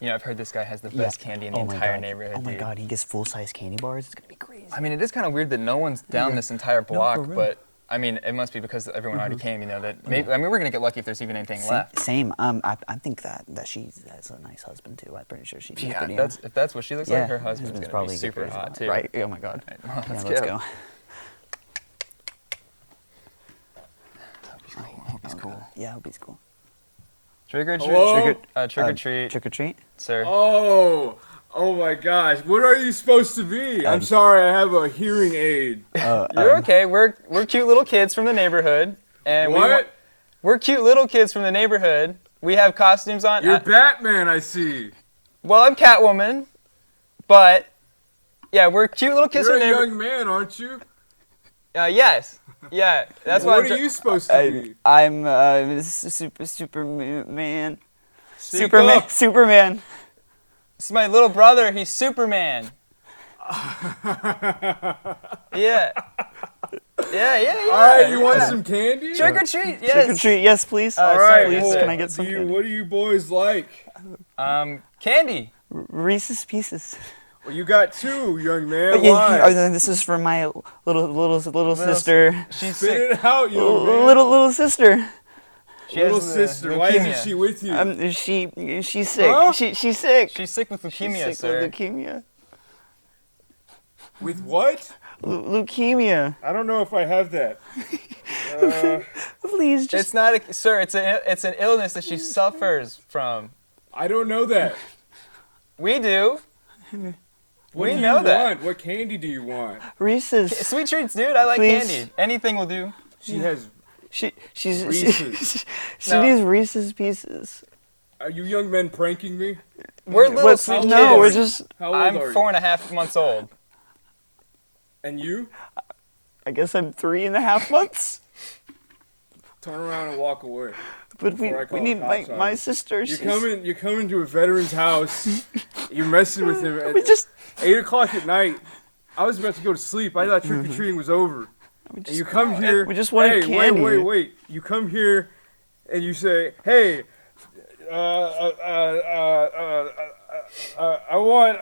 You know, I've heard this guy has the best candy in the entire neighborhood. Oh my dude. God, he gets full-size candy bars. It's gonna be crazy. I mean, it is kind of weird that no one's down this entire No, block, for real. but I mean, it must be because everyone already came. You know that. Maybe, I mean, we're gonna get lucky if there's even anything left. Same. I think that she has a nice husband too. I'm pretty sure she's Yeah, pretty if that's what she looks like, her husband's gonna probably be super hot too. Right? Oh my God. Right, well, Yeah, let's let's go. go. I hope he's cool. Yeah, I hope he's cool. Trick or treat. Hello? Trick or treat. Trick or treat. Sir. Oh, Oh my gosh, what are you supposed to be? I'm sorry, I have a hearing aid. You're okay. We're cute little kids from the neighborhood, and What? we're cute little kids from the neighborhood. We have costumes on. You're Batman, I see. Well, I'm Catwoman, but yeah, we're cute little kids You're from the a neighborhood. young man, aren't you? Yes. Yeah, that's What what are you supposed to be? I'm Superman. Speak Superman. up. Superman. This is my little brother. He's Superman. Yeah. Yeah. All right, you want some candy? Trick or treat, yes. Trick or treat, yes, please. All right, please. well, Can I get some candy? what do you boys like? Candy. Reese's Pieces. Well, you got two, young man. Yeah, Why? this is for my little sister. She's Spit sick. it out, young man. Little sister. Little sister. Why isn't she with you? She's sick. Huh? She's sick. She's sick with leukemia, She's sick sir. with leukemia. With what? Leukemia. I don't know if I have that. Please, just. It's not a, sir. It's an illness that she suffers from. I don't know that. We do. What We do know you that. want? What candy do you want? Reese's. Sweet treats, dude. I like Please. candy. Anything will do. She has. She's Reese's. she No. needs Reese's Pieces. Are you young men pranking me? We're little What's- sweet no, kids. we're just. How old I'm are you? 4.5 months old. And you? I guess I'm 3.5 months. Turn around and walk away. But we before I call need the cops on my you. sister. You're coming to a veteran's house. You're messing with him at We just. 8 o'clock at night. I was about to go to sleep. I thought trick or treating was over. And you come here. We just wanted hey, candy. wait. You come here, and you say, "Hey, I want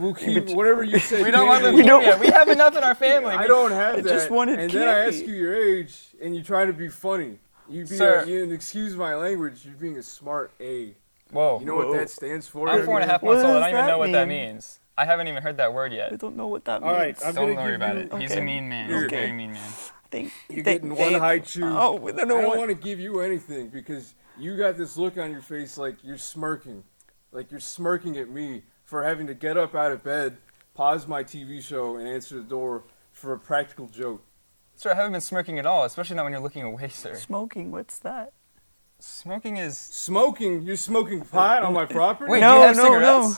leukemia," whatever you say. We don't want candy. leukemia. We have enough in our family. I don't have that. just wanted and then I candy. ask you your age, and you try to be funny. Sir. And excuse my language, you're being a smart A. Whoa. You know what that stands for? I'm young 4.5 man? months What old. I does don't even that know what that mean? means. I haven't even heard that word I yet. don't know what that means. All right, I'm Don't gonna worry give about you. it. He's a Okay. mean man. Here. He's a very mean man. You're getting one high chew. Oh, we don't know I don't what. want to give you anything because you got this look on your face like you're smirking. Like you're smirking at me for having to get up out of bed, pause my TV show, and answer the door for a practical joke. Sir, I haven't been smirking at all, especially not when you're looking away, sir. Smoking, what's that? Smoking is... Smoking? You're smoking pot on my property? Wait, No, do you have no, cigarettes? no.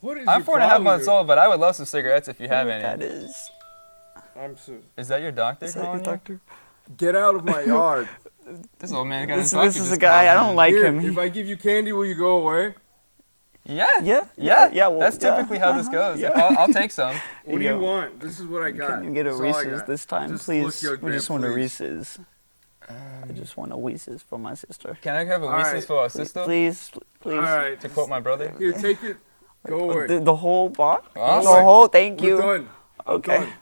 What is I'm your 4.5 problem months here? old, but I would love some cigarettes if you have any. That is. I'm so. Is that your doctor Is that your calling you? doctor? Get out of my yard. This old man got his This doctor is just a guy. I called don't him. like Here, him. if I give you candy, will you go away? Yeah. Yeah. Well, That's typically how this goes. Yeah. I'll take some. What do you you go. want? This is what I got. Can you get a That's all I Reese's got. this time, Just please? look, young We man, just want a please. Reese's. I just want a Reese's for my sister. Can I have a All Reese's right. for our sister? Please. All right. To quote my brother. Here, take it. Go away. The whole box? Awesome. The whole, thank We're you. done. I'm Okay. done.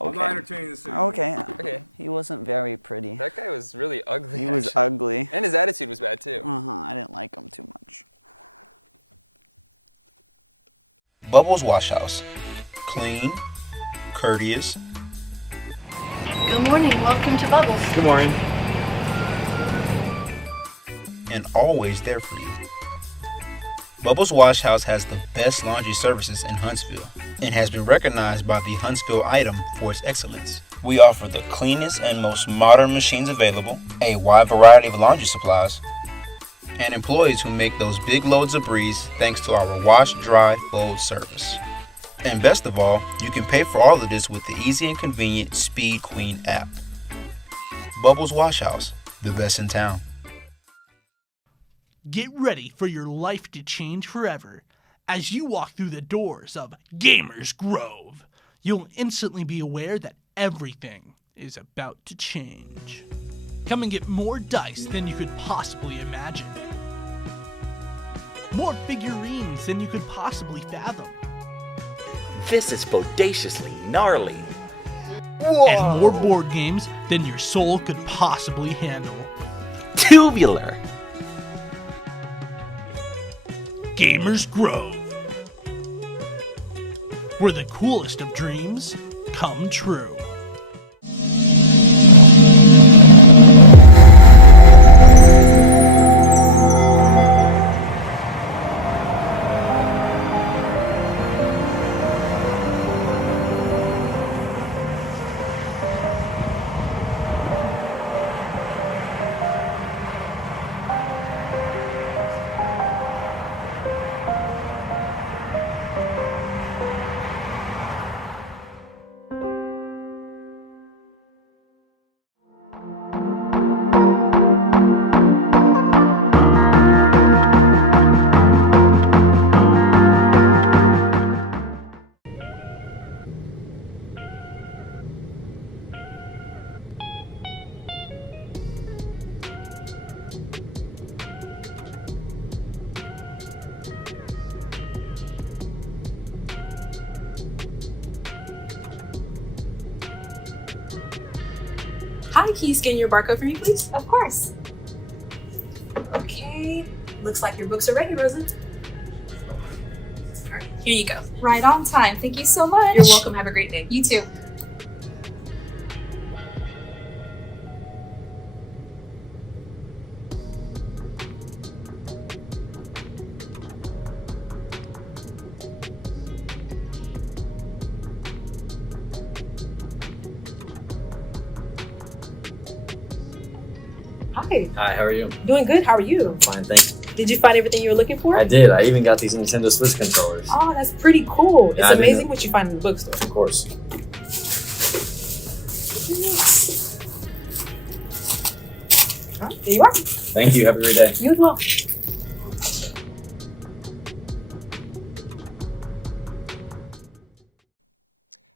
I'm not entertaining this anymore. Okay. Okay. He wasn't very pretty. That guy was really ugly. He was actually. ugly. And his attitude was bad too. I didn't like him too much. Bubbles Wash House. Clean, courteous, Good morning. Welcome to Bubbles. Good morning. and always there for you. Bubbles Wash House has the best laundry services in Huntsville and has been recognized by the Huntsville Item for its excellence. We offer the cleanest and most modern machines available, a wide variety of laundry supplies, and employees who make those big loads of breeze thanks to our wash, dry, fold service. And best of all, you can pay for all of this with the easy and convenient Speed Queen app. Bubbles Wash House, the best in town. Get ready for your life to change forever. As you walk through the doors of Gamers Grove, you'll instantly be aware that everything is about to change. Come and get more dice than you could possibly imagine. More figurines than you could possibly fathom. This is bodaciously gnarly. And more board games than your soul could possibly handle. Tubular. Gamers Grove, where the coolest of dreams come true. Hi, can you scan your barcode for me, please? Of course. Okay. Looks like your books are ready, Rosa. All right, here you go. Right on time. Thank you so much. You're welcome. Have a great day. You too. Hi. Hi, how are you? Doing good. How are you? Fine, thanks. Did you find everything you were looking for? I did. I even got these Nintendo Switch controllers. Oh, that's pretty cool. It's Yeah, I amazing didn't- what you find in the bookstore. Of course. Here you are. Thank you. Have a great day. You as well.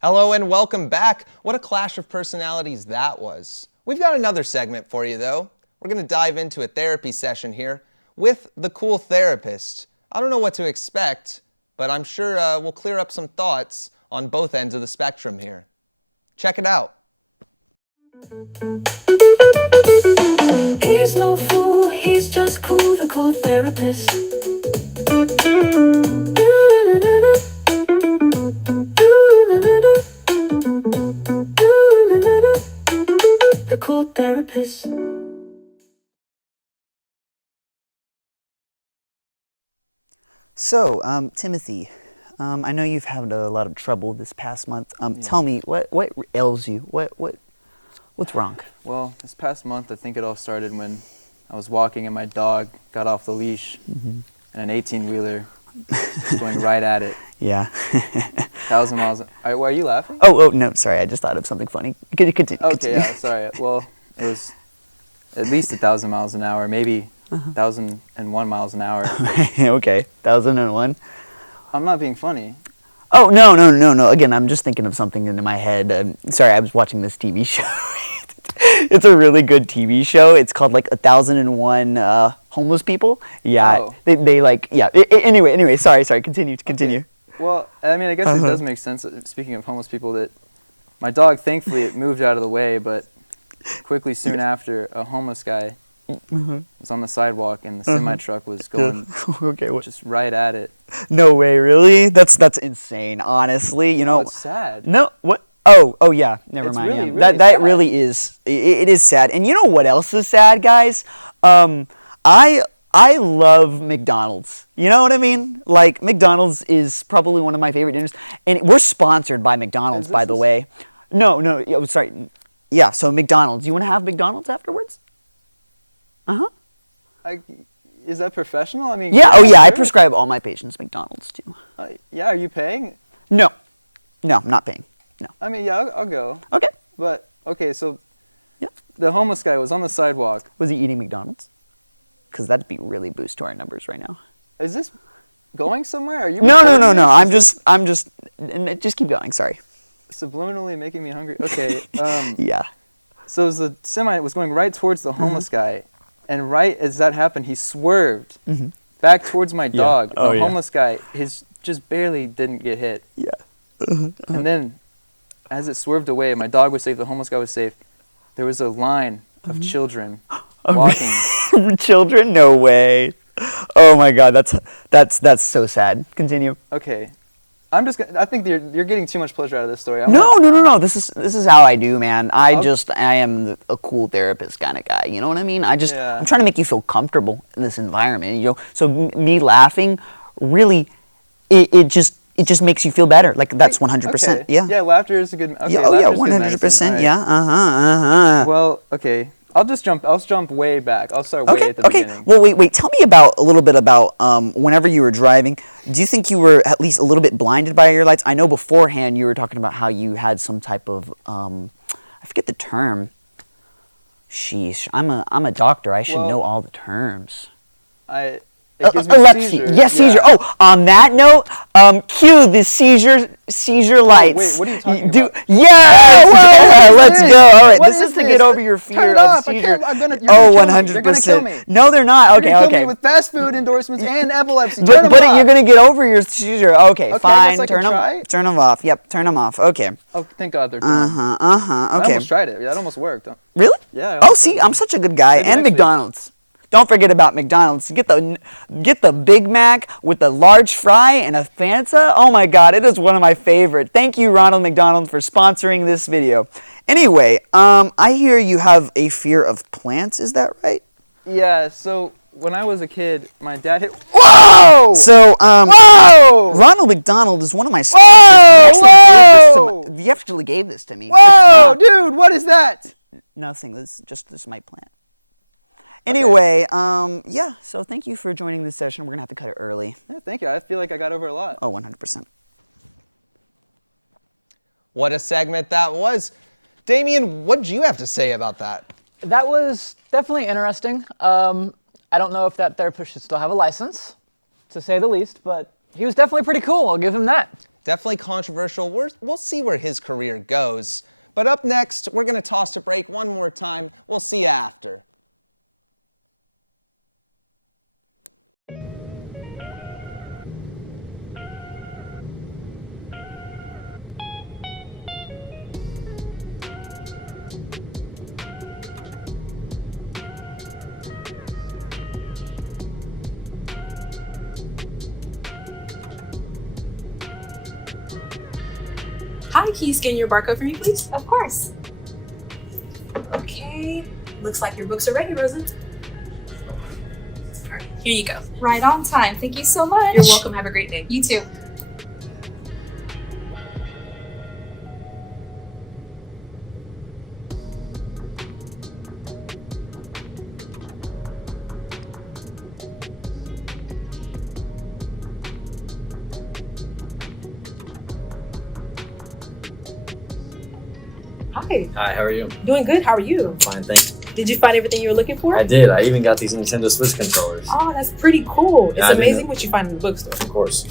Hello and welcome back. What a clash of personalities that was. We've got another segment for you though. We're going to dive into a therapy session here with the cool therapist. I don't know what to expect, but I'm sure we'll clear up some thoughts on both ends of the spectrum here. Check it out. He's no fool, he's just cool, the cool therapist. The cool therapist. So, Timothy, I know you've had a lot of trouble this past month. Tell me, what ails you? What's wrong? Well, this past month, I think it all started when I was walking and my dog got off the leash and an 18-wheeler was going right at it. Yeah. 1,000 miles. Why are you laughing? Oh, no, sorry. I just thought of something funny. Continue. Okay, yeah, sorry. Well, it was at least 1,000 miles an hour, maybe 1,001 miles an hour. Okay, 1,001. I'm not being funny. Oh, no. Again, I'm just thinking of something in my head. Sorry, I was watching this TV show. It's a really good TV show. It's called like 1,001 Homeless People. Yeah, Oh. they like, yeah. Anyway, sorry. Continue. Okay. Well, I mean, I guess it does make sense, speaking of homeless people, that my dog, thankfully, it moved out of the way, but quickly soon after, a homeless guy was on the sidewalk and the semi-truck was going just right at it. No way, really? That's insane, honestly. You know, it's sad. No, what? Oh yeah, never It's mind. really, Yeah. really That sad. really is. It is sad. And you know what else is sad, guys? I love McDonald's. You know what I mean? Like, McDonald's is probably one of my favorite dinners, and we're sponsored by McDonald's, by the way. No, sorry. Yeah, so McDonald's. You want to have McDonald's afterwards? Is that professional? I mean, Yeah. Oh yeah, I sure. prescribe all my patients McDonald's too. Yeah, are you paying? No, I'm not paying. No. I mean, yeah, I'll go. Okay. But, okay, so the homeless guy was on the sidewalk. Was he eating McDonald's? Because that'd be really boost to our numbers right now. Is this going somewhere? Are you No. recording this? I'm just keep going. Sorry. Subliminally making me hungry. Okay. Yeah. So the semi was going right towards the homeless guy, and right as that happened, he swerved back towards my dog. Oh, the yeah. homeless guy, just barely didn't get hit. Yeah. And then, as it swerved away, my dog was safe. The homeless guy was safe. There was a line of children walking. Children? No way. Oh my God, that's so sad. Continue. Okay. I think you're getting too much pleasure out of this story. No. This is how I do, man. I am a cool therapist kind of guy. You know what I mean? I'm trying to make you feel comfortable in this environment. You know, so me laughing, really, it just makes you feel better. Like that's 100%. Okay. Yeah. Yeah, laughter is a good. Okay, Yeah. Oh yeah, laughter's good 100%. medicine. Yeah. Well, okay. I'll jump way back. I'll start way at the beginning. Well, wait. Tell me a little bit about whenever you were driving. Do you think you were at least a little bit blinded by your lights? I know beforehand you were talking about how you had some type of I forget the term. Sheesh, I'm a doctor. I should know all the terms. It gives me Epilepsy. seizures, Yes, seizure. yeah. Oh, on that note, cue the seizure lights. wait, what are you talking about? about? Yes! Whoa, what is Let's this? go. All right, What this is is to this? get over your fear Turn it of off. seizure. You're gonna Oh, kill me. 100%. You're gonna kill me. No, they're not. You're Okay, gonna kill okay. me with fast food endorsements and epilepsy. Turn them But off. you're gonna get over your seizure. Okay, Okay, I fine. guess I can try. Turn them off. Yep, turn them off. Okay. Oh, thank God they're done. Okay. I almost tried it. That almost worked. Really? Yeah. I Oh, almost see, tried it. I'm such a good guy. I did And actually. McDonald's. Don't forget about McDonald's. Get the Big Mac with the large fry and a Fanta. Oh my God, it is one of my favorite. Thank you, Ronald McDonald, for sponsoring this video. Anyway, I hear you have a fear of plants. Is that right? Yeah. So when I was a kid, my dad hit. Whoa! So, Whoa! Ronald McDonald is one of my sponsors. He actually gave this to me. Whoa, dude! What is that? Nothing. This is my plant. Anyway, yeah, so thank you for joining this session. We're going to have to cut it early. Yeah, thank you. I feel like I got over a lot. Oh, 100%. What a segment that was. Damien, what did you have to say about that? That was definitely interesting. I don't know if that therapist should still have a license, to say the least, but he was definitely pretty cool. I'll give him that. Definitely controversial. We'll see where his career goes. But up next, we're going to toss to break one more time. We'll see you after. Hi, can you scan your barcode for me, please? Of course. Okay, looks like your books are ready, Rosa. All right, here you go. Right on time. Thank you so much. You're welcome. Have a great day. You too. Hi. Hi, how are you? Doing good. How are you? Fine, thanks. Did you find everything you were looking for? I did. I even got these Nintendo Switch controllers. Oh, that's pretty cool. It's Yeah, I didn't amazing know. what you find in the bookstore. Of course.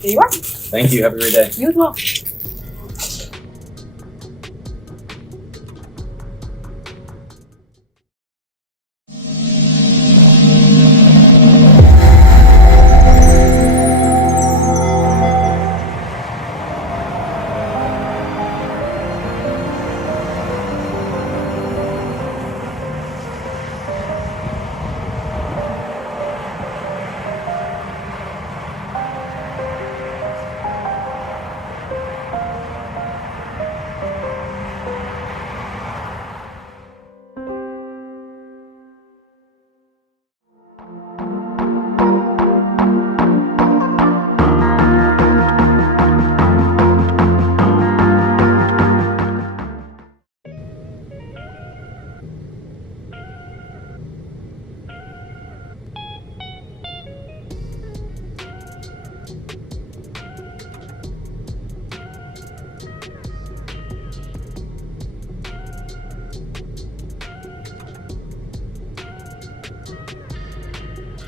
Here you are. Thank you. Have a great day. You as well.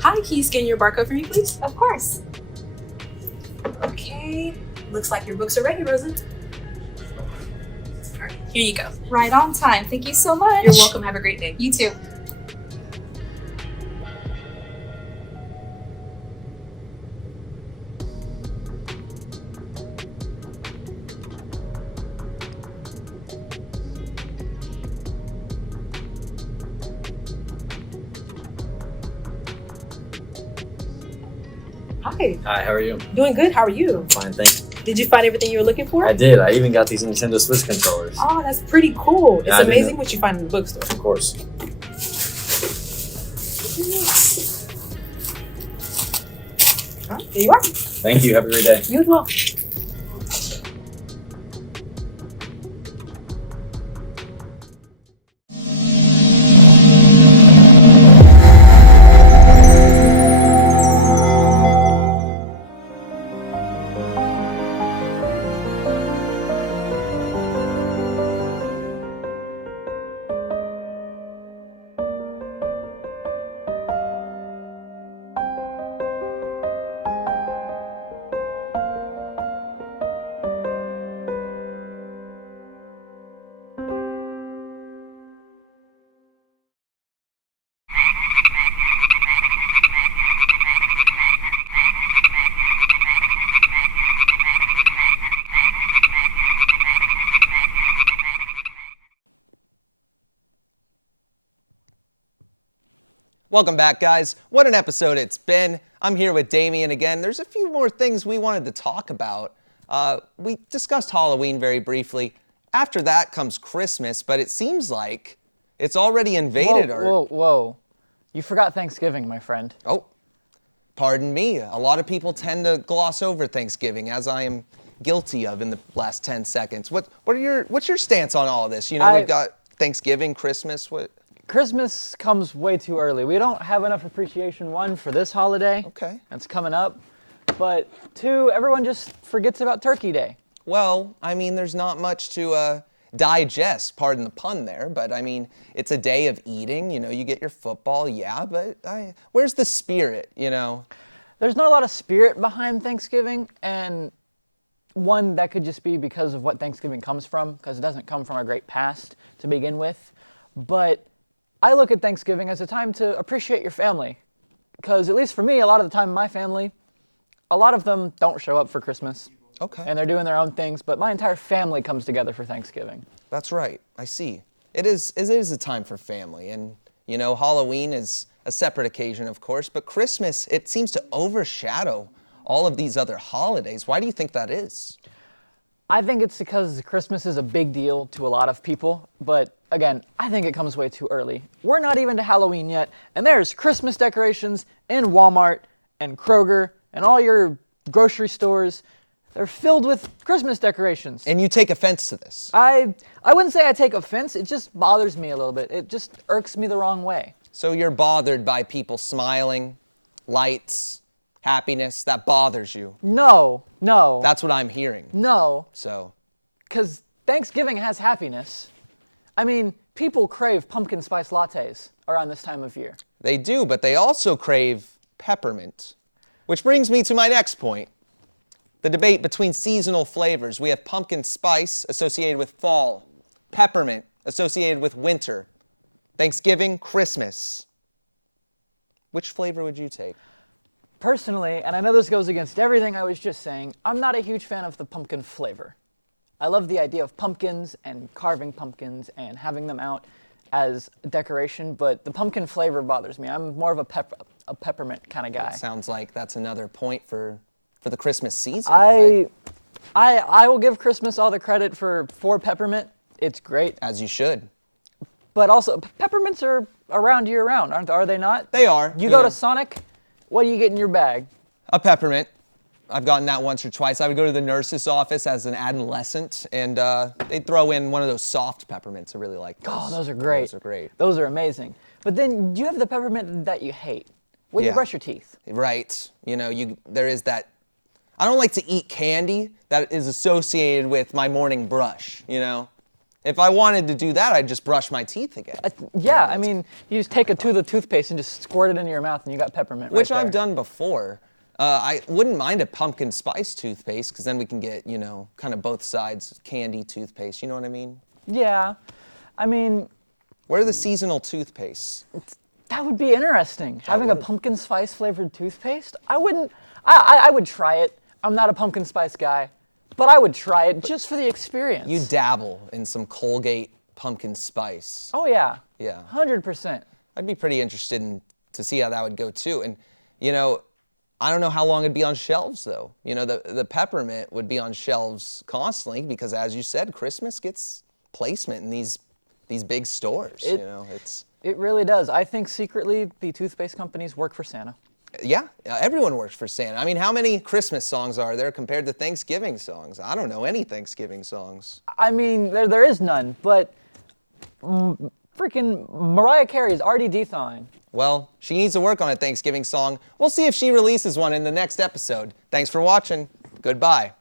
Hi, can you scan your barcode for me, please? Of course. Okay, looks like your books are ready, Rosa. All right, here you go. Right on time. Thank you so much. You're welcome. Have a great day. You too. Hi. Hi, how are you? Doing good. How are you? Fine, thanks. Did you find everything you were looking for? I did. I even got these Nintendo Switch controllers. Oh, that's pretty cool. Yeah, I It's didn't amazing know. what you find in the bookstore. Of course. Here you are. Thank you. Have a great day. You as well. Welcome back, guys. What an episode it's been. I'm here with Damien again. There's a few more things we wanted to talk about. We discussed Halloween very briefly. After that comes Christmas, but it seems like it's already invaded Whoa. You forgot Thanksgiving, my friend. Oh, pardon me. A lot of people tend to gloss over Thanksgiving, as I am guilty of in the last 10 seconds. What's your stance on all of this? You know, we've got Thanksgiving, Christmas, what? Christmas comes way too early. We don't have enough appreciation, one, for this holiday. Okay. That's coming up. But two, everyone just forgets about Turkey Day. Well, I mean, there's not much to digest, pardon the pun there, but I mean, it's a day of eating, you know, you get your football, yeah, but where's the spirit, you know? There's not a lot of spirit behind Thanksgiving, and one, that could just be because of what Thanksgiving comes from, because it doesn't come from a great past to begin with. But I look at Thanksgiving as a time to appreciate your family, because at least for me, a lot of the time, my family, a lot of them don't show up for Christmas. Okay. And they're doing their own things, but my entire family comes together for Thanksgiving. That's right. I see. It is a time for family, and you know, Halloween is a separate occasion, of course, but Christmas, it seems to overshadow all of these other holidays. Why do you think that is? I think it's because Christmas is a big deal to a lot of people, but again, I think it comes way too early. We're not even to Halloween yet, and there's Christmas decorations in Walmart and Kroger and all your grocery stores. They're filled with Christmas decorations. And you take offense to this? I wouldn't say I take offense. It just bothers me a little bit. It just irks me the wrong way. So you're bothered by people smiling, lights, happiness, that bothers you? No. That's what I'm hearing. No. So? Because Thanksgiving has happiness. I mean, people crave pumpkin spice lattes around this time of year. They do, but they also crave peppermint. Which brings me to my next point. The debate between seasonal flavors. We have pumpkin spice associated with fall, peppermint associated with winter, Thanksgiving, Christmas. Which flavor would you take? Personally, and I know this goes against everything I was just saying, I'm not a huge fan of the pumpkin flavor. I love the idea of pumpkins and carving pumpkins and having them out as decoration, but the pumpkin flavor bothers me. I'm more of a peppermint kind of guy. It sounds like that's another point for the Christmas season. I will give Christmas all the credit for peppermint. It's great. As you should. But also, peppermints are around year round, are they not? They are. You go to Sonic, what do you get in your bag? A peppermint. I've gotten that once or twice. I would go to the nurse's office as an adolescent, and they'd throw in one of those soft peppermints. I really like those. Oh, those are great. Those are great. Those are amazing. But then you have the peppermint that you hate when you brush your teeth. Right. You know, there is that. I don't like to eat candy that is associated with my morning brush, you know? If I wanted to do that, I'd just brush my teeth again. Yeah, I mean, you just take a tube of toothpaste and just squirt it into your mouth and you got peppermint Which right there. I've done before. I wouldn't mind a pumpkin spice toothpaste, because then we can get, you know, kind of both sides candy toothpaste, you know what I mean? Yeah, I mean... Where are the seasonal toothpastes? That would be interesting, having a pumpkin spice flavored toothpaste. I would try it. I'm not a pumpkin spice guy, but I would try it just for the experience. You dabble in some Colgate pumpkin spice. Oh yeah. Yeah. 100%. I'd be pretty interested to see how that would go too. And, you know, I don't know how long it'd be on shelves though. You know, the peppermint would be on shelves constantly because, as you said, Christmas gets placement in these big stores. It really does. I think secretly the toothpaste companies work for Santa. Yeah, everyone works for Santa. I mean, how many Christmas songs are there compared to Thanksgiving songs? I don't know any Thanksgiving songs. I mean, there is none, but freaking Mariah Carey's RDD-thon. Well, she needs to work on a Thanksgiving song. We'll see if she releases one in the next episode. Thanks for watching. Goodbye.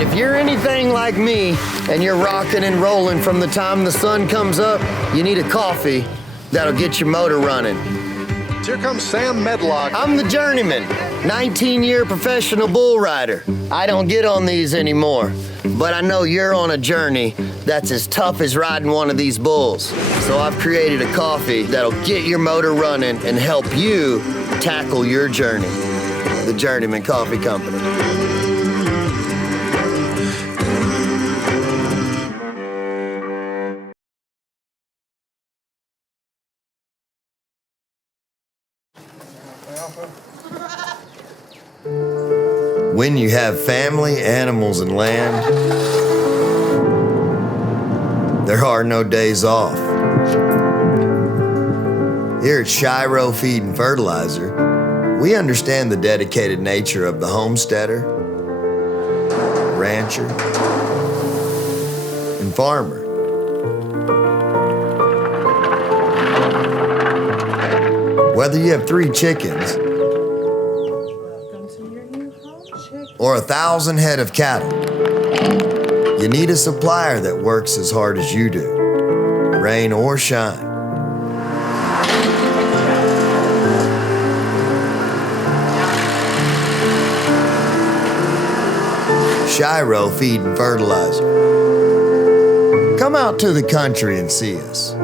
If you're anything like me and you're rocking and rolling from the time the sun comes up, you need a coffee that'll get your motor running. Here comes Sam Medlock. I'm the journeyman, 19-year professional bull rider. I don't get on these anymore, but I know you're on a journey that's as tough as riding one of these bulls. So I've created a coffee that'll get your motor running and help you tackle your journey. The Journeyman Coffee Company. When you have family, animals, and land, there are no days off. Here at Shiro Feed and Fertilizer, we understand the dedicated nature of the homesteader, rancher, and farmer. Whether you have 3 chickens or 1,000 head of cattle, you need a supplier that works as hard as you do, rain or shine. Shiro Feed and Fertilizer. Come out to the country and see us.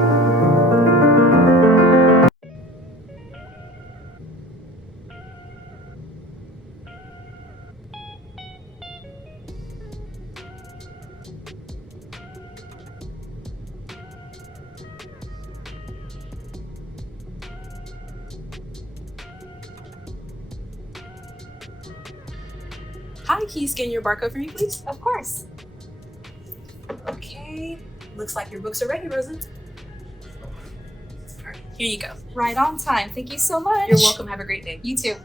Hi, can you scan your barcode for me, please? Of course. Okay. Looks like your books are ready, Rosa. All right, here you go. Right on time. Thank you so much. You're welcome. Have a great day. You too.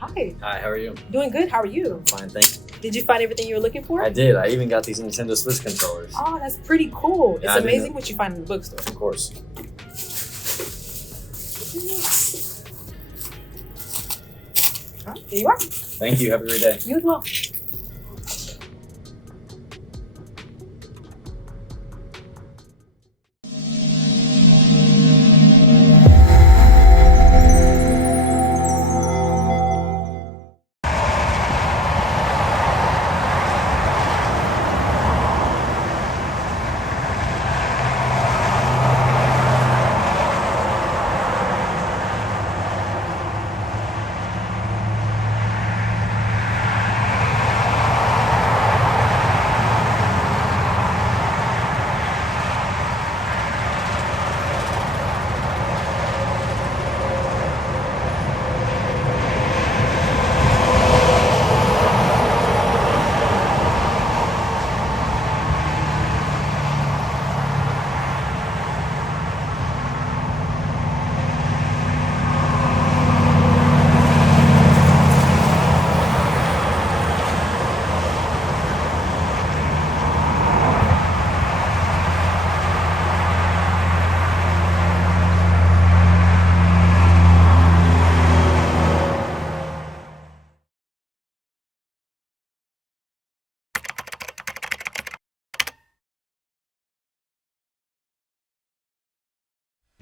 Hi. Hi, how are you? Doing good. How are you? Fine, thanks. Did you find everything you were looking for? I did. I even got these Nintendo Switch controllers. Oh, that's pretty cool. It's Yeah, I amazing didn't- what you find in the bookstore. Of course. There you are. Thank you. Have a great day. You as well.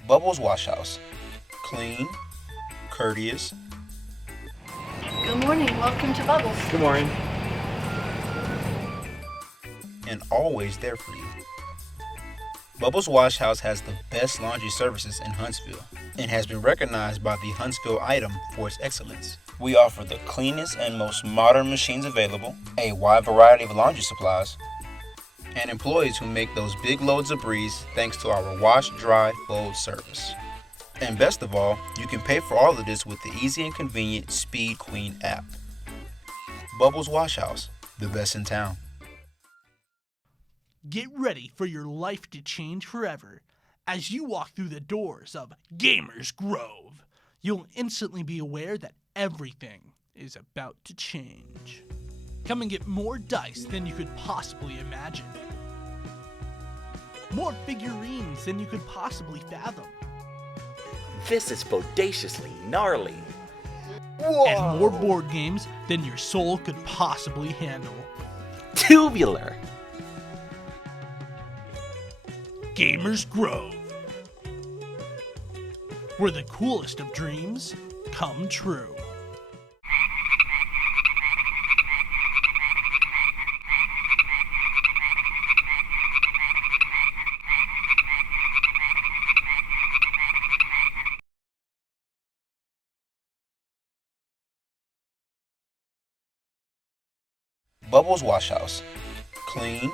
Bubbles Wash House. Clean, courteous, Good morning. Welcome to Bubbles. Good morning. and always there for you. Bubbles Wash House has the best laundry services in Huntsville and has been recognized by the Huntsville Item for its excellence. We offer the cleanest and most modern machines available, a wide variety of laundry supplies, and employees who make those big loads of breeze thanks to our wash, dry, fold service. And best of all, you can pay for all of this with the easy and convenient Speed Queen app. Bubbles Wash House, the best in town. Get ready for your life to change forever As you walk through the doors of Gamers Grove, you'll instantly be aware that everything is about to change. Come and get more dice than you could possibly imagine. More figurines than you could possibly fathom. This is bodaciously gnarly. And more board games than your soul could possibly handle. Tubular. Gamers Grove, where the coolest of dreams come true. Bubbles Wash House. Clean,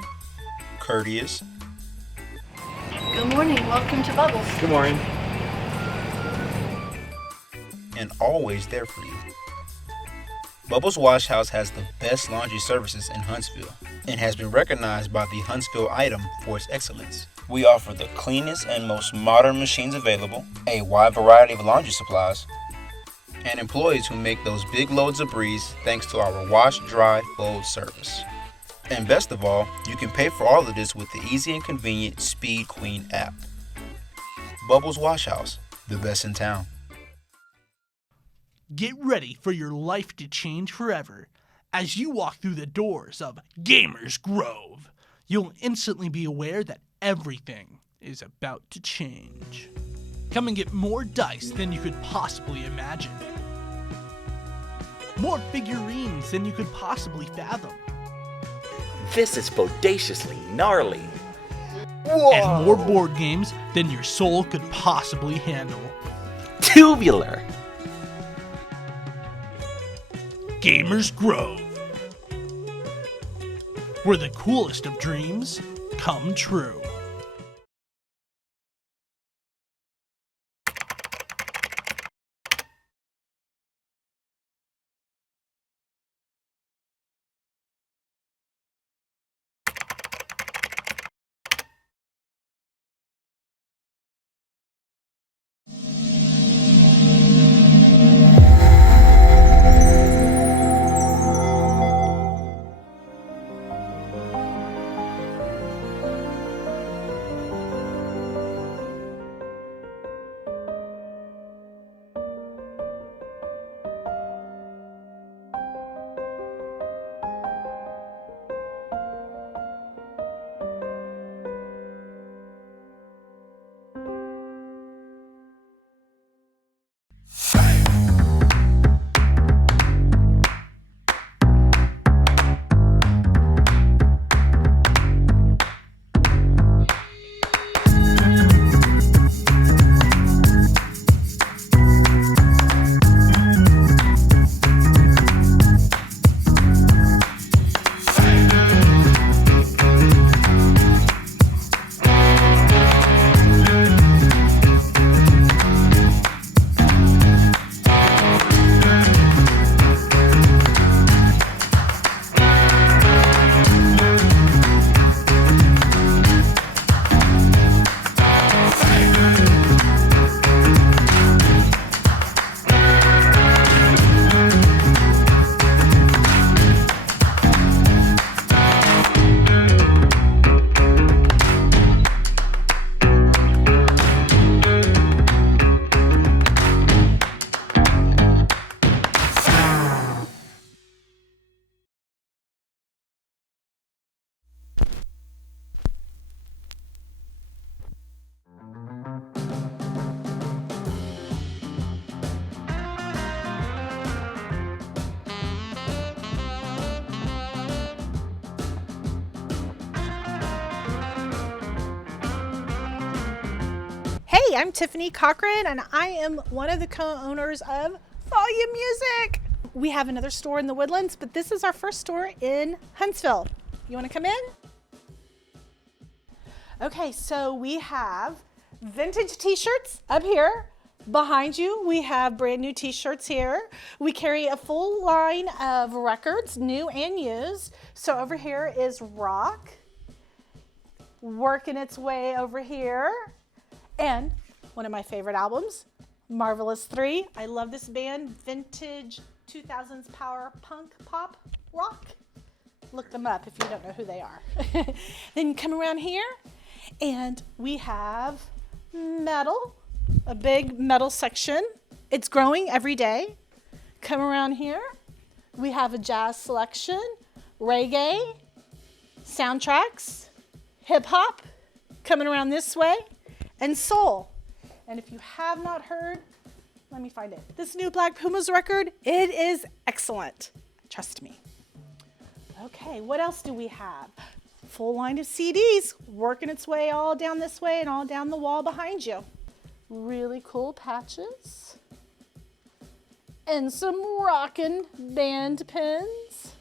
courteous. Good morning. Welcome to Bubbles. Good morning. And always there for you. Bubbles Wash House has the best laundry services in Huntsville and has been recognized by the Huntsville Item for its excellence. We offer the cleanest and most modern machines available, a wide variety of laundry supplies, and employees who make those big loads of breeze thanks to our wash, dry, fold service. And best of all, you can pay for all of this with the easy and convenient Speed Queen app. Bubbles Wash House, the best in town. Get ready for your life to change forever. As you walk through the doors of Gamers Grove, you'll instantly be aware that everything is about to change. Come and get more dice than you could possibly imagine. More figurines than you could possibly fathom. This is bodaciously gnarly. And more board games than your soul could possibly handle. Tubular. Gamers Grove, where the coolest of dreams come true. Hey, I'm Tiffany Cochran, and I am one of the co-owners of Volume Music. We have another store in the Woodlands, but this is our first store in Huntsville. You want to come in? Okay, so we have vintage t-shirts up here. Behind you, we have brand new t-shirts here. We carry a full line of records, new and used. So over here is rock, working its way over here. And one of my favorite albums, Marvelous 3. I love this band, vintage 2000s power punk pop rock. Look them up if you don't know who they are. Then you come around here and we have metal, a big metal section. It's growing every day. Come around here, we have a jazz selection, reggae, soundtracks, hip hop, coming around this way, and soul. And if you have not heard, let me find it. This new Black Pumas record, it is excellent. Trust me. Okay, what else do we have? Full line of CDs working its way all down this way and all down the wall behind you. Really cool patches. And some rockin' band pins.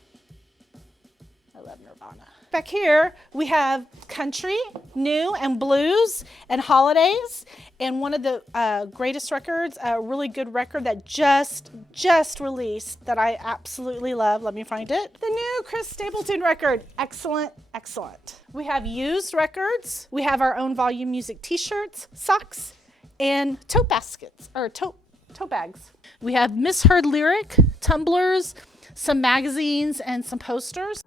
I love Nirvana. Back here, we have country, new, and blues, and holidays. And one of the greatest records, a really good record that just released that I absolutely love. Let me find it. The new Chris Stapleton record. Excellent, excellent. We have used records. We have our own volume music t-shirts, socks, and tote baskets, or tote bags. We have misheard lyric, tumblers, some magazines, and some posters.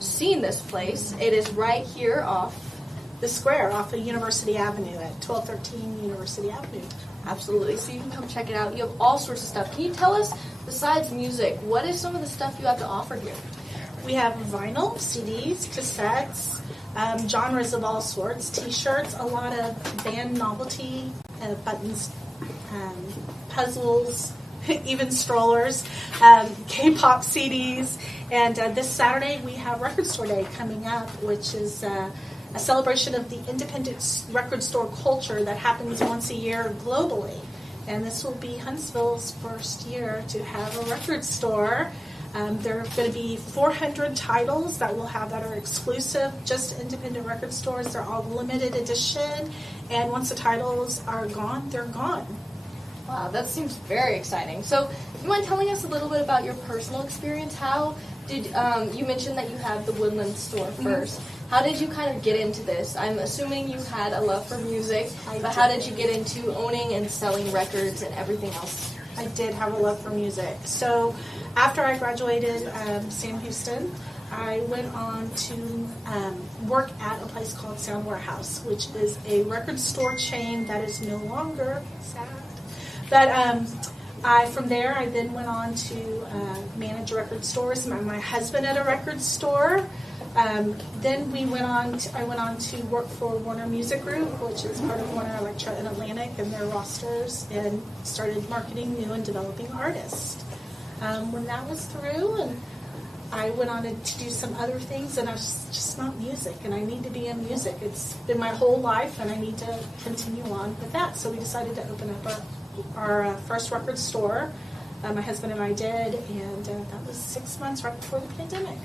Seen this place. It is right here off the square off of University Avenue at 1213 University Avenue. Absolutely. So you can come check it out. You have all sorts of stuff. Can you tell us, besides music, what is some of the stuff you have to offer here? We have vinyl, CDs, cassettes, genres of all sorts, T-shirts, a lot of band novelty, buttons, puzzles, even strollers, K-pop CDs, and this Saturday we have Record Store Day coming up, which is a celebration of the independent record store culture that happens once a year globally. And this will be Huntsville's first year to have a record store. There are going to be 400 titles that we'll have that are exclusive, just independent record stores. They're all limited edition, and once the titles are gone, they're gone. Wow, that seems very exciting. So, do you mind telling us a little bit about your personal experience? How did you mentioned that you had the Woodland store first? How did you kind of get into this? I'm assuming you had a love for music, but how did you get into owning and selling records and everything else? I did have a love for music. So after I graduated Sam Houston, I went on to work at a place called Sound Warehouse, which is a record store chain that is no longer, sad. But from there, I then went on to manage record stores. My husband at a record store. Then I went on to work for Warner Music Group, which is part of Warner Electra and Atlantic, and their rosters, and started marketing new and developing artists. When that was through, and I went on to do some other things, and I was just not music, and I need to be in music. It's been my whole life, and I need to continue on with that. So we decided to open up our first record store. My husband and I did, and that was 6 months right before the pandemic.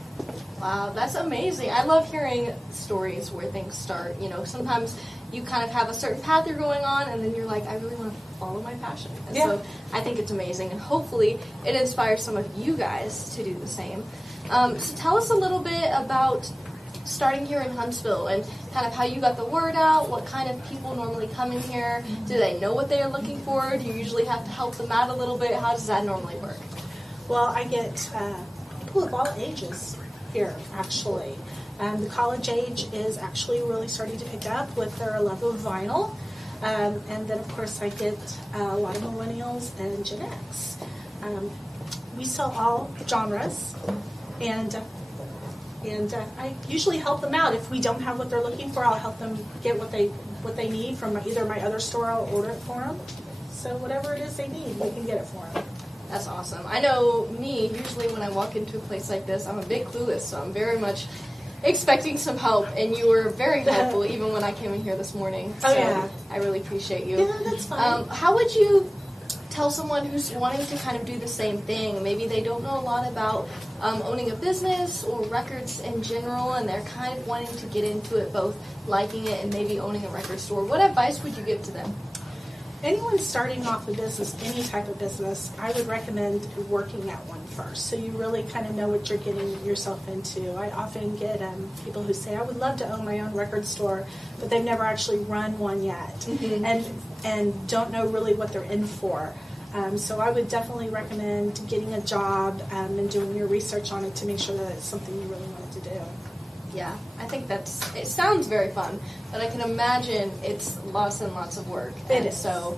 Wow, that's amazing. I love hearing stories where things start. You know, sometimes you kind of have a certain path you're going on, and then you're like, I really want to follow my passion. And so I think it's amazing, and hopefully it inspires some of you guys to do the same. So tell us a little bit about starting here in Huntsville and kind of how you got the word out, what kind of people normally come in here, do they know what they are looking for, do you usually have to help them out a little bit, how does that normally work? Well, I get people of all ages here, actually. The college age is actually really starting to pick up with their love of vinyl, and then of course I get a lot of millennials and Gen X. We sell all genres, and I usually help them out. If we don't have what they're looking for, I'll help them get what they need from either my other store or order it for them. So whatever it is they need, we can get it for them. That's awesome. I know me, usually when I walk into a place like this, I'm a bit clueless, so I'm very much expecting some help, and you were very helpful even when I came in here this morning. So I really appreciate you. Yeah, that's fine. How would you tell someone who's wanting to kind of do the same thing? Maybe they don't know a lot about owning a business or records in general, and they're kind of wanting to get into it, both liking it and maybe owning a record store. What advice would you give to them? Anyone starting off a business, any type of business, I would recommend working at one first, so you really kind of know what you're getting yourself into. I often get people who say, I would love to own my own record store, but they've never actually run one yet, and don't know really what they're in for. So I would definitely recommend getting a job and doing your research on it to make sure that it's something you really wanted to do. Yeah, I think it sounds very fun, but I can imagine it's lots and lots of work. It is. So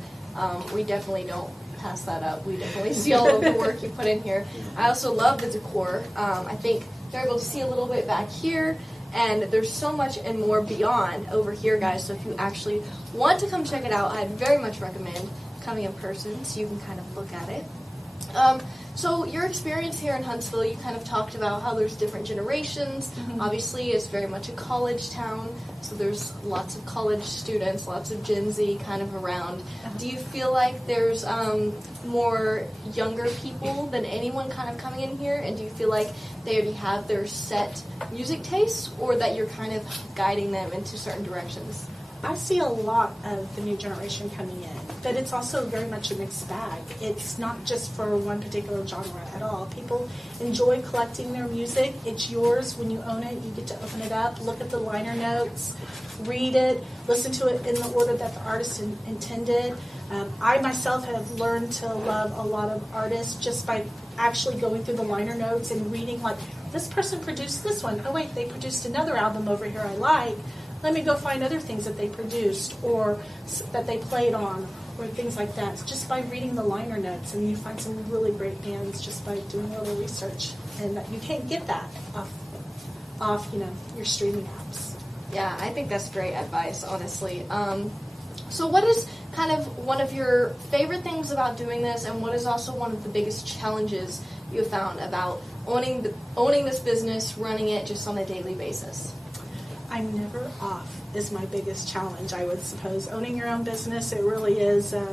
we definitely don't pass that up. We definitely see all of the work you put in here. I also love the decor. I think you're able to see a little bit back here, and there's so much and more beyond over here, guys. So if you actually want to come check it out, I'd very much recommend coming in person so you can kind of look at it. So your experience here in Huntsville, you kind of talked about how there's different generations. Obviously, it's very much a college town, so there's lots of college students, lots of Gen Z kind of around. Do you feel like there's more younger people than anyone kind of coming in here, and do you feel like they already have their set music tastes, or that you're kind of guiding them into certain directions? I see a lot of the new generation coming in, but it's also very much a mixed bag. It's not just for one particular genre at all. People enjoy collecting their music. It's yours when you own it. You get to open it up, look at the liner notes, read it, listen to it in the order that the artist intended. I myself have learned to love a lot of artists just by actually going through the liner notes and reading, like, this person produced this one. Oh wait, they produced another album over here I like. let me go find other things that they produced or that they played on or things like that. It's just by reading the liner notes, and you find some really great bands just by doing a little research, and that you can't get that off your streaming apps. Yeah, I think that's great advice, honestly. So what is kind of one of your favorite things about doing this, and what is also one of the biggest challenges you found about owning this business, running it just on a daily basis? I'm never off is my biggest challenge, I would suppose. Owning your own business, it really is a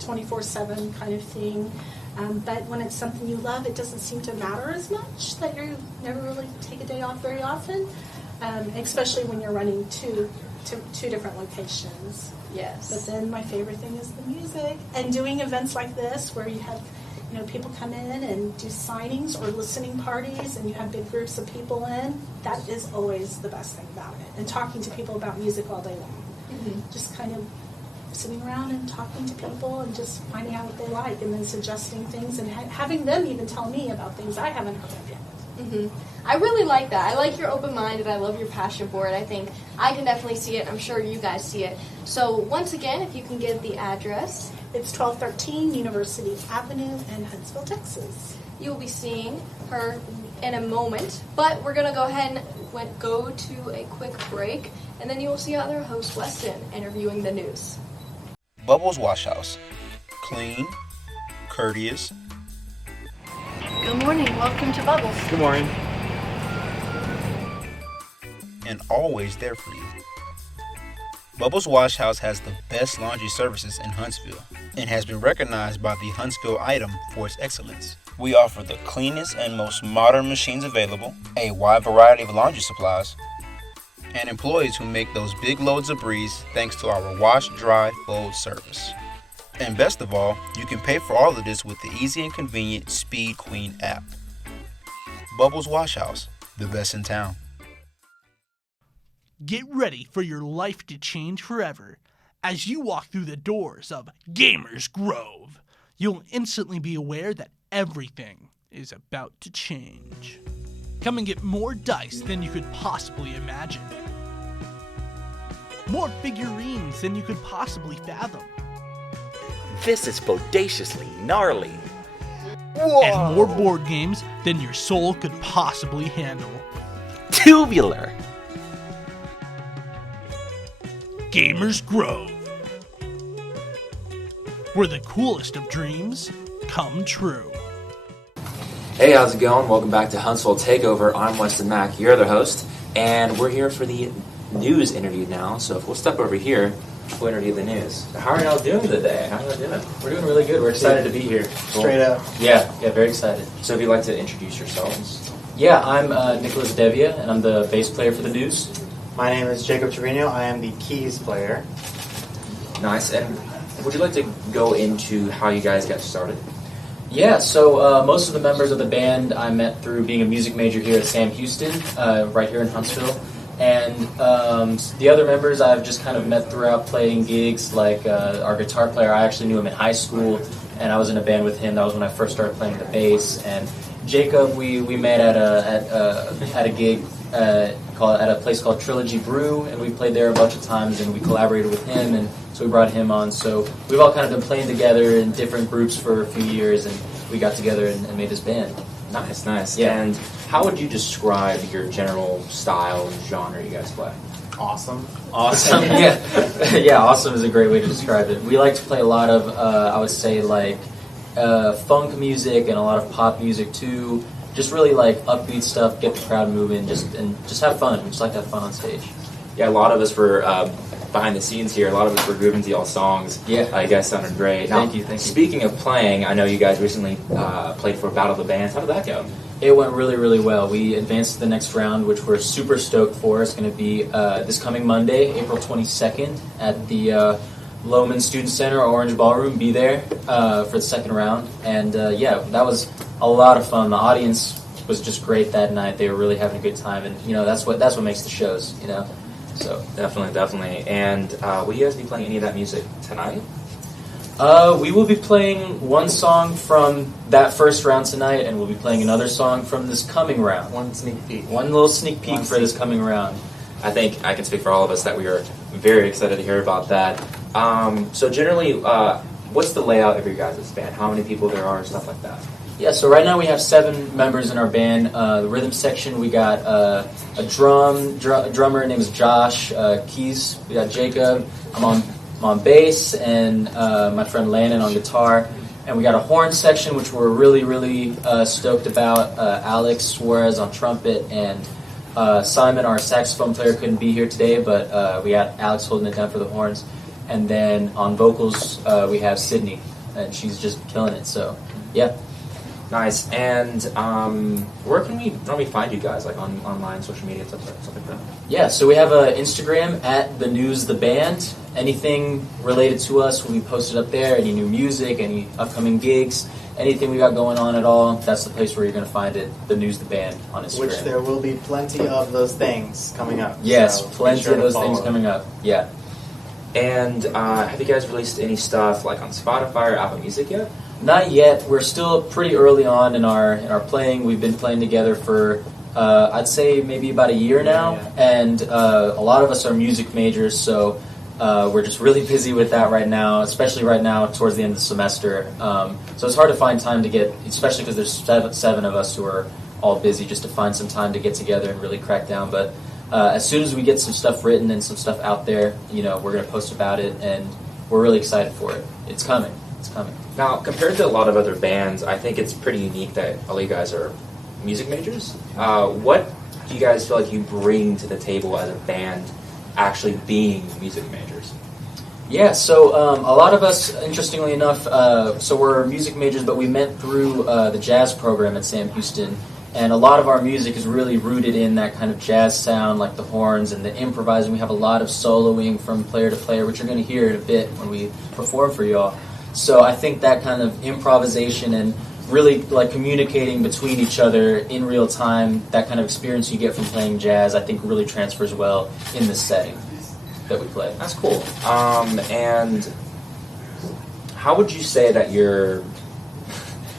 24/7 kind of thing. But when it's something you love, it doesn't seem to matter as much that you never really take a day off very often, especially when you're running two different locations. Yes. But then my favorite thing is the music and doing events like this where you have people come in and do signings or listening parties, and you have big groups of people in. That is always the best thing about it. And talking to people about music all day long. Mm-hmm. Just kind of sitting around and talking to people and just finding out what they like, and then suggesting things and having them even tell me about things I haven't heard of yet. Mm-hmm. I really like that. I like your open-minded. I love your passion for it. I think I can definitely see it. I'm sure you guys see it. So once again, if you can give the address. It's 1213 University Avenue in Huntsville, Texas. You'll be seeing her in a moment, but we're going to go ahead and go to a quick break, and then you will see other host Weston interviewing the news. Bubbles Wash House. Clean, courteous. Good morning. Welcome to Bubbles. Good morning. And always there for you. Bubbles Wash House has the best laundry services in Huntsville and has been recognized by the Huntsville Item for its excellence. We offer the cleanest and most modern machines available, a wide variety of laundry supplies, and employees who make those big loads of breeze thanks to our wash, dry, fold service. And best of all, you can pay for all of this with the easy and convenient Speed Queen app. Bubbles Wash House, the best in town. Get ready for your life to change forever. As you walk through the doors of Gamers Grove, you'll instantly be aware that everything is about to change. Come and get more dice than you could possibly imagine. More figurines than you could possibly fathom. This is bodaciously gnarly. And more board games than your soul could possibly handle. Tubular. Gamers Grove, where the coolest of dreams come true. Hey, how's it going? Welcome back to Huntsville Takeover. I'm Weston Mack, your other host, and we're here for the news interview now. So if we'll step over here, we'll interview the news. How are y'all doing today? How are y'all doing? We're doing really good. We're excited to be here. Straight up. Yeah, very excited. So if you'd like to introduce yourselves. Yeah, I'm Nicholas Devia, and I'm the bass player for the news. My name is Jacob Trevino. I am the keys player. Nice. And would you like to go into how you guys got started? Yeah, so most of the members of the band I met through being a music major here at Sam Houston, right here in Huntsville. And the other members I've just kind of met throughout playing gigs, like our guitar player, I actually knew him in high school, and I was in a band with him. That was when I first started playing the bass. And Jacob, we met at a gig at a place called Trilogy Brew, and we played there a bunch of times, and we collaborated with him, and so we brought him on. So we've all kind of been playing together in different groups for a few years, and we got together and made this band. Nice. Yeah. And how would you describe your general style and genre you guys play? Awesome. Yeah, awesome is a great way to describe it. We like to play a lot of, I would say, like funk music and a lot of pop music too. Just really like upbeat stuff, get the crowd moving, just have fun. We just like to have fun on stage. Yeah, a lot of us were behind the scenes here. A lot of us were grooving to y'all songs. Yeah, you guys sounded great. Now, Thank you. Speaking of playing, I know you guys recently played for Battle of the Bands. How did that go? It went really, really well. We advanced to the next round, which we're super stoked for. It's going to be this coming Monday, April 22nd, at the Loman Student Center, Orange Ballroom. Be there for the second round. And yeah, that was a lot of fun. The audience was just great that night. They were really having a good time, and that's what makes the shows. So definitely. And will you guys be playing any of that music tonight? We will be playing one song from that first round tonight, and we'll be playing another song from this coming round. One sneak peek. One little sneak peek for this coming round. I think I can speak for all of us that we are very excited to hear about that. So generally, what's the layout of your guys' band? How many people there are and stuff like that? Yeah, so right now we have 7 members in our band. The rhythm section, we got a drummer, name is Josh. Keys, we got Jacob. I'm on bass, and my friend Landon on guitar. And we got a horn section, which we're really stoked about. Alex Suarez on trumpet, and Simon, our saxophone player, couldn't be here today, but we got Alex holding it down for the horns. And then on vocals, we have Sydney, and she's just killing it. So, yeah. Nice. And where can we normally find you guys, like on online, social media, stuff like that? Yeah, so we have an Instagram at The News The Band. Anything related to us will be posted up there. Any new music, any upcoming gigs, anything we got going on at all, that's the place where you're going to find it, The News The Band on Instagram. Which there will be plenty of those things coming up. Yes, so plenty of those things coming up. Yeah. And have you guys released any stuff like on Spotify or Apple Music yet? Not yet. We're still pretty early on in our playing. We've been playing together for I'd say maybe about a year now, and a lot of us are music majors, so we're just really busy with that right now, especially right now towards the end of the semester. So it's hard to find time to get, especially because there's seven of us who are all busy, just to find some time to get together and really crack down. But as soon as we get some stuff written and some stuff out there, we're going to post about it, and we're really excited for it. It's coming. It's coming. Now, compared to a lot of other bands, I think it's pretty unique that all you guys are music majors. What do you guys feel like you bring to the table as a band actually being music majors? Yeah, so a lot of us, interestingly enough, so we're music majors, but we met through the jazz program at Sam Houston, and a lot of our music is really rooted in that kind of jazz sound, like the horns and the improvising. We have a lot of soloing from player to player, which you're going to hear in a bit when we perform for y'all. So I think that kind of improvisation and really like communicating between each other in real time, that kind of experience you get from playing jazz, I think really transfers well in this setting that we play. That's cool. And how would you say that you're...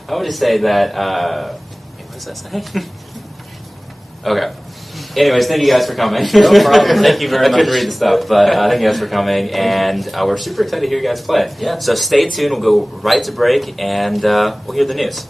How would you say that... wait, what does that say? Okay. Anyways, thank you guys for coming. No problem. Thank you very much for reading the stuff, but thank you guys for coming, and we're super excited to hear you guys play. Yeah. So stay tuned. We'll go right to break, and we'll hear the news.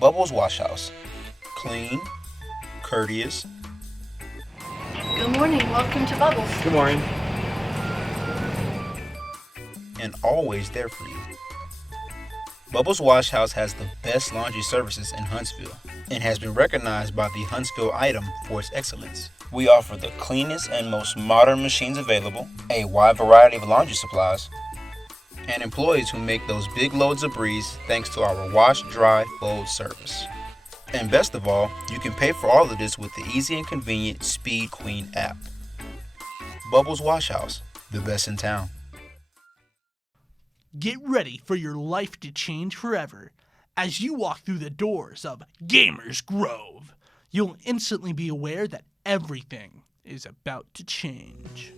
Bubbles Wash House. Clean, courteous. Good morning. Welcome to Bubbles. Good morning. And always there for you. Bubbles Wash House has the best laundry services in Huntsville and has been recognized by the Huntsville Item for its excellence. We offer the cleanest and most modern machines available, a wide variety of laundry supplies, and employees who make those big loads of breeze thanks to our wash, dry, fold service. And best of all, you can pay for all of this with the easy and convenient Speed Queen app. Bubbles Wash House, the best in town. Get ready for your life to change forever. As you walk through the doors of Gamers Grove, you'll instantly be aware that everything is about to change.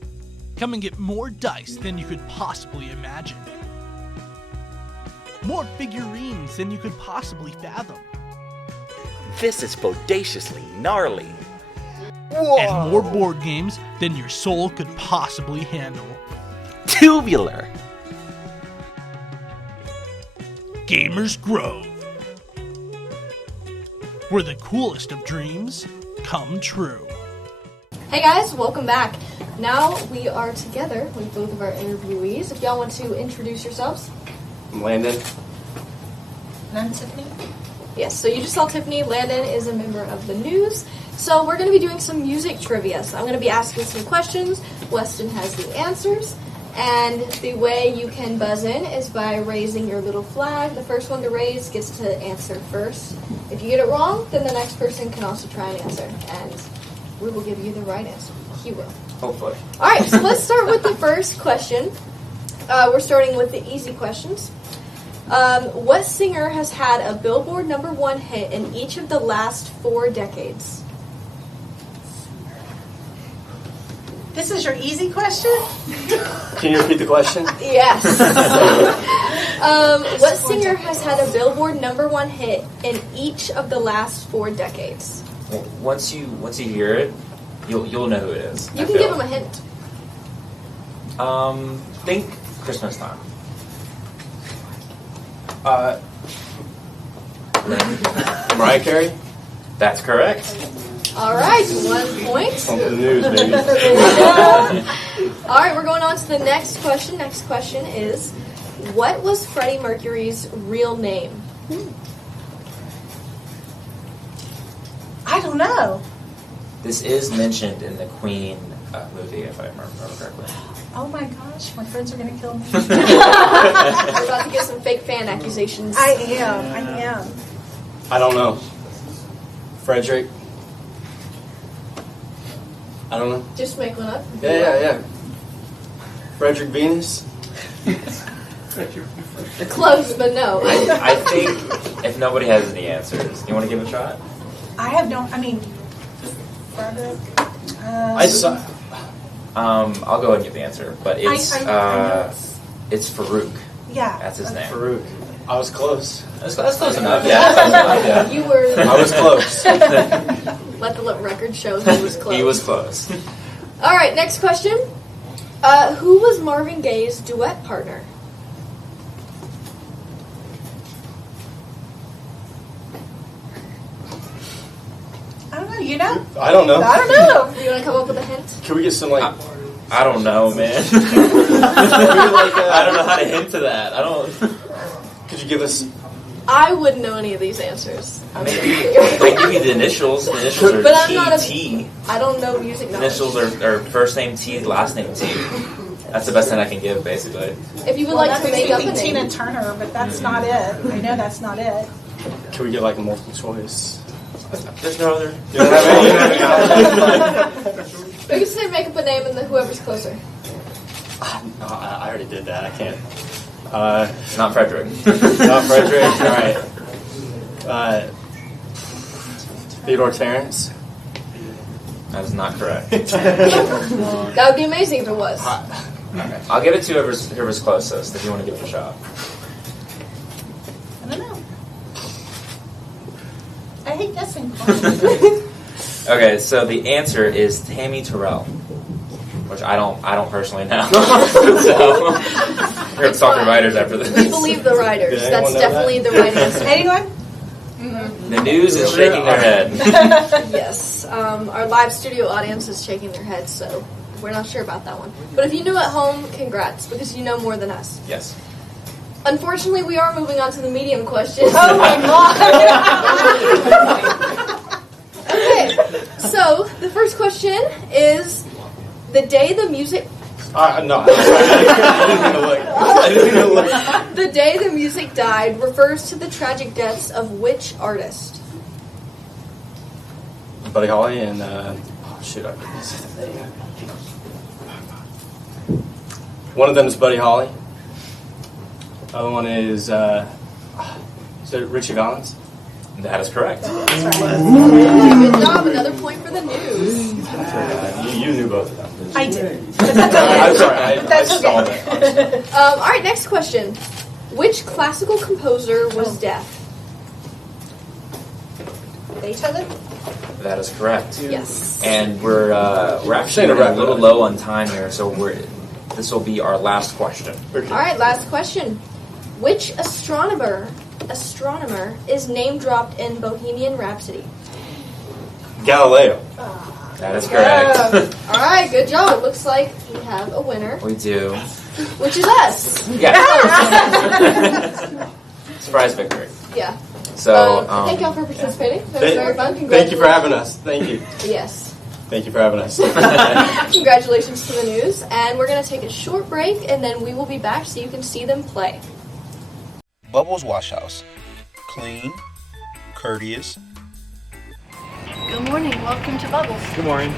Come and get more dice than you could possibly imagine. More figurines than you could possibly fathom. This is bodaciously gnarly. And more board games than your soul could possibly handle. Tubular. Gamers Grove, where the coolest of dreams come true. Hey guys, welcome back. Now we are together with both of our interviewees. If y'all want to introduce yourselves. I'm Landon. And I'm Tiffany. Yes, so you just saw Tiffany. Landon is a member of the News. So we're going to be doing some music trivia. So I'm going to be asking some questions. Weston has the answers. And the way you can buzz in is by raising your little flag. The first one to raise gets to answer first. If you get it wrong, then the next person can also try and answer. And we will give you the right answer. He will. Hopefully. All right, so let's start with the first question. We're starting with the easy questions. What singer has had a Billboard #1 hit in each of the last 4 decades? This is your easy question? Can you repeat the question? Yes. What singer has had a Billboard #1 hit in each of the last 4 decades? Well, once you hear it, you'll know who it is. You can give them a hint. Think Christmas time. Mariah Carey? That's correct. All right, 1 point. On the news, baby. All right, we're going on to the next question. Next question is, what was Freddie Mercury's real name? I don't know. This is mentioned in the Queen movie, if I remember correctly. Oh my gosh, my friends are going to kill me. We're about to get some fake fan accusations. I am. I don't know. Frederick? I don't know. Just make one up. Yeah. Frederick Venus? Close, but no. I think if nobody has any answers, you want to give it a shot? Frederick. I'll go ahead and give the answer, but it's I know it's Farouk. Yeah. That's his name. Farouk. I was close. That's close enough. Yeah, that's close enough. Yeah. You were. I was close. Let the record show he was close. He was close. All right, next question. Who was Marvin Gaye's duet partner? I don't know, you know? I don't know. I don't know. You want to come up with a hint? Can we get some, like... I don't know, man. I don't know how to hint to that. I don't... Could you give us... I wouldn't know any of these answers. Maybe I give you the initials. The initials are But I'm not T. I don't know music knowledge. Initials are first name T, last name T. That's the best thing I can give, basically. If you would like to make up a name. Tina Turner, but that's not it. I know that's not it. Can we get, like, a multiple choice? There's no other... You don't have any? We can say make up a name and then whoever's closer. I already did that. I can't. Not Frederick. Not Frederick. All right. Theodore Terrence. That is not correct. That would be amazing if it was. Okay. I'll give it to whoever's closest, if you want to give it a shot. I don't know. I hate guessing. Okay, so the answer is Tammy Terrell, which I don't personally know. So we're gonna talk to writers after this. We believe the writers. That's definitely the right answer. Anyone? The news is shaking their head. Yes. Our live studio audience is shaking their heads, so we're not sure about that one. But if you knew at home, congrats, because you know more than us. Yes. Unfortunately, we are moving on to the medium questions. Oh my god! Okay, so the first question is the day the music... No, I didn't even look. The day the music died refers to the tragic deaths of which artist? Buddy Holly and, shoot, I couldn't say the name. One of them is Buddy Holly. The other one is it Richie Valens? That is correct. Good job. Another point for the news. You knew both of them. I did. I'm sorry. I saw that. All right, next question. Which classical composer was deaf? Beethoven? That is correct. Yes. And we're actually a little low on time here, so this will be our last question. All right, last question. Which astronomer is name dropped in Bohemian Rhapsody? Galileo. That is correct. All right, good job. It looks like we have a winner, We do. which is us. Yeah. Surprise victory. Yeah. So thank y'all for participating. That was very fun. Thank you for having us. Thank you. Yes. Thank you for having us. Congratulations to the news, and we're going to take a short break, and then we will be back so you can see them play. Bubbles Wash House. Clean, courteous, Good morning. Welcome to Bubbles. Good morning.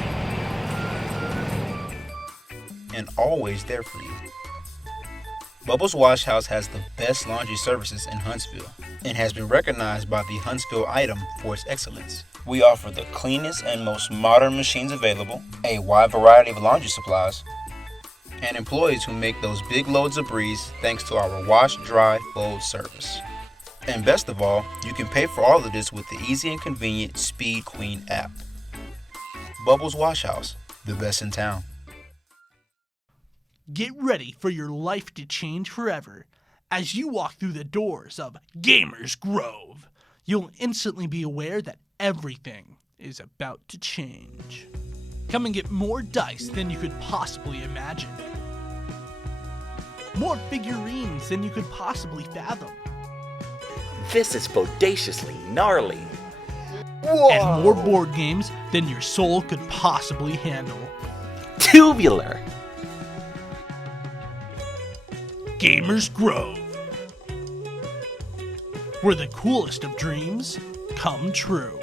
and always there for you. Bubbles Wash House has the best laundry services in Huntsville and has been recognized by the Huntsville Item for its excellence. We offer the cleanest and most modern machines available, a wide variety of laundry supplies, and employees who make those big loads of breeze thanks to our wash, dry, fold service. And best of all, you can pay for all of this with the easy and convenient Speed Queen app. Bubbles Wash House, the best in town. Get ready for your life to change forever. As you walk through the doors of Gamers Grove, you'll instantly be aware that everything is about to change. Come and get more dice than you could possibly imagine. More figurines than you could possibly fathom. This is bodaciously gnarly. And more board games than your soul could possibly handle. Tubular. Gamers Grove, where the coolest of dreams come true.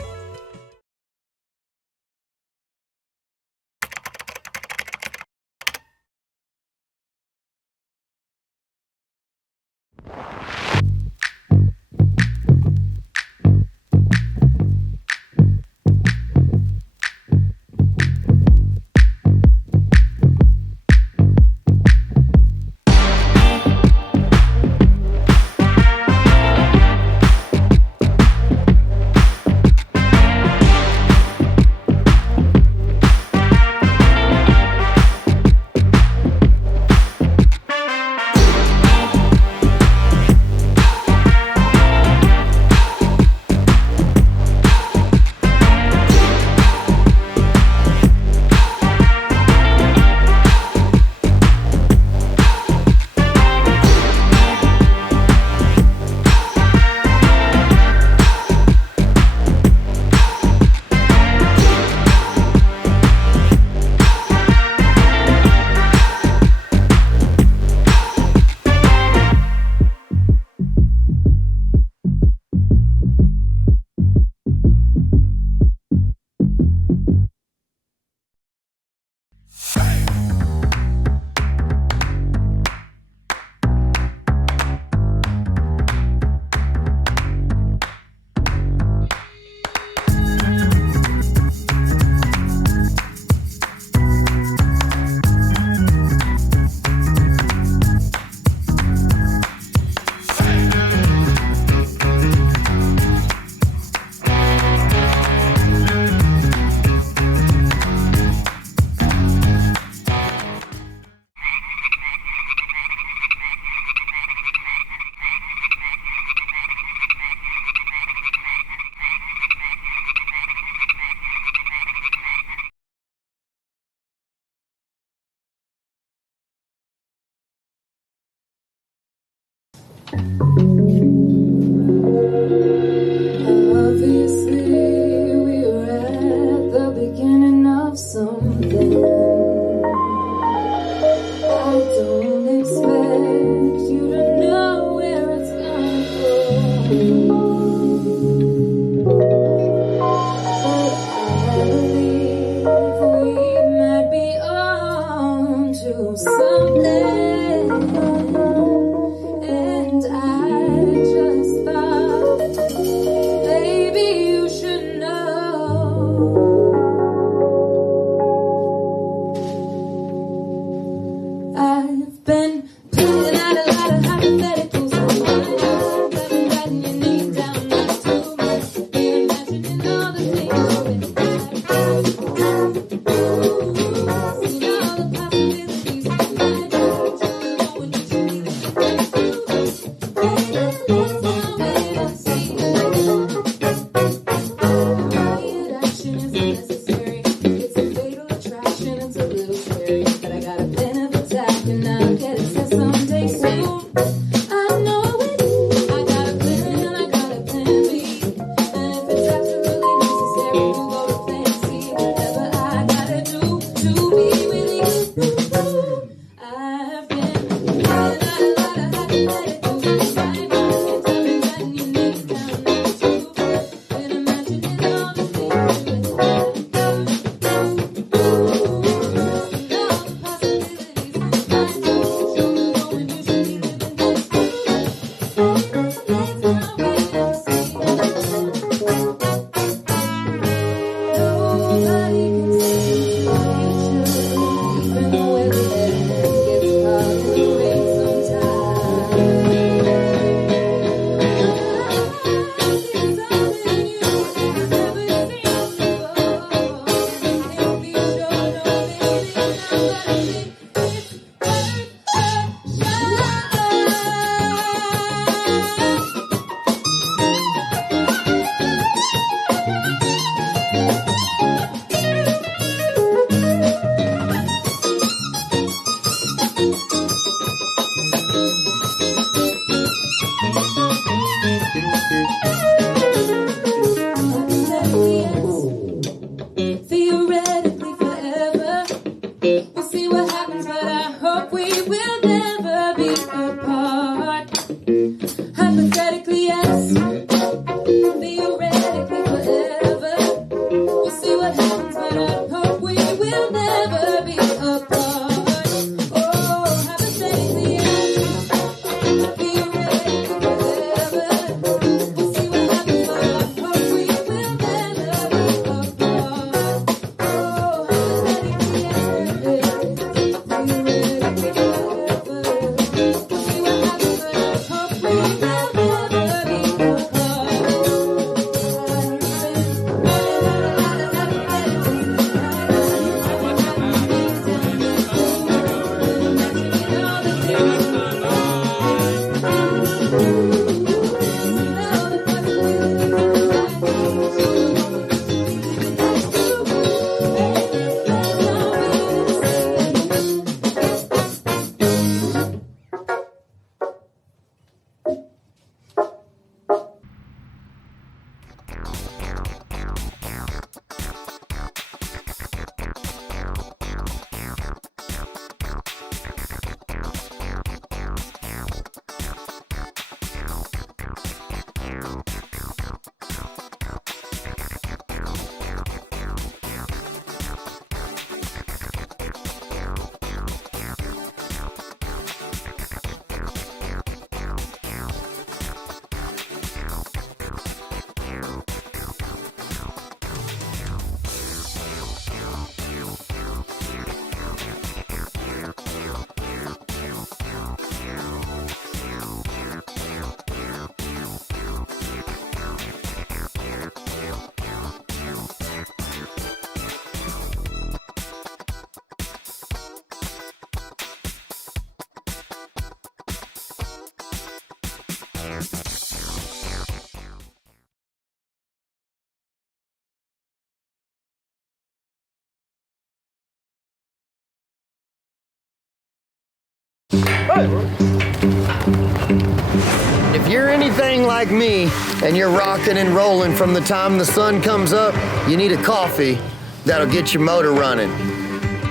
If you're anything like me and you're rocking and rolling from the time the sun comes up, you need a coffee that'll get your motor running.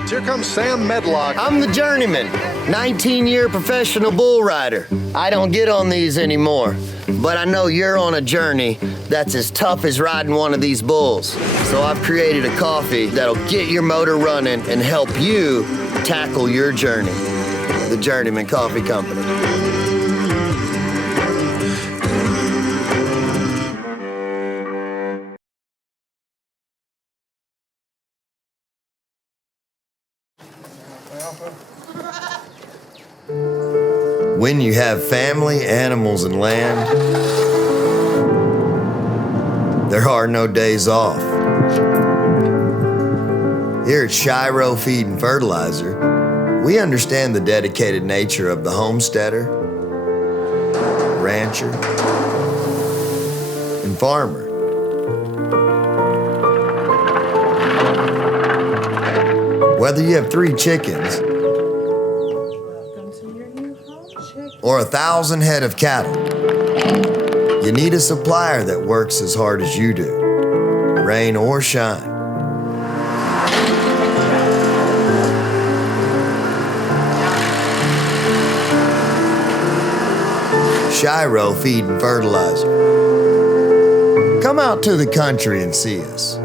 Here comes Sam Medlock. I'm the journeyman, 19-year professional bull rider. I don't get on these anymore, but I know you're on a journey that's as tough as riding one of these bulls. So I've created a coffee that'll get your motor running and help you tackle your journey. The Journeyman Coffee Company. When you have family, animals, and land, there are no days off. Here at Shiro Feed and Fertilizer, we understand the dedicated nature of the homesteader, rancher, and farmer. Whether you have 3 chickens or 1,000 head of cattle, you need a supplier that works as hard as you do, rain or shine. Shiro Feed and Fertilizer. Come out to the country and see us.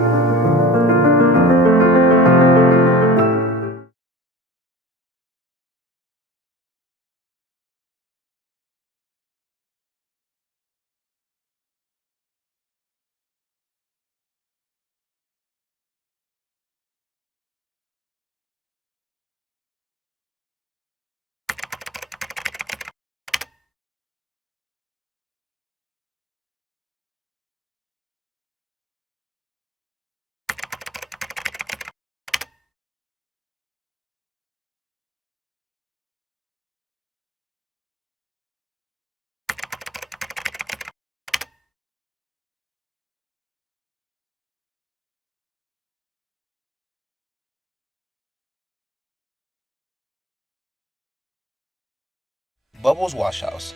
Bubbles Wash House.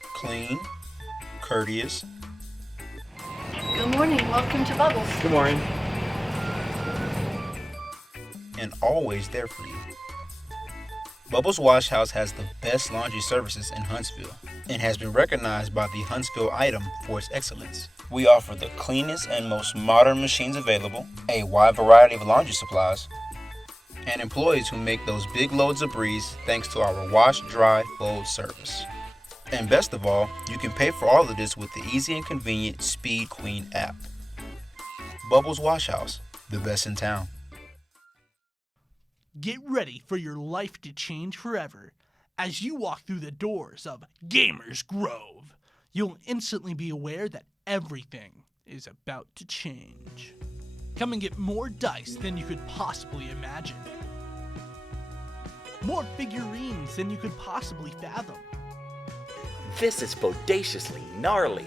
Clean, courteous. Good morning. Welcome to Bubbles. Good morning. And always there for you. Bubbles Wash House has the best laundry services in Huntsville and has been recognized by the Huntsville Item for its excellence. We offer the cleanest and most modern machines available, a wide variety of laundry supplies, and employees who make those big loads of breeze thanks to our wash, dry, fold service. And best of all, you can pay for all of this with the easy and convenient Speed Queen app. Bubbles Wash House, the best in town. Get ready for your life to change forever. As you walk through the doors of Gamers Grove, you'll instantly be aware that everything is about to change. Come and get more dice than you could possibly imagine. More figurines than you could possibly fathom. This is bodaciously gnarly.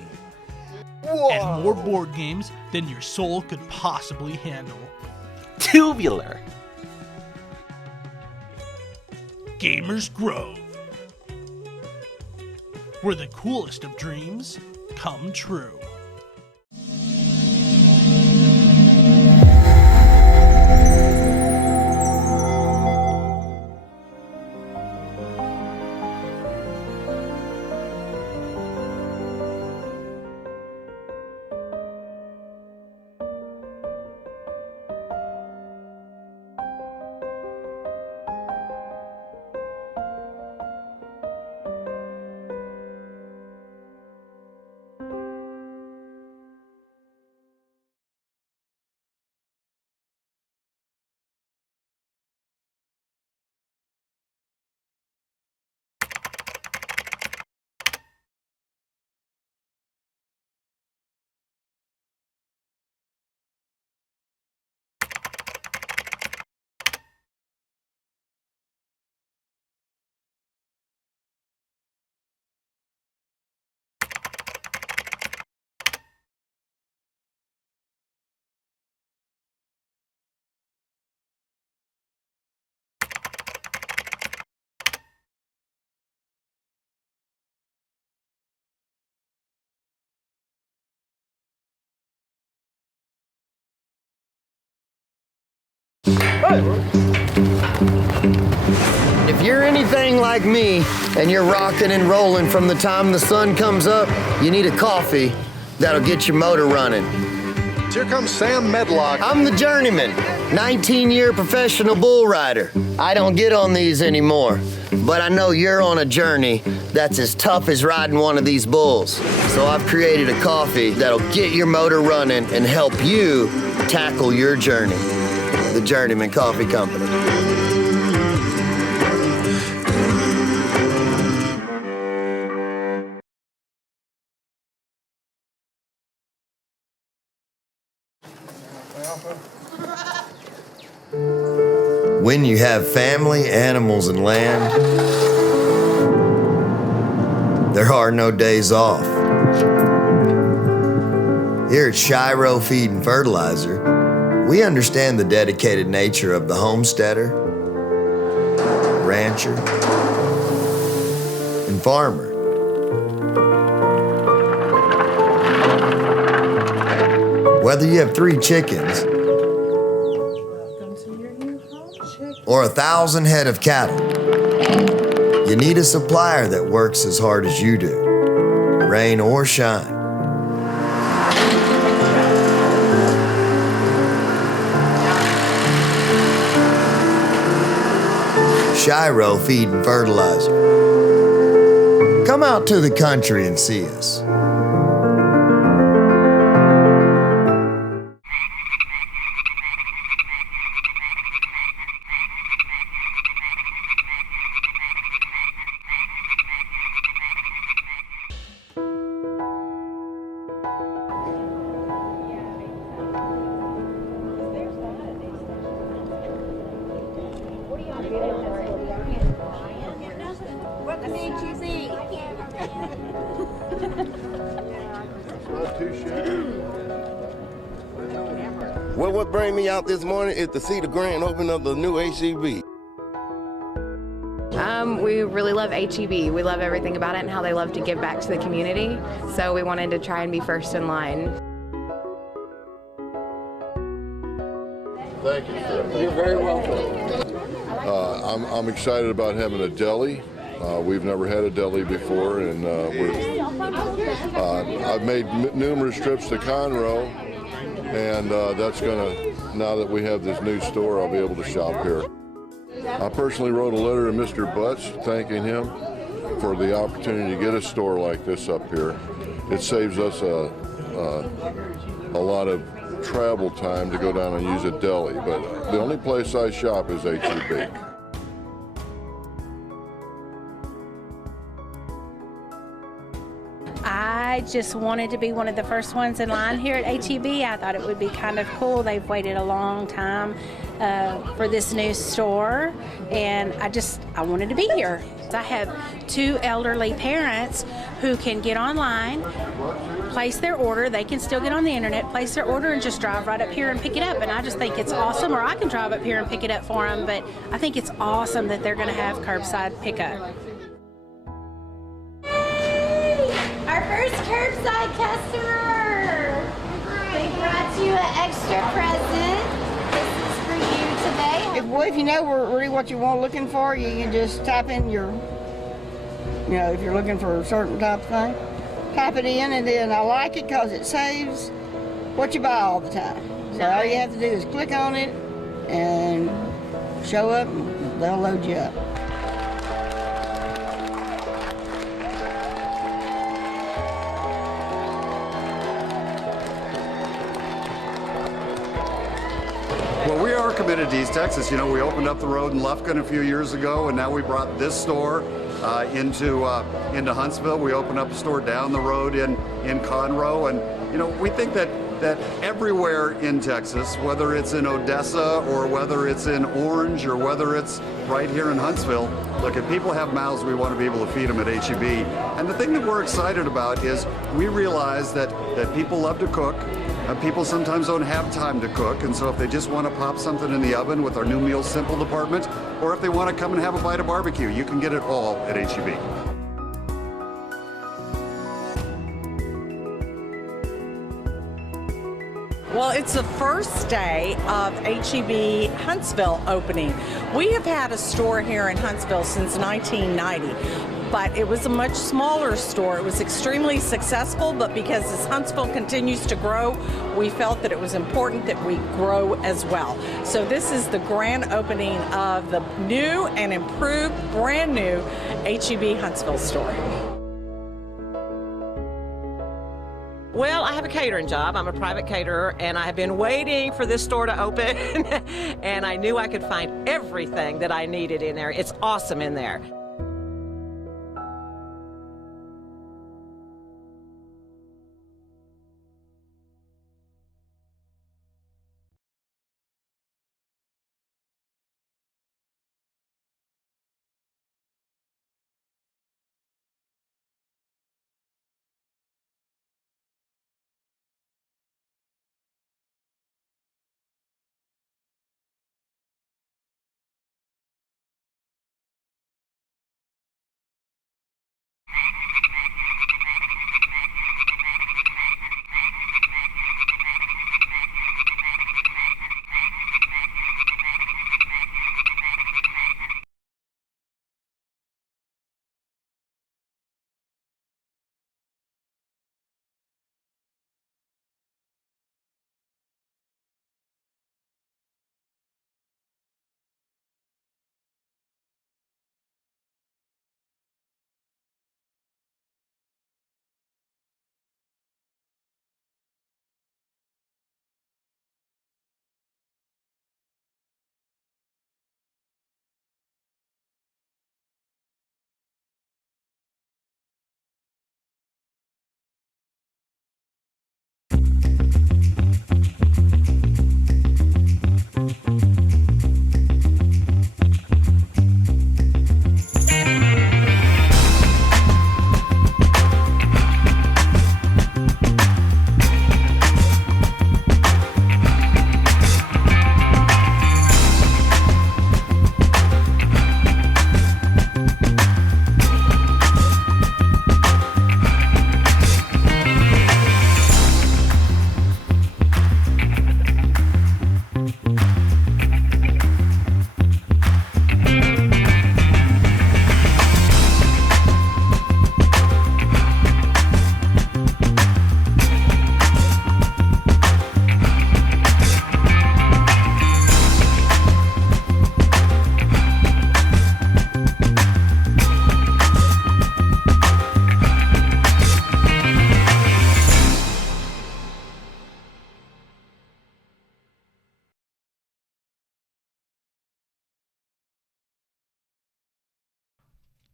And more board games than your soul could possibly handle. Tubular. Gamers Grove, where the coolest of dreams come true. If you're anything like me and you're rocking and rolling from the time the sun comes up, you need a coffee that'll get your motor running. Here comes Sam Medlock. I'm the journeyman, 19-year professional bull rider. I don't get on these anymore, but I know you're on a journey that's as tough as riding one of these bulls. So I've created a coffee that'll get your motor running and help you tackle your journey. The Journeyman Coffee Company. When you have family, animals, and land, there are no days off. Here at Shiro Feed and Fertilizer, we understand the dedicated nature of the homesteader, rancher, and farmer. Whether you have 3 chickens or 1,000 head of cattle, you need a supplier that works as hard as you do, rain or shine. Shiro Feed and Fertilizer. Come out to the country and see us. Well, what brought me out this morning is to see the grand opening of the new HTV. We really love HTV. We love everything about it and how they love to give back to the community. So we wanted to try and be first in line. Thank you. You're very welcome. I'm excited about having a deli. We've never had a deli before, and I've made numerous trips to Conroe, and that's gonna, now that we have this new store, I'll be able to shop here. I personally wrote a letter to Mr. Butts thanking him for the opportunity to get a store like this up here. It saves us a lot of travel time to go down and use a deli, but the only place I shop is HTV. I just wanted to be one of the first ones in line here at HTV. I thought it would be kind of cool. They've waited a long time for this new store, and I wanted to be here. I have 2 elderly parents who can get online, place their order. They can still get on the internet, place their order, and just drive right up here and pick it up. And I just think it's awesome, or I can drive up here and pick it up for them, but I think it's awesome that they're going to have curbside pickup. Our first curbside customer. They brought you an extra present. This is for you today. If you know really what you want looking for, you can just type in your, if you're looking for a certain type of thing, type it in, and then I like it because it saves what you buy all the time. So all you have to do is click on it and show up, and they'll load you up. Well, we are committed to East Texas. We opened up the road in Lufkin a few years ago, and now we brought this store into Huntsville. We opened up a store down the road in Conroe, and we think that everywhere in Texas, whether it's in Odessa or whether it's in Orange or whether it's right here in Huntsville, look, if people have mouths, we want to be able to feed them at HEB. And the thing that we're excited about is we realize that people love to cook. People sometimes don't have time to cook, and so if they just want to pop something in the oven with our new Meal Simple department, or if they want to come and have a bite of barbecue, you can get it all at HEB. Well, it's the first day of HEB Huntsville opening. We have had a store here in Huntsville since 1990, but it was a much smaller store. It was extremely successful, but because as Huntsville continues to grow, we felt that it was important that we grow as well. So this is the grand opening of the new and improved, brand new HEB Huntsville store. Well, I have a catering job. I'm a private caterer, and I have been waiting for this store to open, and I knew I could find everything that I needed in there. It's awesome in there.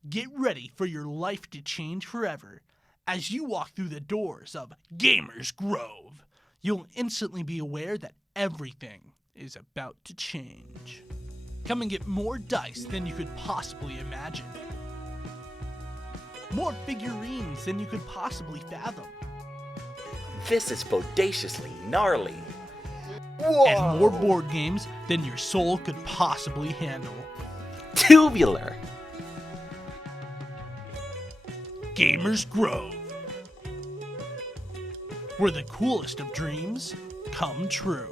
Get ready for your life to change forever. As you walk through the doors of Gamers Grove, you'll instantly be aware that everything is about to change. Come and get more dice than you could possibly imagine. More figurines than you could possibly fathom. This is bodaciously gnarly. And more board games than your soul could possibly handle. Tubular. Gamers Grove, where the coolest of dreams come true.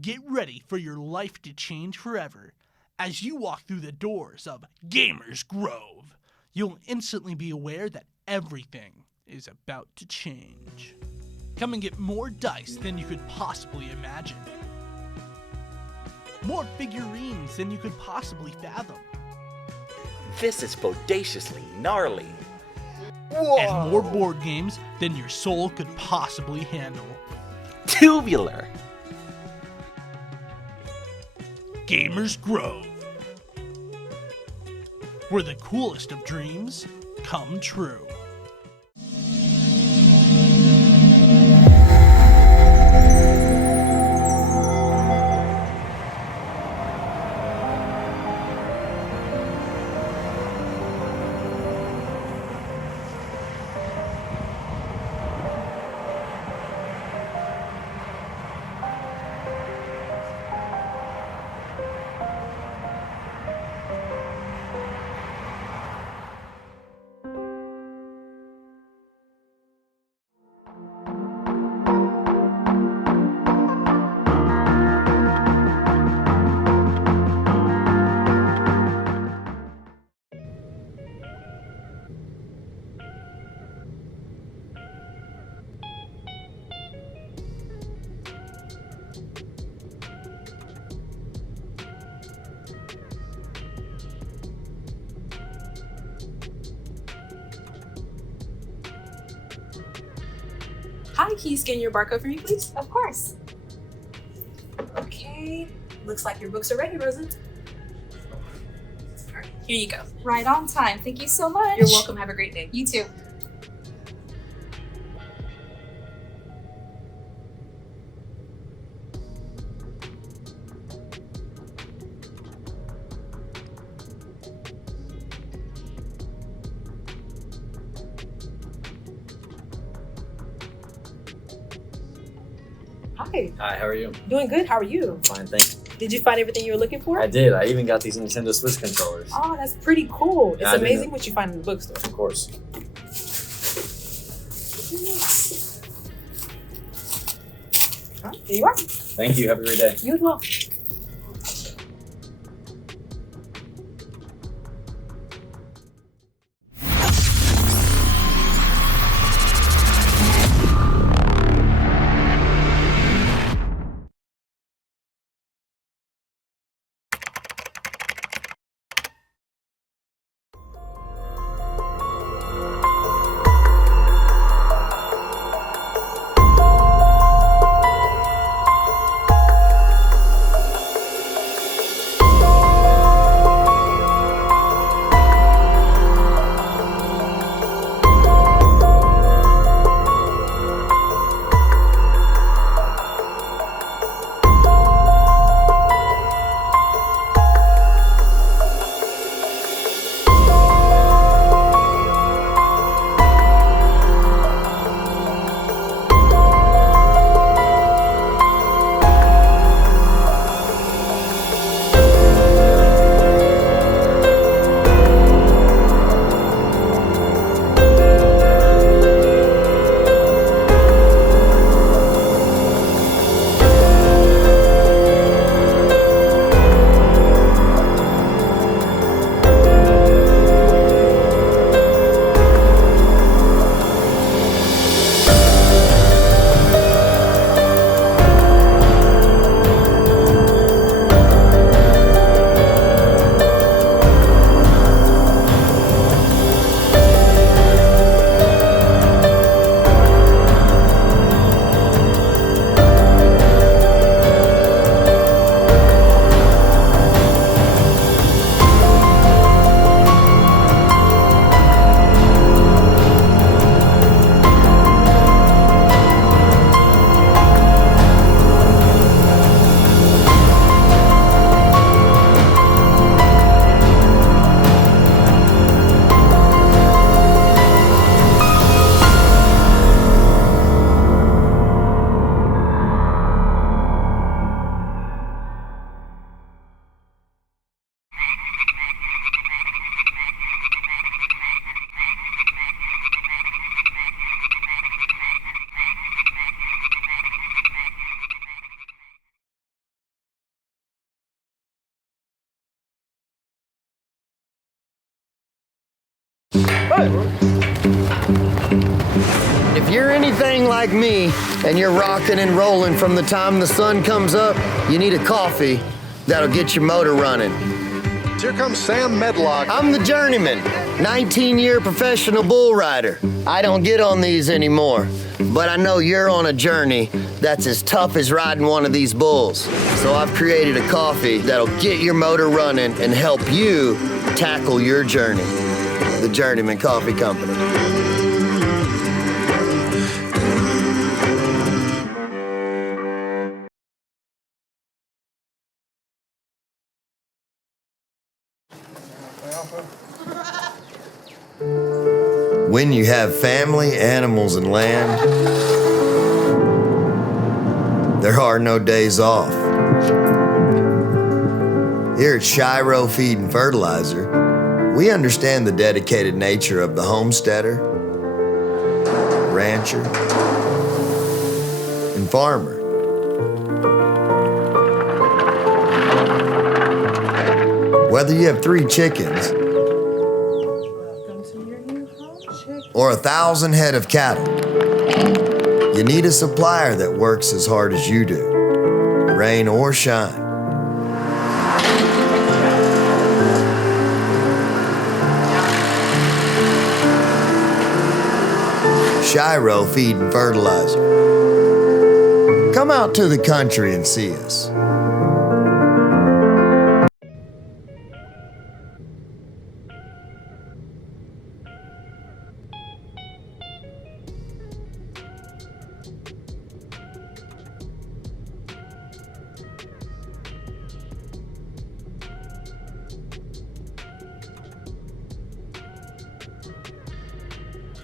Get ready for your life to change forever. As you walk through the doors of Gamers Grove, you'll instantly be aware that everything is about to change. Come and get more dice than you could possibly imagine. More figurines than you could possibly fathom. This is bodaciously gnarly. And more board games than your soul could possibly handle. Tubular. Gamers Grove, where the coolest of dreams come true. Hi, can you scan your barcode for me, please? Of course. Okay, looks like your books are ready, Rosa. All right, here you go. Right on time. Thank you so much. You're welcome. Have a great day. You too. Hi. Hi, how are you? Doing good. How are you? Fine, thanks. Did you find everything you were looking for? I did. I even got these Nintendo Switch controllers. Oh, that's pretty cool. It's Yeah, I didn't amazing know. what you find in the bookstore. Of course. Huh? Here you are. Thank you. Have a great day. You as well. like me and you're rocking and rolling from the time the sun comes up, you need a coffee that'll get your motor running. Here comes Sam Medlock. I'm the journeyman, 19-year professional bull rider. I don't get on these anymore, but I know you're on a journey that's as tough as riding one of these bulls. So I've created a coffee that'll get your motor running and help you tackle your journey. The Journeyman Coffee Company. When you have family, animals, and land, there are no days off. Here at Shiro Feed and Fertilizer, we understand the dedicated nature of the homesteader, rancher, and farmer. Whether you have 3 chickens or 1,000 head of cattle, you need a supplier that works as hard as you do, rain or shine. Shiro Feed and Fertilizer. Come out to the country and see us.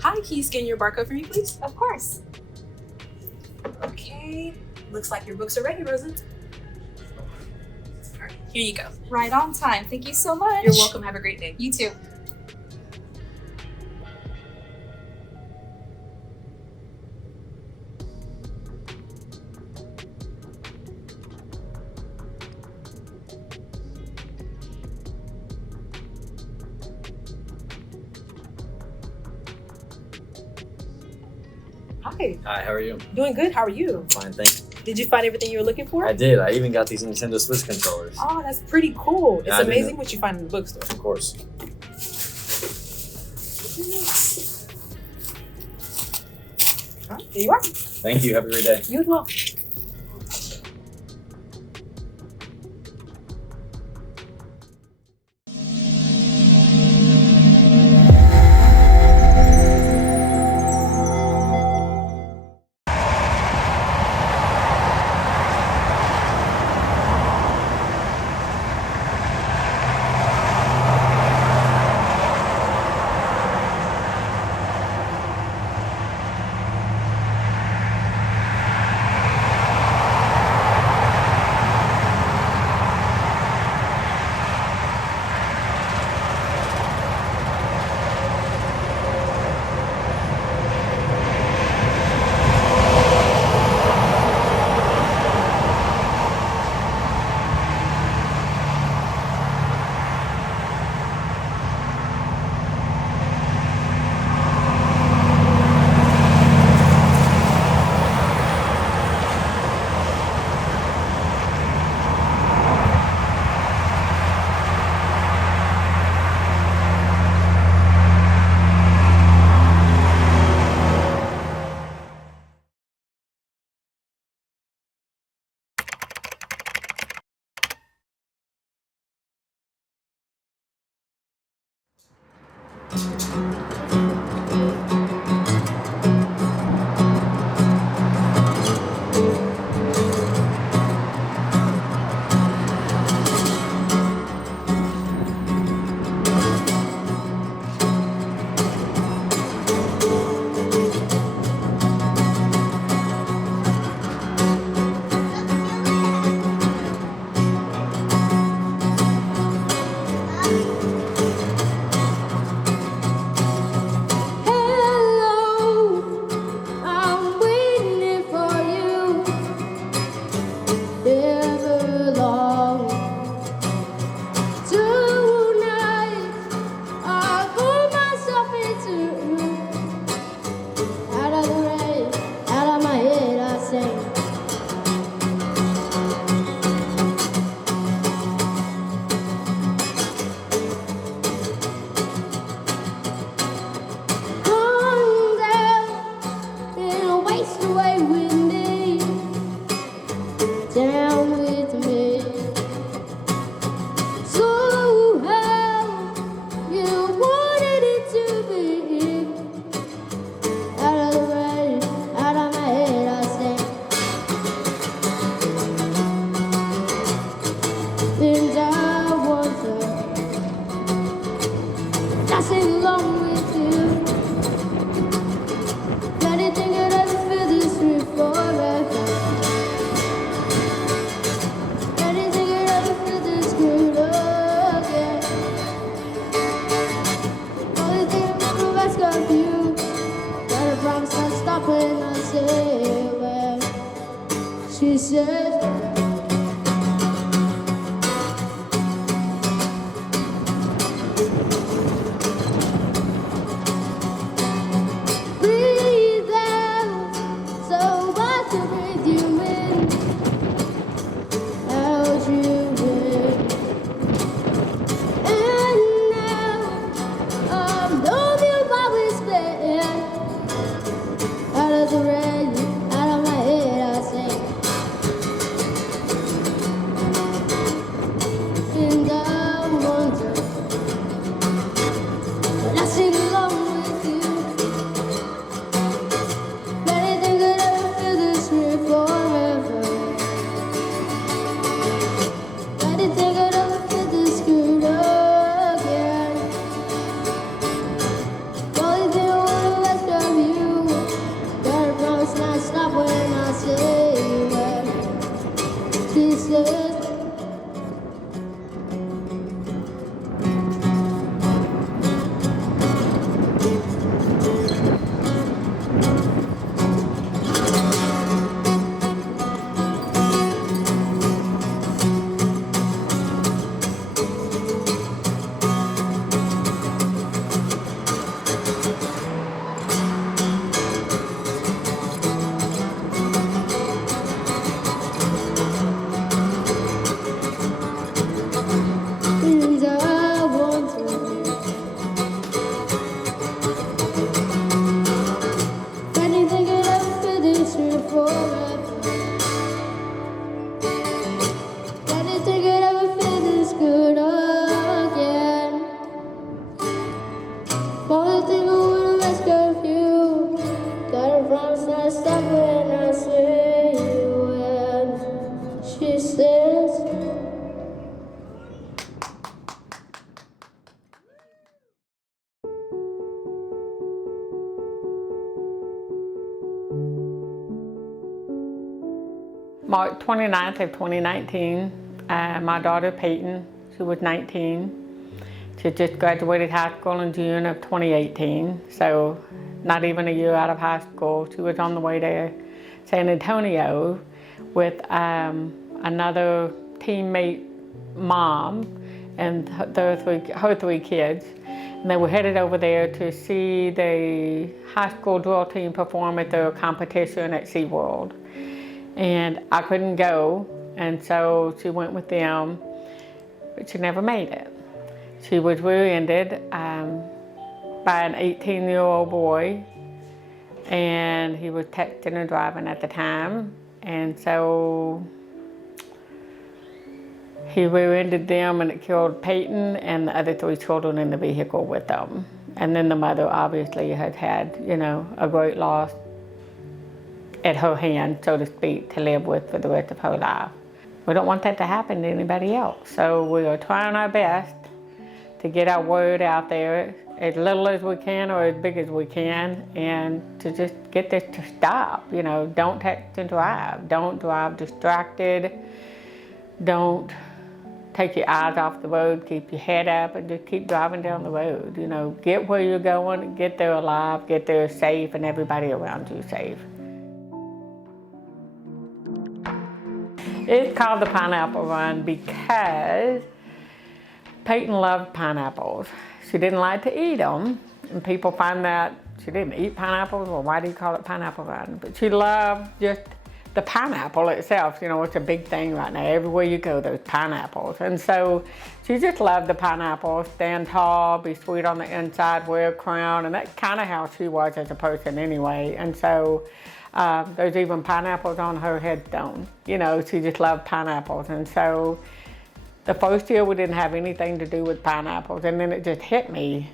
Hi, can you scan your barcode for me, please? Of course. Okay, looks like your books are ready, Rosa. All right, here you go. Right on time. Thank you so much. You're welcome. Have a great day. You too. Hi. Hi, how are you? Doing good. How are you? Fine, thanks. Did you find everything you were looking for? I did. I even got these Nintendo Switch controllers. Oh, that's pretty cool. It's Yeah, I didn't amazing know. what you find in the bookstore. Of course. Huh? There you are. Thank you. Have a great day. You as well. chased away with me, down with me. So how you wanted it to be, out of the rain, out of my head I sing. And I wonder, I sing along with you. Let it think it ever feel this way forever. Let it think it ever feel this good again. Only thing I never ask of you, gotta promise I'll stop when I say when she says. Breathe out, so I can breathe you in. Out you in. And now, love you've always been. Out of the rain, out of my head I sing. And I wonder, when I sing along with you, anything could ever feel this way forever. Anything could ever feel this good again. The only thing I wanna ask of you, gotta promise not stop when I say when she says. And I wonder, anything could ever feel this way forever. Anything could ever feel this good again. Only thing I wanna ask of you, gotta promise not to stop when I say when she says. March 29th of 2019, my daughter Peyton, she was 19. She just graduated high school in June of 2018, so not even a year out of high school. She was on the way to San Antonio with another teammate mom and her three kids. And they were headed over there to see the high school drill team perform at their competition at SeaWorld. And I couldn't go, and so she went with them, but she never made it. She was rear-ended by an 18-year-old boy, and he was texting and driving at the time, and so he rear-ended them, and it killed Peyton and the other three children in the vehicle with them. And then the mother obviously had, you know, a great loss at her hand, so to speak, to live with for the rest of her life. We don't want that to happen to anybody else. So we are trying our best to get our word out there, as little as we can or as big as we can, and to just get this to stop. You know, don't text and drive. Don't drive distracted. Don't take your eyes off the road. Keep your head up and just keep driving down the road. You know, get where you're going, get there alive, get there safe, and everybody around you safe. It's called the Pineapple Run because Peyton loved pineapples. She didn't like to eat them, and people find that she didn't eat pineapples. Well, why do you call it Pineapple Run? But she loved just the pineapple itself. You know, it's a big thing right now. Everywhere you go, there's pineapples. And so she just loved the pineapple. Stand tall, be sweet on the inside, wear a crown, and that's kind of how she was as a person anyway. And so There's even pineapples on her headstone. You know, she just loved pineapples. And so the first year we didn't have anything to do with pineapples, and then it just hit me.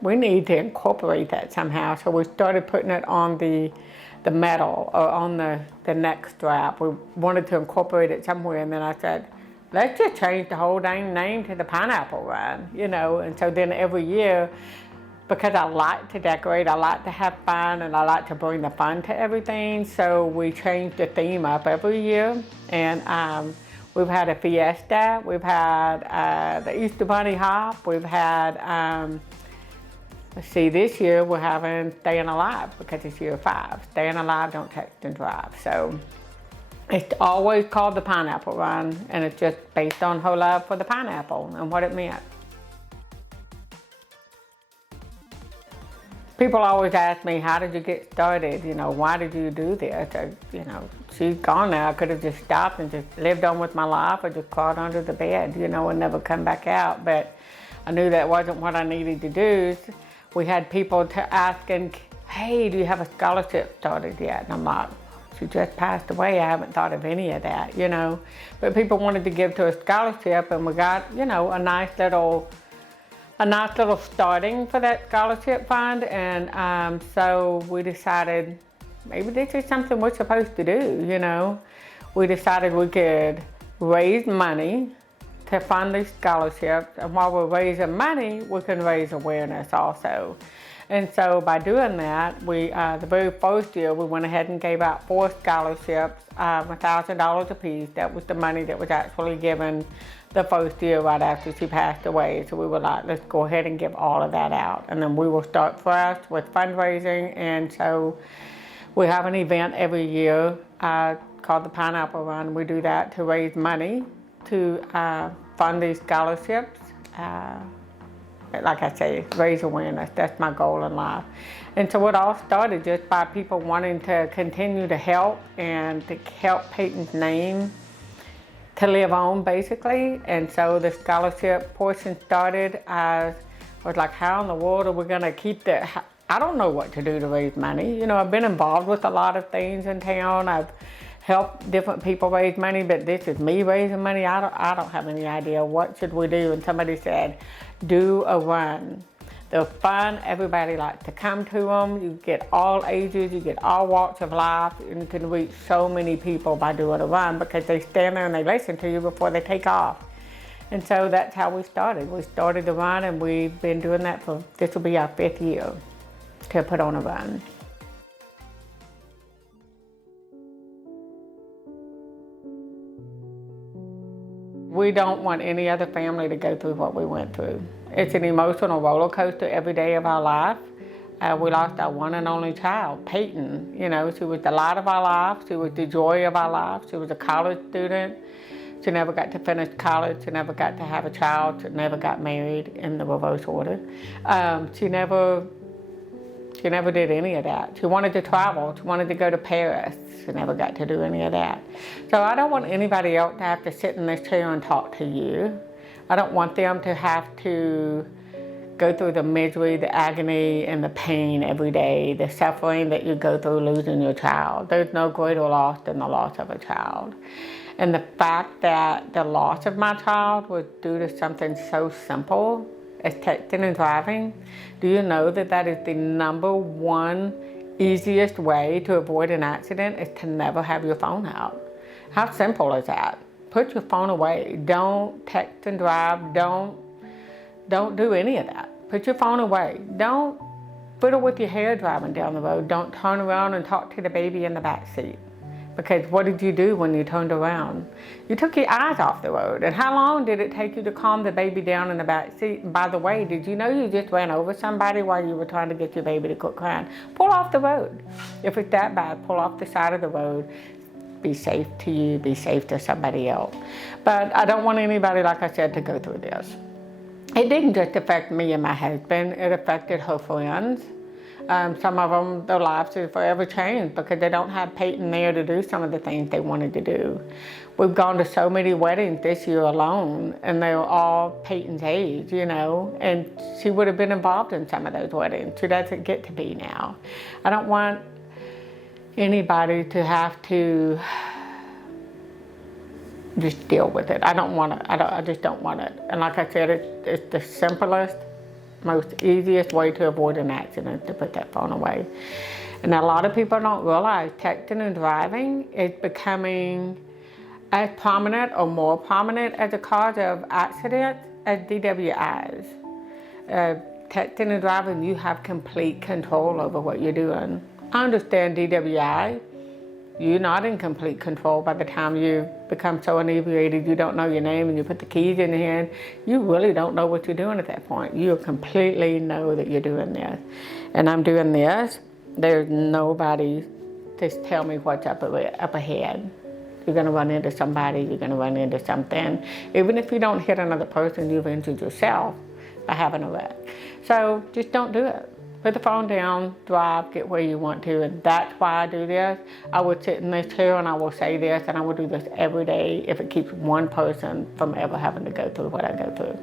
We need to incorporate that somehow. So we started putting it on the medal or on the neck strap. We wanted to incorporate it somewhere, and then I said, let's just change the whole dang name to the Pineapple Run, you know. And so then every year, because I like to decorate, I like to have fun, and I like to bring the fun to everything, so we change the theme up every year. And we've had a fiesta, we've had the Easter Bunny Hop, we've had, let's see, this year we're having Staying Alive because it's year 5. Staying Alive, Don't Text and Drive. So it's always called the Pineapple Run, and it's just based on her love for the pineapple and what it meant. People always ask me, how did you get started? You know, why did you do this? You know, she's gone now. I could have just stopped and just lived on with my life, or just crawled under the bed, you know, and never come back out. But I knew that wasn't what I needed to do. We had people asking, hey, do you have a scholarship started yet? And I'm like, she just passed away. I haven't thought of any of that, you know. But people wanted to give to a scholarship, and we got, you know, a nice little starting for that scholarship fund. And so we decided maybe this is something we're supposed to do, you know. We decided we could raise money to fund these scholarships, and while we're raising money, we can raise awareness also. And so by doing that, we the very first year we went ahead and gave out 4 scholarships, $1,000 apiece. That was the money that was actually given the first year right after she passed away. So we were like, let's go ahead and give all of that out, and then we will start fresh with fundraising. And so we have an event every year called the Pineapple Run. We do that to raise money to fund these scholarships. Like I say, raise awareness. That's my goal in life. And so it all started just by people wanting to continue to help and to help Peyton's name to live on, basically. And so the scholarship portion started. I was like, how in the world are we gonna keep that? I don't know what to do to raise money. You know, I've been involved with a lot of things in town. I've helped different people raise money, but this is me raising money. I don't have any idea. What should we do? And somebody said, do a run. They're fun. Everybody likes to come to them. You get all ages, you get all walks of life, and you can reach so many people by doing a run because they stand there and they listen to you before they take off. And so that's how we started. We started the run, and we've been doing that for, this will be our 5th year to put on a run. We don't want any other family to go through what we went through. It's an emotional roller coaster every day of our life. We lost our one and only child, Peyton. You know, she was the light of our life. She was the joy of our life. She was a college student. She never got to finish college. She never got to have a child. She never got married in the reverse order. She never did any of that. She wanted to travel. She wanted to go to Paris. She never got to do any of that. So I don't want anybody else to have to sit in this chair and talk to you. I don't want them to have to go through the misery, the agony, and the pain every day, the suffering that you go through losing your child. There's no greater loss than the loss of a child. And the fact that the loss of my child was due to something so simple as texting and driving, do you know that that is the #1 easiest way to avoid an accident is to never have your phone out? How simple is that? Put your phone away. Don't text and drive. Don't do any of that. Put your phone away. Don't fiddle with your hair driving down the road. Don't turn around and talk to the baby in the back seat. Because what did you do when you turned around? You took your eyes off the road. And how long did it take you to calm the baby down in the back seat? And by the way, did you know you just ran over somebody while you were trying to get your baby to quit crying? Pull off the road. If it's that bad, pull off the side of the road. Be safe to you, be safe to somebody else. But I don't want anybody, like I said, to go through this. It didn't just affect me and my husband, it affected her friends. Some of them, their lives are forever changed because they don't have Peyton there to do some of the things they wanted to do. We've gone to so many weddings this year alone, and they were all Peyton's age, you know, and she would have been involved in some of those weddings. She doesn't get to be now. I don't want anybody to have to just deal with it. I don't want it. I just don't want it. And like I said, it's the simplest, most easiest way to avoid an accident, to put that phone away. And a lot of people don't realize texting and driving is becoming as prominent or more prominent as a cause of accidents as DWIs. Texting and driving, you have complete control over what you're doing. I understand DWI, you're not in complete control by the time you become so inebriated you don't know your name and you put the keys in your hand. You really don't know what you're doing at that point. You completely know that you're doing this. And I'm doing this. There's nobody to tell me what's up ahead. You're gonna run into somebody, you're gonna run into something. Even if you don't hit another person, you've injured yourself by having a wreck. So just don't do it. Put the phone down, drive, get where you want to, and that's why I do this. I would sit in this chair and I will say this, and I will do this every day if it keeps one person from ever having to go through what I go through.